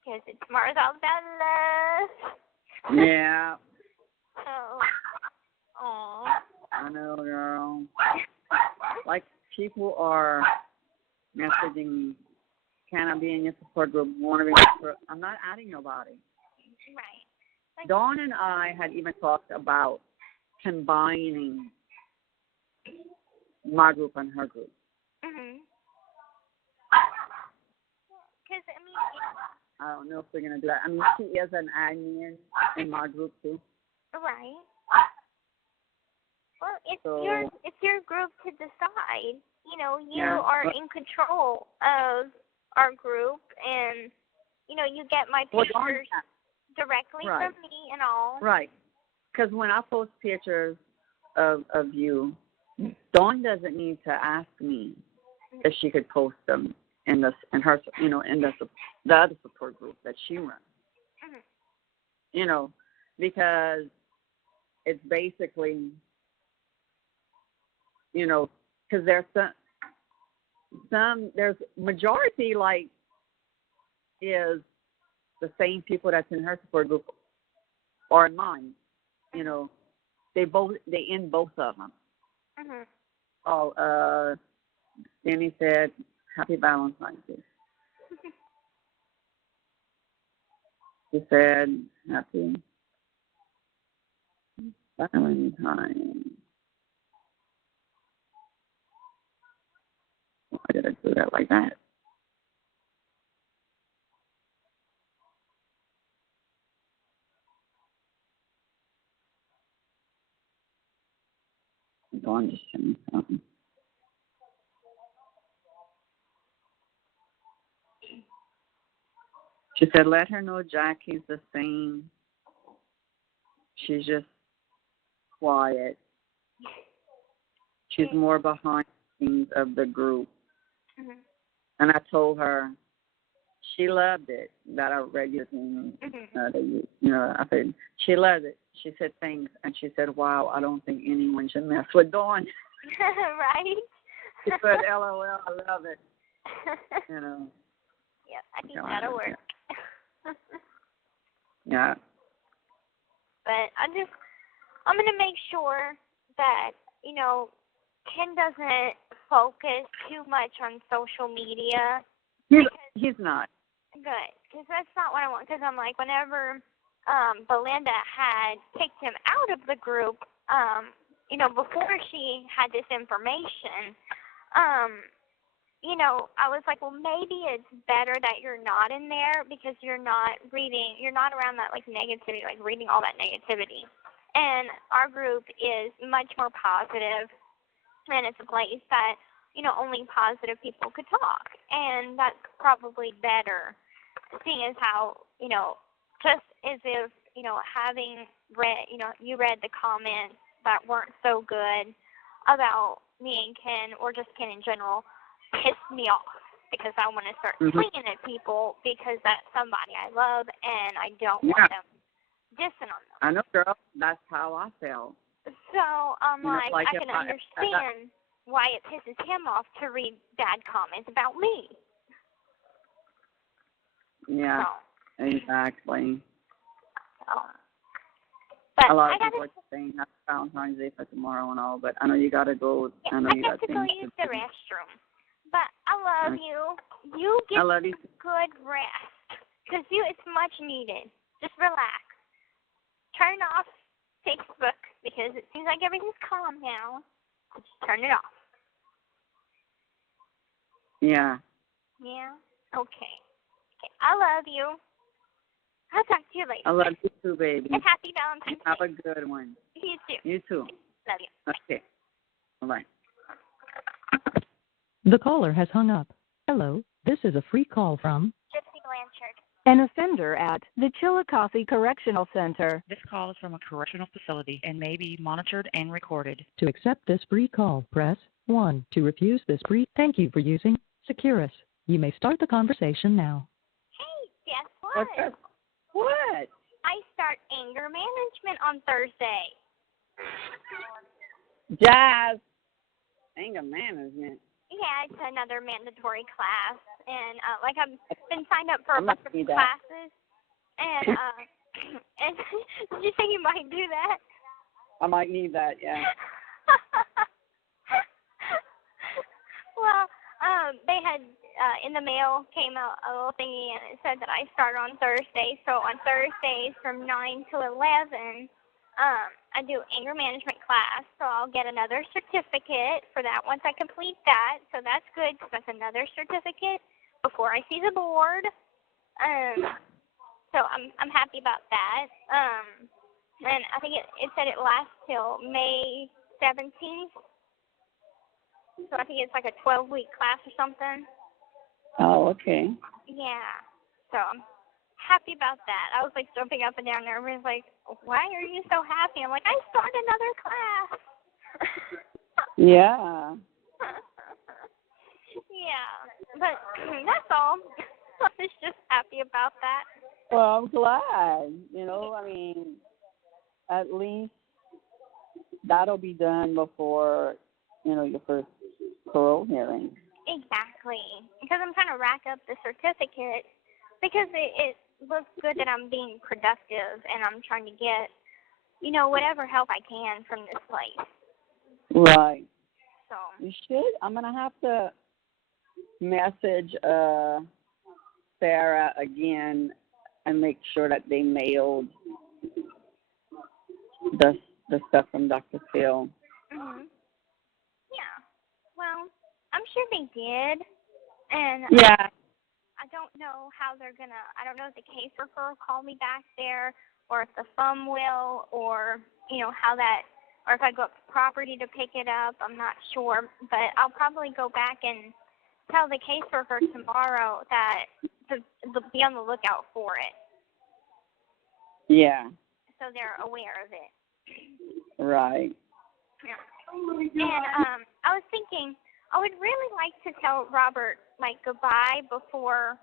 because tomorrow's all about love. Yeah. Oh. I know, girl. Like, people are messaging me, can I be in your support group? Want to be in your support? I'm not adding nobody. Right. Dawn and I had even talked about combining my group and her group. Mhm. Because I don't know if we're gonna do that. I mean, she is an admin in my group too. Right. Well, it's your group to decide. You know, you are in control of our group, and you know you get my pictures directly from me and all. Right. Because when I post pictures of you, Dawn doesn't need to ask me if she could post them in the other support group that she runs. Mm-hmm. You know, because it's basically, you know, because there's there's majority like is the same people that's in her support group or in mine. You know, they end both of them. Mhm. Oh, Danny said, Happy Valentine's Day. He said, Happy Valentine's. Why did I do that like that? Dawn just sent me something. She said, let her know Jackie's the same. She's just quiet. She's more behind the scenes of the group. Mhm. And I told her she loved it that I read your thing. I said, she loved it. She said thanks. And she said, wow, I don't think anyone should mess with Dawn. Right? She said, LOL, I love it. You know. Yeah, I think that'll work. Yeah. But I'm going to make sure that, you know, Ken doesn't focus too much on social media. He's not. Good, because that's not what I want. Because I'm like, whenever Belinda had kicked him out of the group, you know, before she had this information, you know, I was like, well, maybe it's better that you're not in there because you're not around that, like, negativity, like, reading all that negativity. And our group is much more positive, and it's a place that, you know, only positive people could talk. And that's probably better, seeing as how, you know, just as if, you know, having read, you know, you read the comments that weren't so good about me and Ken, or just Ken in general, pissed me off because I want to start swinging at people because that's somebody I love and I don't want them dissing on them. I know, girl. That's how I felt. So I'm like I can I understand why it pisses him off to read bad comments about me. Yeah, so, exactly. But a lot of people are saying Happy Valentine's Day for tomorrow and all, but I know you got to go. Yeah, I know you got to go use the restroom. But I love you. You get good rest because it's much needed. Just relax. Turn off Facebook because it seems like everything's calm now. So just turn it off. Yeah. Yeah? Okay. I love you. I'll talk to you later. I love you too, baby. And happy Valentine's Day. Have a good one. You too. You too. Love you. Okay. Bye-bye. The caller has hung up. Hello, this is a free call from Gypsy Blanchard. An offender at the Chillicothe Correctional Center. This call is from a correctional facility and may be monitored and recorded. To accept this free call, press 1. To refuse this free, thank you for using Securus. You may start the conversation now. Hey, guess what? What? I start anger management on Thursday. Jazz. Anger management. Yeah, it's another mandatory class, and I've been signed up for a bunch of classes, and and did you say you might do that? I might need that, yeah. Well, they had in the mail came out a little thingy, and it said that I start on Thursday. So on Thursdays from 9 to 11. I do anger management class, so I'll get another certificate for that once I complete that. So that's good, because that's another certificate before I see the board. So I'm happy about that. And I think it said it lasts till May 17th. So I think it's like a 12-week class or something. Oh, okay. Yeah. So I'm happy about that. I was like jumping up and down there. Everyone's like, "Why are you so happy?" I'm like, "I start another class." Yeah. Yeah, but that's all. I was just happy about that. Well, I'm glad. I mean, at least that'll be done before, your first parole hearing. Exactly. Because I'm trying to rack up the certificate because it looks good that I'm being productive and I'm trying to get, whatever help I can from this place. Right. So. You should. I'm going to have to message Sarah again and make sure that they mailed the stuff from Dr. Phil. Mhm. Yeah. Well, I'm sure they did. And yeah. I don't know how they're going to, I don't know if the caseworker will call me back there or if the FUM will or, how that, or if I go up to property to pick it up. I'm not sure. But I'll probably go back and tell the caseworker tomorrow that to be on the lookout for it. Yeah. So they're aware of it. Right. Yeah. And I was thinking, I would really like to tell Robert, goodbye before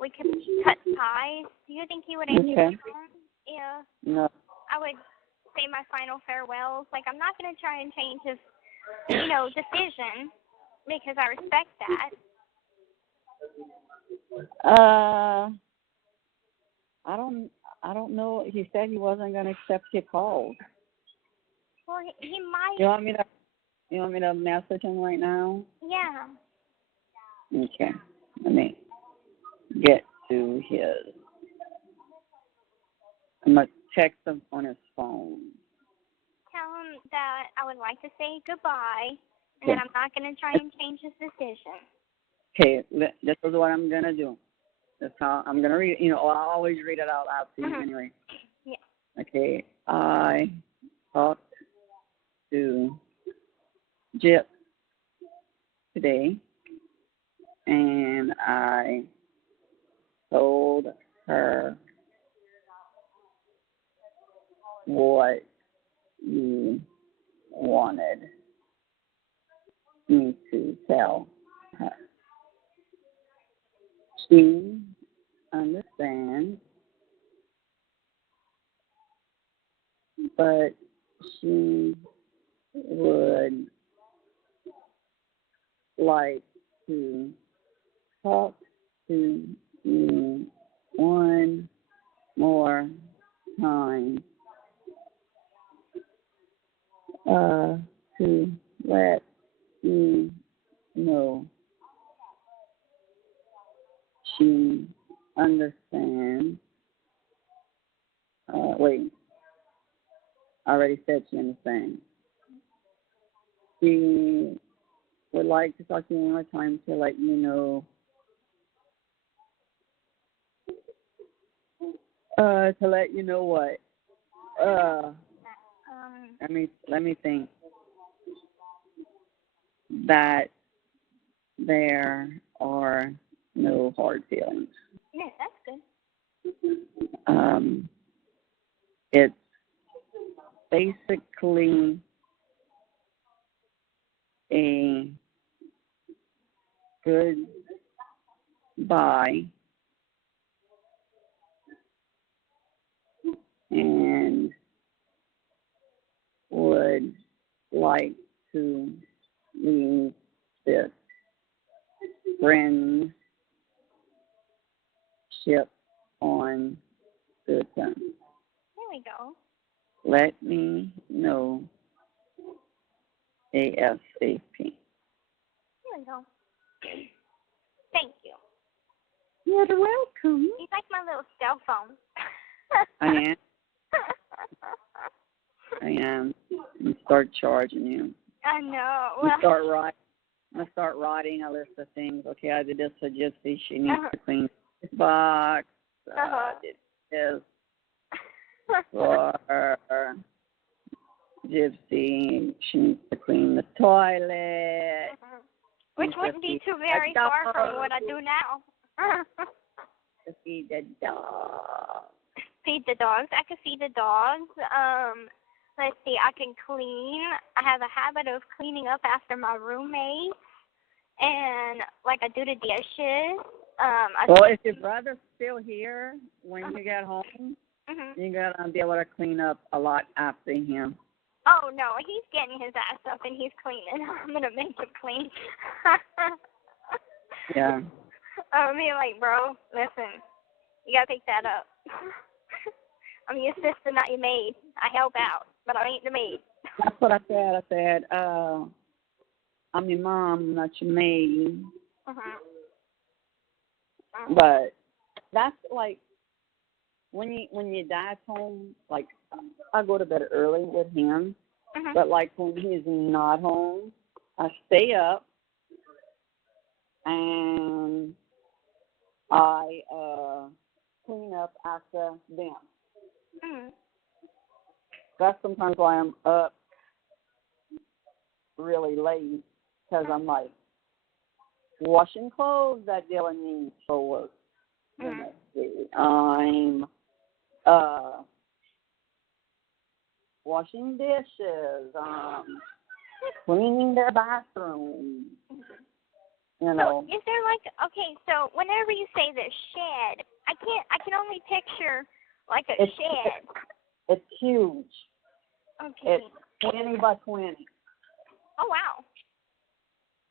we could cut ties. Do you think he would answer the phone? Yeah. No. I would say my final farewells. I'm not going to try and change his, decision because I respect that. I don't know. He said he wasn't going to accept your calls. Well, he might. You want me to message him right now? Yeah. Okay. Let me get to his. I'm going to text him on his phone. Tell him that I would like to say goodbye and that I'm not going to try and change his decision. Okay. This is what I'm going to do. That's how I'm going to read it. I'll always read it out loud to you anyway. Yeah. Okay. I talked to Gyp today, and I told her what you wanted me to tell her. She understands, but she would like to talk to you one more time to let you know she understands. Wait, I already said she understands. She would like to talk to you one more time to let you know. To let you know what? Let me think. That there are no hard feelings. Yeah, that's good. It's basically a goodbye, and would like to leave this friendship on good terms. There we go. Let me know ASAP. There we go. Thank you. You're welcome. He's like my little cell phone. I am. I'm gonna start charging you. I know. I'm gonna start writing a list of things. Okay, I did this for Gypsy. She needs to clean this box. I did this for Gypsy. She needs to clean the toilet. Which wouldn't be too very far from what I do now. To feed the dog. Feed the dogs. I can feed the dogs. Let's see. I can clean. I have a habit of cleaning up after my roommates, and like I do the dishes. Well, if your brother's still here when you get home, you're gonna be able to clean up a lot after him. Oh no, he's getting his ass up and he's cleaning. I'm gonna make him clean. Yeah. I mean, like, bro, listen, you gotta pick that up. I'm your sister, not your maid. I help out, but I ain't the maid. That's what I said. I said, I'm your mom, not your maid. But that's like when your dad's home. Like I go to bed early with him, but like when he's not home, I stay up and I clean up after them. That's sometimes why I'm up really late, because I'm like washing clothes that Dylan needs for work. I'm washing dishes, cleaning their bathroom. You know. So is there like, okay, so whenever you say the shed, I can only picture like a shed. It's huge. Okay. It's 20 by 20. Oh wow.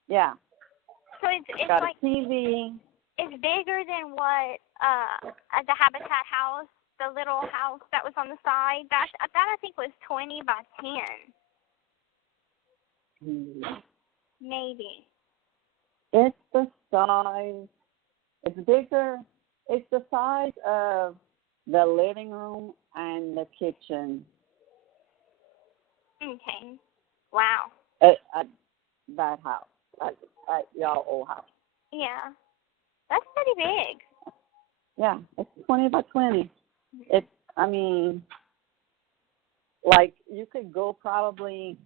Yeah. So it's got like a TV. It's bigger than what at the Habitat house, the little house that was on the side. That I think was 20 by 10. Maybe. It's the size. It's bigger. It's the size of the living room and the kitchen. Okay. Wow. At that house. At y'all old house. Yeah. That's pretty big. Yeah, it's 20 by 20. It's, I mean, like you could go probably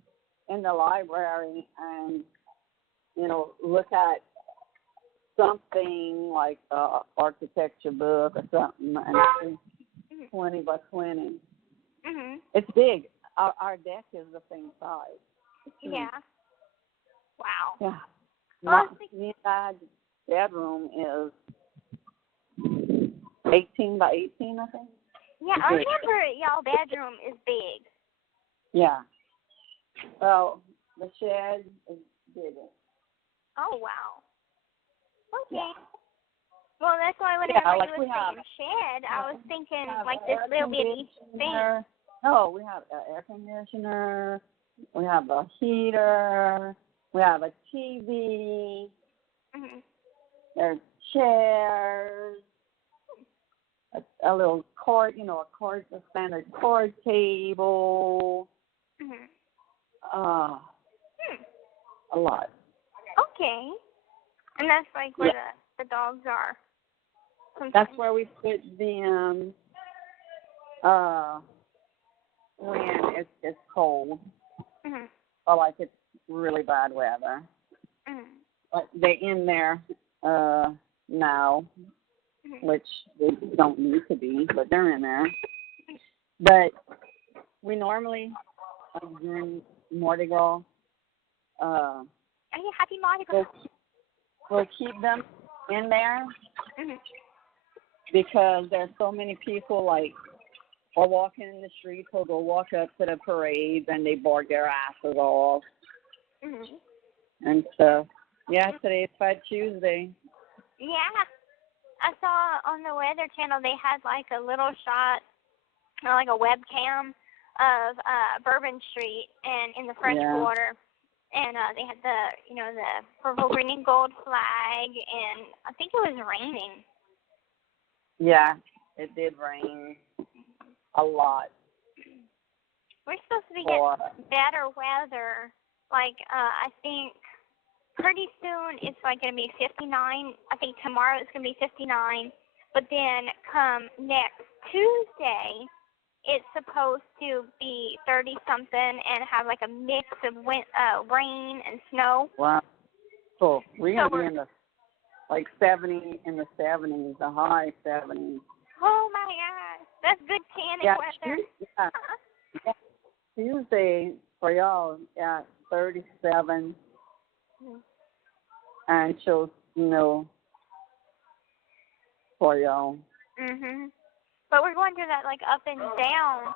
in the library and, you know, look at something like an architecture book or something, and it's 20 by 20. It's big. Our deck is the same size. Yeah. Wow. Yeah. Well, Me and Dad's bedroom is 18 by 18, I think. Yeah, I remember y'all bedroom is big. Yeah. Well, the shed is bigger. Oh, wow. Okay. Yeah. Well, that's why whenever like you were saying shed, I was thinking like this little bitty thing. No, we have an air conditioner. We have a heater. We have a TV. There's chairs. A little court, you know, a standard court table. A lot. Okay. And that's like where the dogs are. Sometimes. That's where we put them when it's cold. Or like it's really bad weather. But they're in there now. which they don't need to be, but they're in there. But we normally, during Mardi Gras, Happy Mardi Gras. We'll keep them in there because there's so many people, like, or walking in the streets or go walk up to the parades and they bark their asses off and stuff. Yeah, today's Fat Tuesday. Yeah. I saw on the Weather Channel they had like a little shot, like a webcam of Bourbon Street and in the French Quarter. And they had the purple, green, and gold flag, and I think it was raining. Yeah, it did rain a lot. We're supposed to be getting better weather. Like, I think pretty soon it's like going to be 59. I think tomorrow it's going to be 59. But then come next Tuesday, it's supposed to be 30-something and have like a mix of rain and snow. Wow. Cool. We're going to be in the, like, 70, in the 70s, the high 70s. Oh, my God. That's good tanning weather. Yeah. Tuesday for y'all, 37. And shows snow for y'all. But we're going through that, like, up and down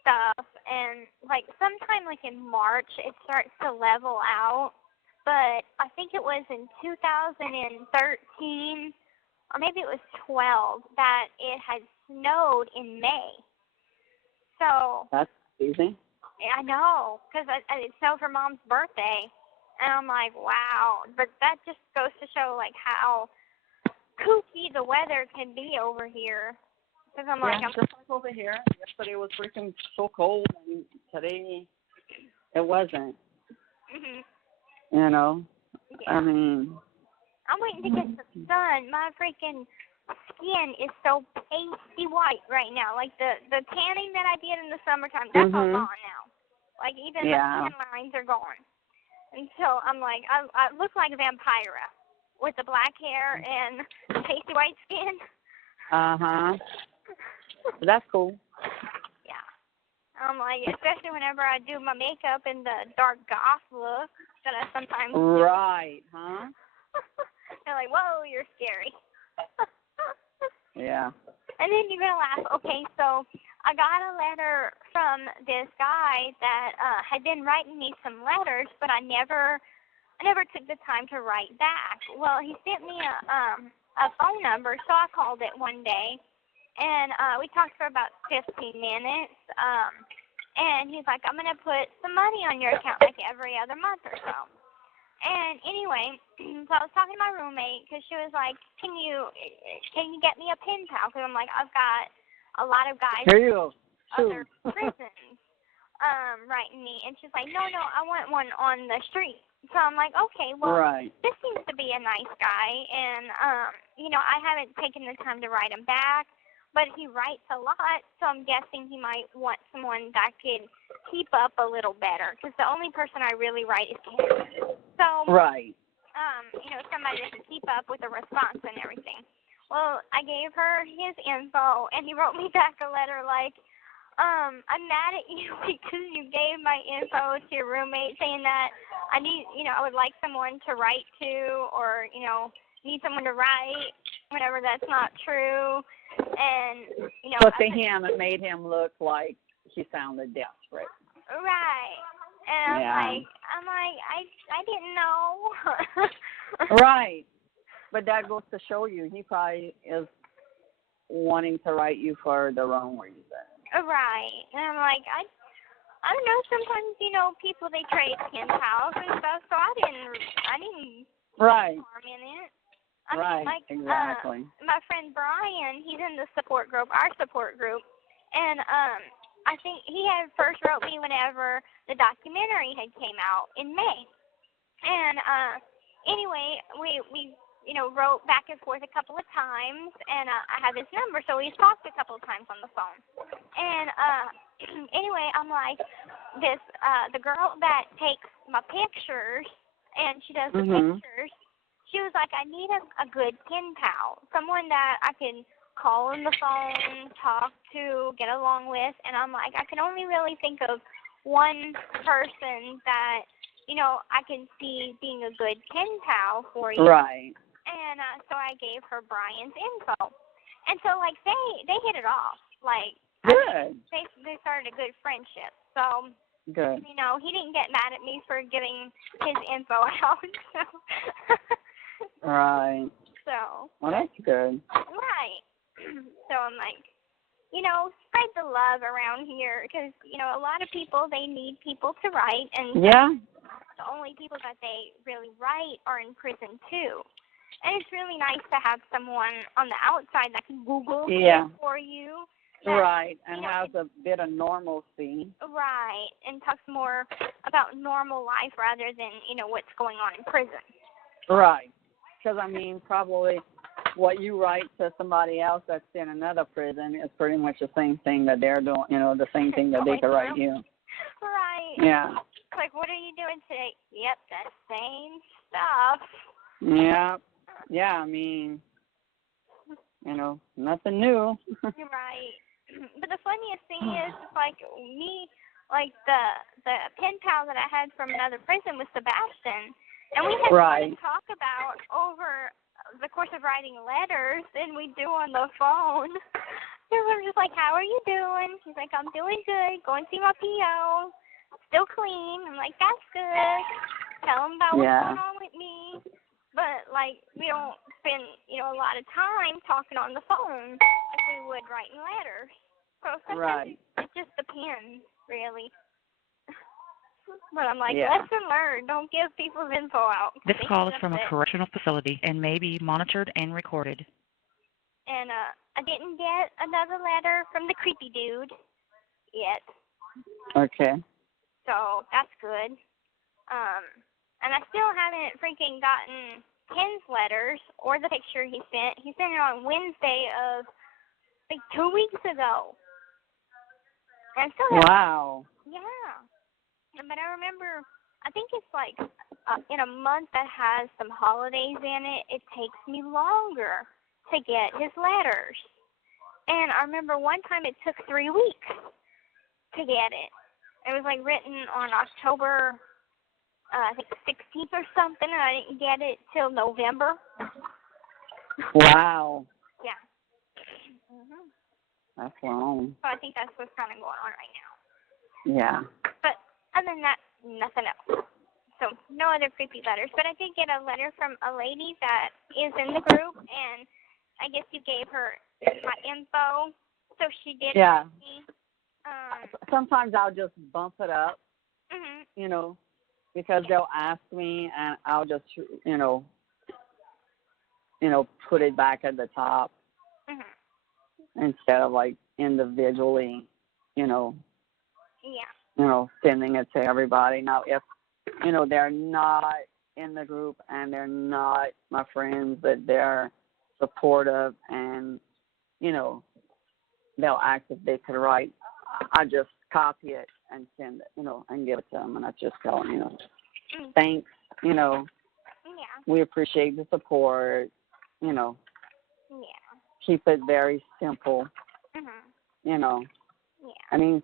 stuff, and, like, sometime, like, in March, it starts to level out. But I think it was in 2013, or maybe it was 12, that it had snowed in May. So. That's easy. I know, because it snowed for Mom's birthday. And I'm like, wow. But that just goes to show, like, how kooky the weather can be over here. Because I'm like, just like over here. Yesterday was freaking so cold, and today it wasn't. You know? Yeah. I mean. I'm waiting to get the sun. My freaking skin is so pasty white right now. Like, the tanning that I did in the summertime, that's all gone now. Like, even the tan lines are gone. And so I'm like, I look like a vampire with the black hair and the pasty white skin. That's cool. Yeah. I'm like, especially whenever I do my makeup in the dark goth look that I sometimes do. Right, huh? They're like, whoa, you're scary. Yeah. And then you're going to laugh. Okay, so I got a letter from this guy that had been writing me some letters, but I never took the time to write back. Well, he sent me a phone number, so I called it one day, and we talked for about 15 minutes. And he's like, I'm going to put some money on your account like every other month or so. And anyway, so I was talking to my roommate because she was like, can you get me a pen pal? Because I'm like, I've got a lot of guys in other prisons writing me. And she's like, no, I want one on the street. So I'm like, okay, well, this seems to be a nice guy. And, I haven't taken the time to write him back. But he writes a lot, so I'm guessing he might want someone that could keep up a little better. Because the only person I really write is Ken. So, somebody that can keep up with the response and everything. Well, I gave her his info, and he wrote me back a letter like, I'm mad at you because you gave my info to your roommate saying that I need, I would like someone to write to, or, need someone to write whenever that's not true. And, So to him, it made him look like he sounded desperate. Right. And I'm like, I didn't know. Right. But that goes to show you, he probably is wanting to write you for the wrong reason. Right. And I'm like, I don't know, sometimes, people, they trade pen pals and stuff, so I didn't right. harm in it. Exactly. My friend Brian, he's in the support group, our support group, and I think he had first wrote me whenever the documentary had came out in May. And anyway, we wrote back and forth a couple of times, and I have his number, so we talked a couple of times on the phone. And anyway, I'm like, the girl that takes my pictures, and she does the pictures, she was like, I need a good pen pal, someone that I can call on the phone, talk to, get along with. And I'm like, I can only really think of one person that, I can see being a good pen pal for you. Right. And so I gave her Brian's info. And so, like, they hit it off. Like, good. They started a good friendship. So, good. He didn't get mad at me for giving his info out. So. Right. So. Well, that's good. Right. So I'm like, spread the love around here because, a lot of people, they need people to write. And yeah. The only people that they really write are in prison, too. And it's really nice to have someone on the outside that can Google it for you. That, right, and has a bit of normalcy. Right, and talks more about normal life rather than, what's going on in prison. Right, because, probably what you write to somebody else that's in another prison is pretty much the same thing that they're doing, the same thing that they could write you. Right. Yeah. Like, what are you doing today? Yep, that same stuff. Yeah. Yeah, nothing new. You're right. But the funniest thing is, like, me, like, the pen pal that I had from another prison was Sebastian. And we had more to talk about over the course of writing letters than we do on the phone. We were just like, how are you doing? He's like, I'm doing good. Go and see my P.O. Still clean. I'm like, that's good. Tell him about what's going on with me. But, like, we don't spend, a lot of time talking on the phone like we would writing letters. So sometimes it just depends, really. But I'm like, lesson learned. Don't give people's info out. This call is from a correctional facility and may be monitored and recorded. And I didn't get another letter from the creepy dude yet. Okay. So that's good. And I still haven't freaking gotten Ken's letters or the picture he sent. He sent it on Wednesday of, like, 2 weeks ago. And I still haven't. Wow. Yeah. But I remember, I think it's like in a month that has some holidays in it, it takes me longer to get his letters. And I remember one time it took 3 weeks to get it. It was like written on October, I think 16th or something, and I didn't get it till November. Wow. Yeah. Mhm. That's long. So I think that's what's kind of going on right now. Yeah. But other than that, nothing else. So no other creepy letters. But I did get a letter from a lady that is in the group, and I guess you gave her my info, so she did. Yeah. Me. Sometimes I'll just bump it up, because they'll ask me, and I'll just, put it back at the top instead of like individually, sending it to everybody. Now, if they're not in the group and they're not my friends, but they're supportive and they'll ask if they could write, I just copy it and send it, and give it to them, and I just tell them, thanks, we appreciate the support, keep it very simple,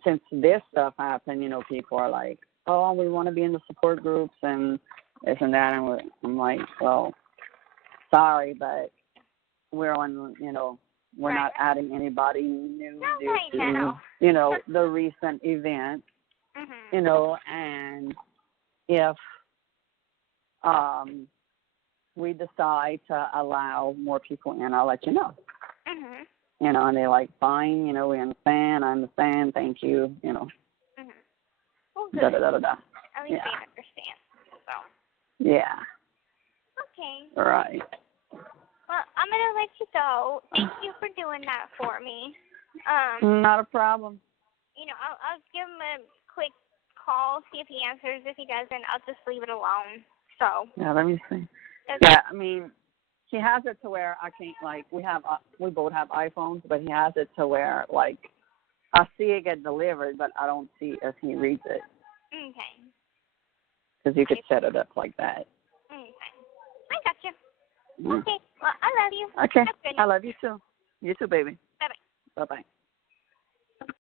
since this stuff happened, people are like, oh, we want to be in the support groups and this and that, and I'm like, well, sorry, but we're on, we're not adding anybody new due to, the recent event, and if we decide to allow more people in, I'll let you know. And they're like, fine, we understand, I understand, thank you, Well, good. Da-da-da-da-da. At least they understand. So. Yeah. Okay. All right. Well, I'm going to let you go. Thank you for doing that for me. Not a problem. I'll give him a quick call, see if he answers. If he doesn't, I'll just leave it alone. So. Yeah, let me see. Okay. Yeah, he has it to where I can't, like, we both have iPhones, but he has it to where, like, I see it get delivered, but I don't see if he reads it. Okay. Because you could set it up like that. Okay. I got you. Okay. Well, I love you. Okay. Have a good I night. love you too. You too, baby. Bye-bye. Bye-bye.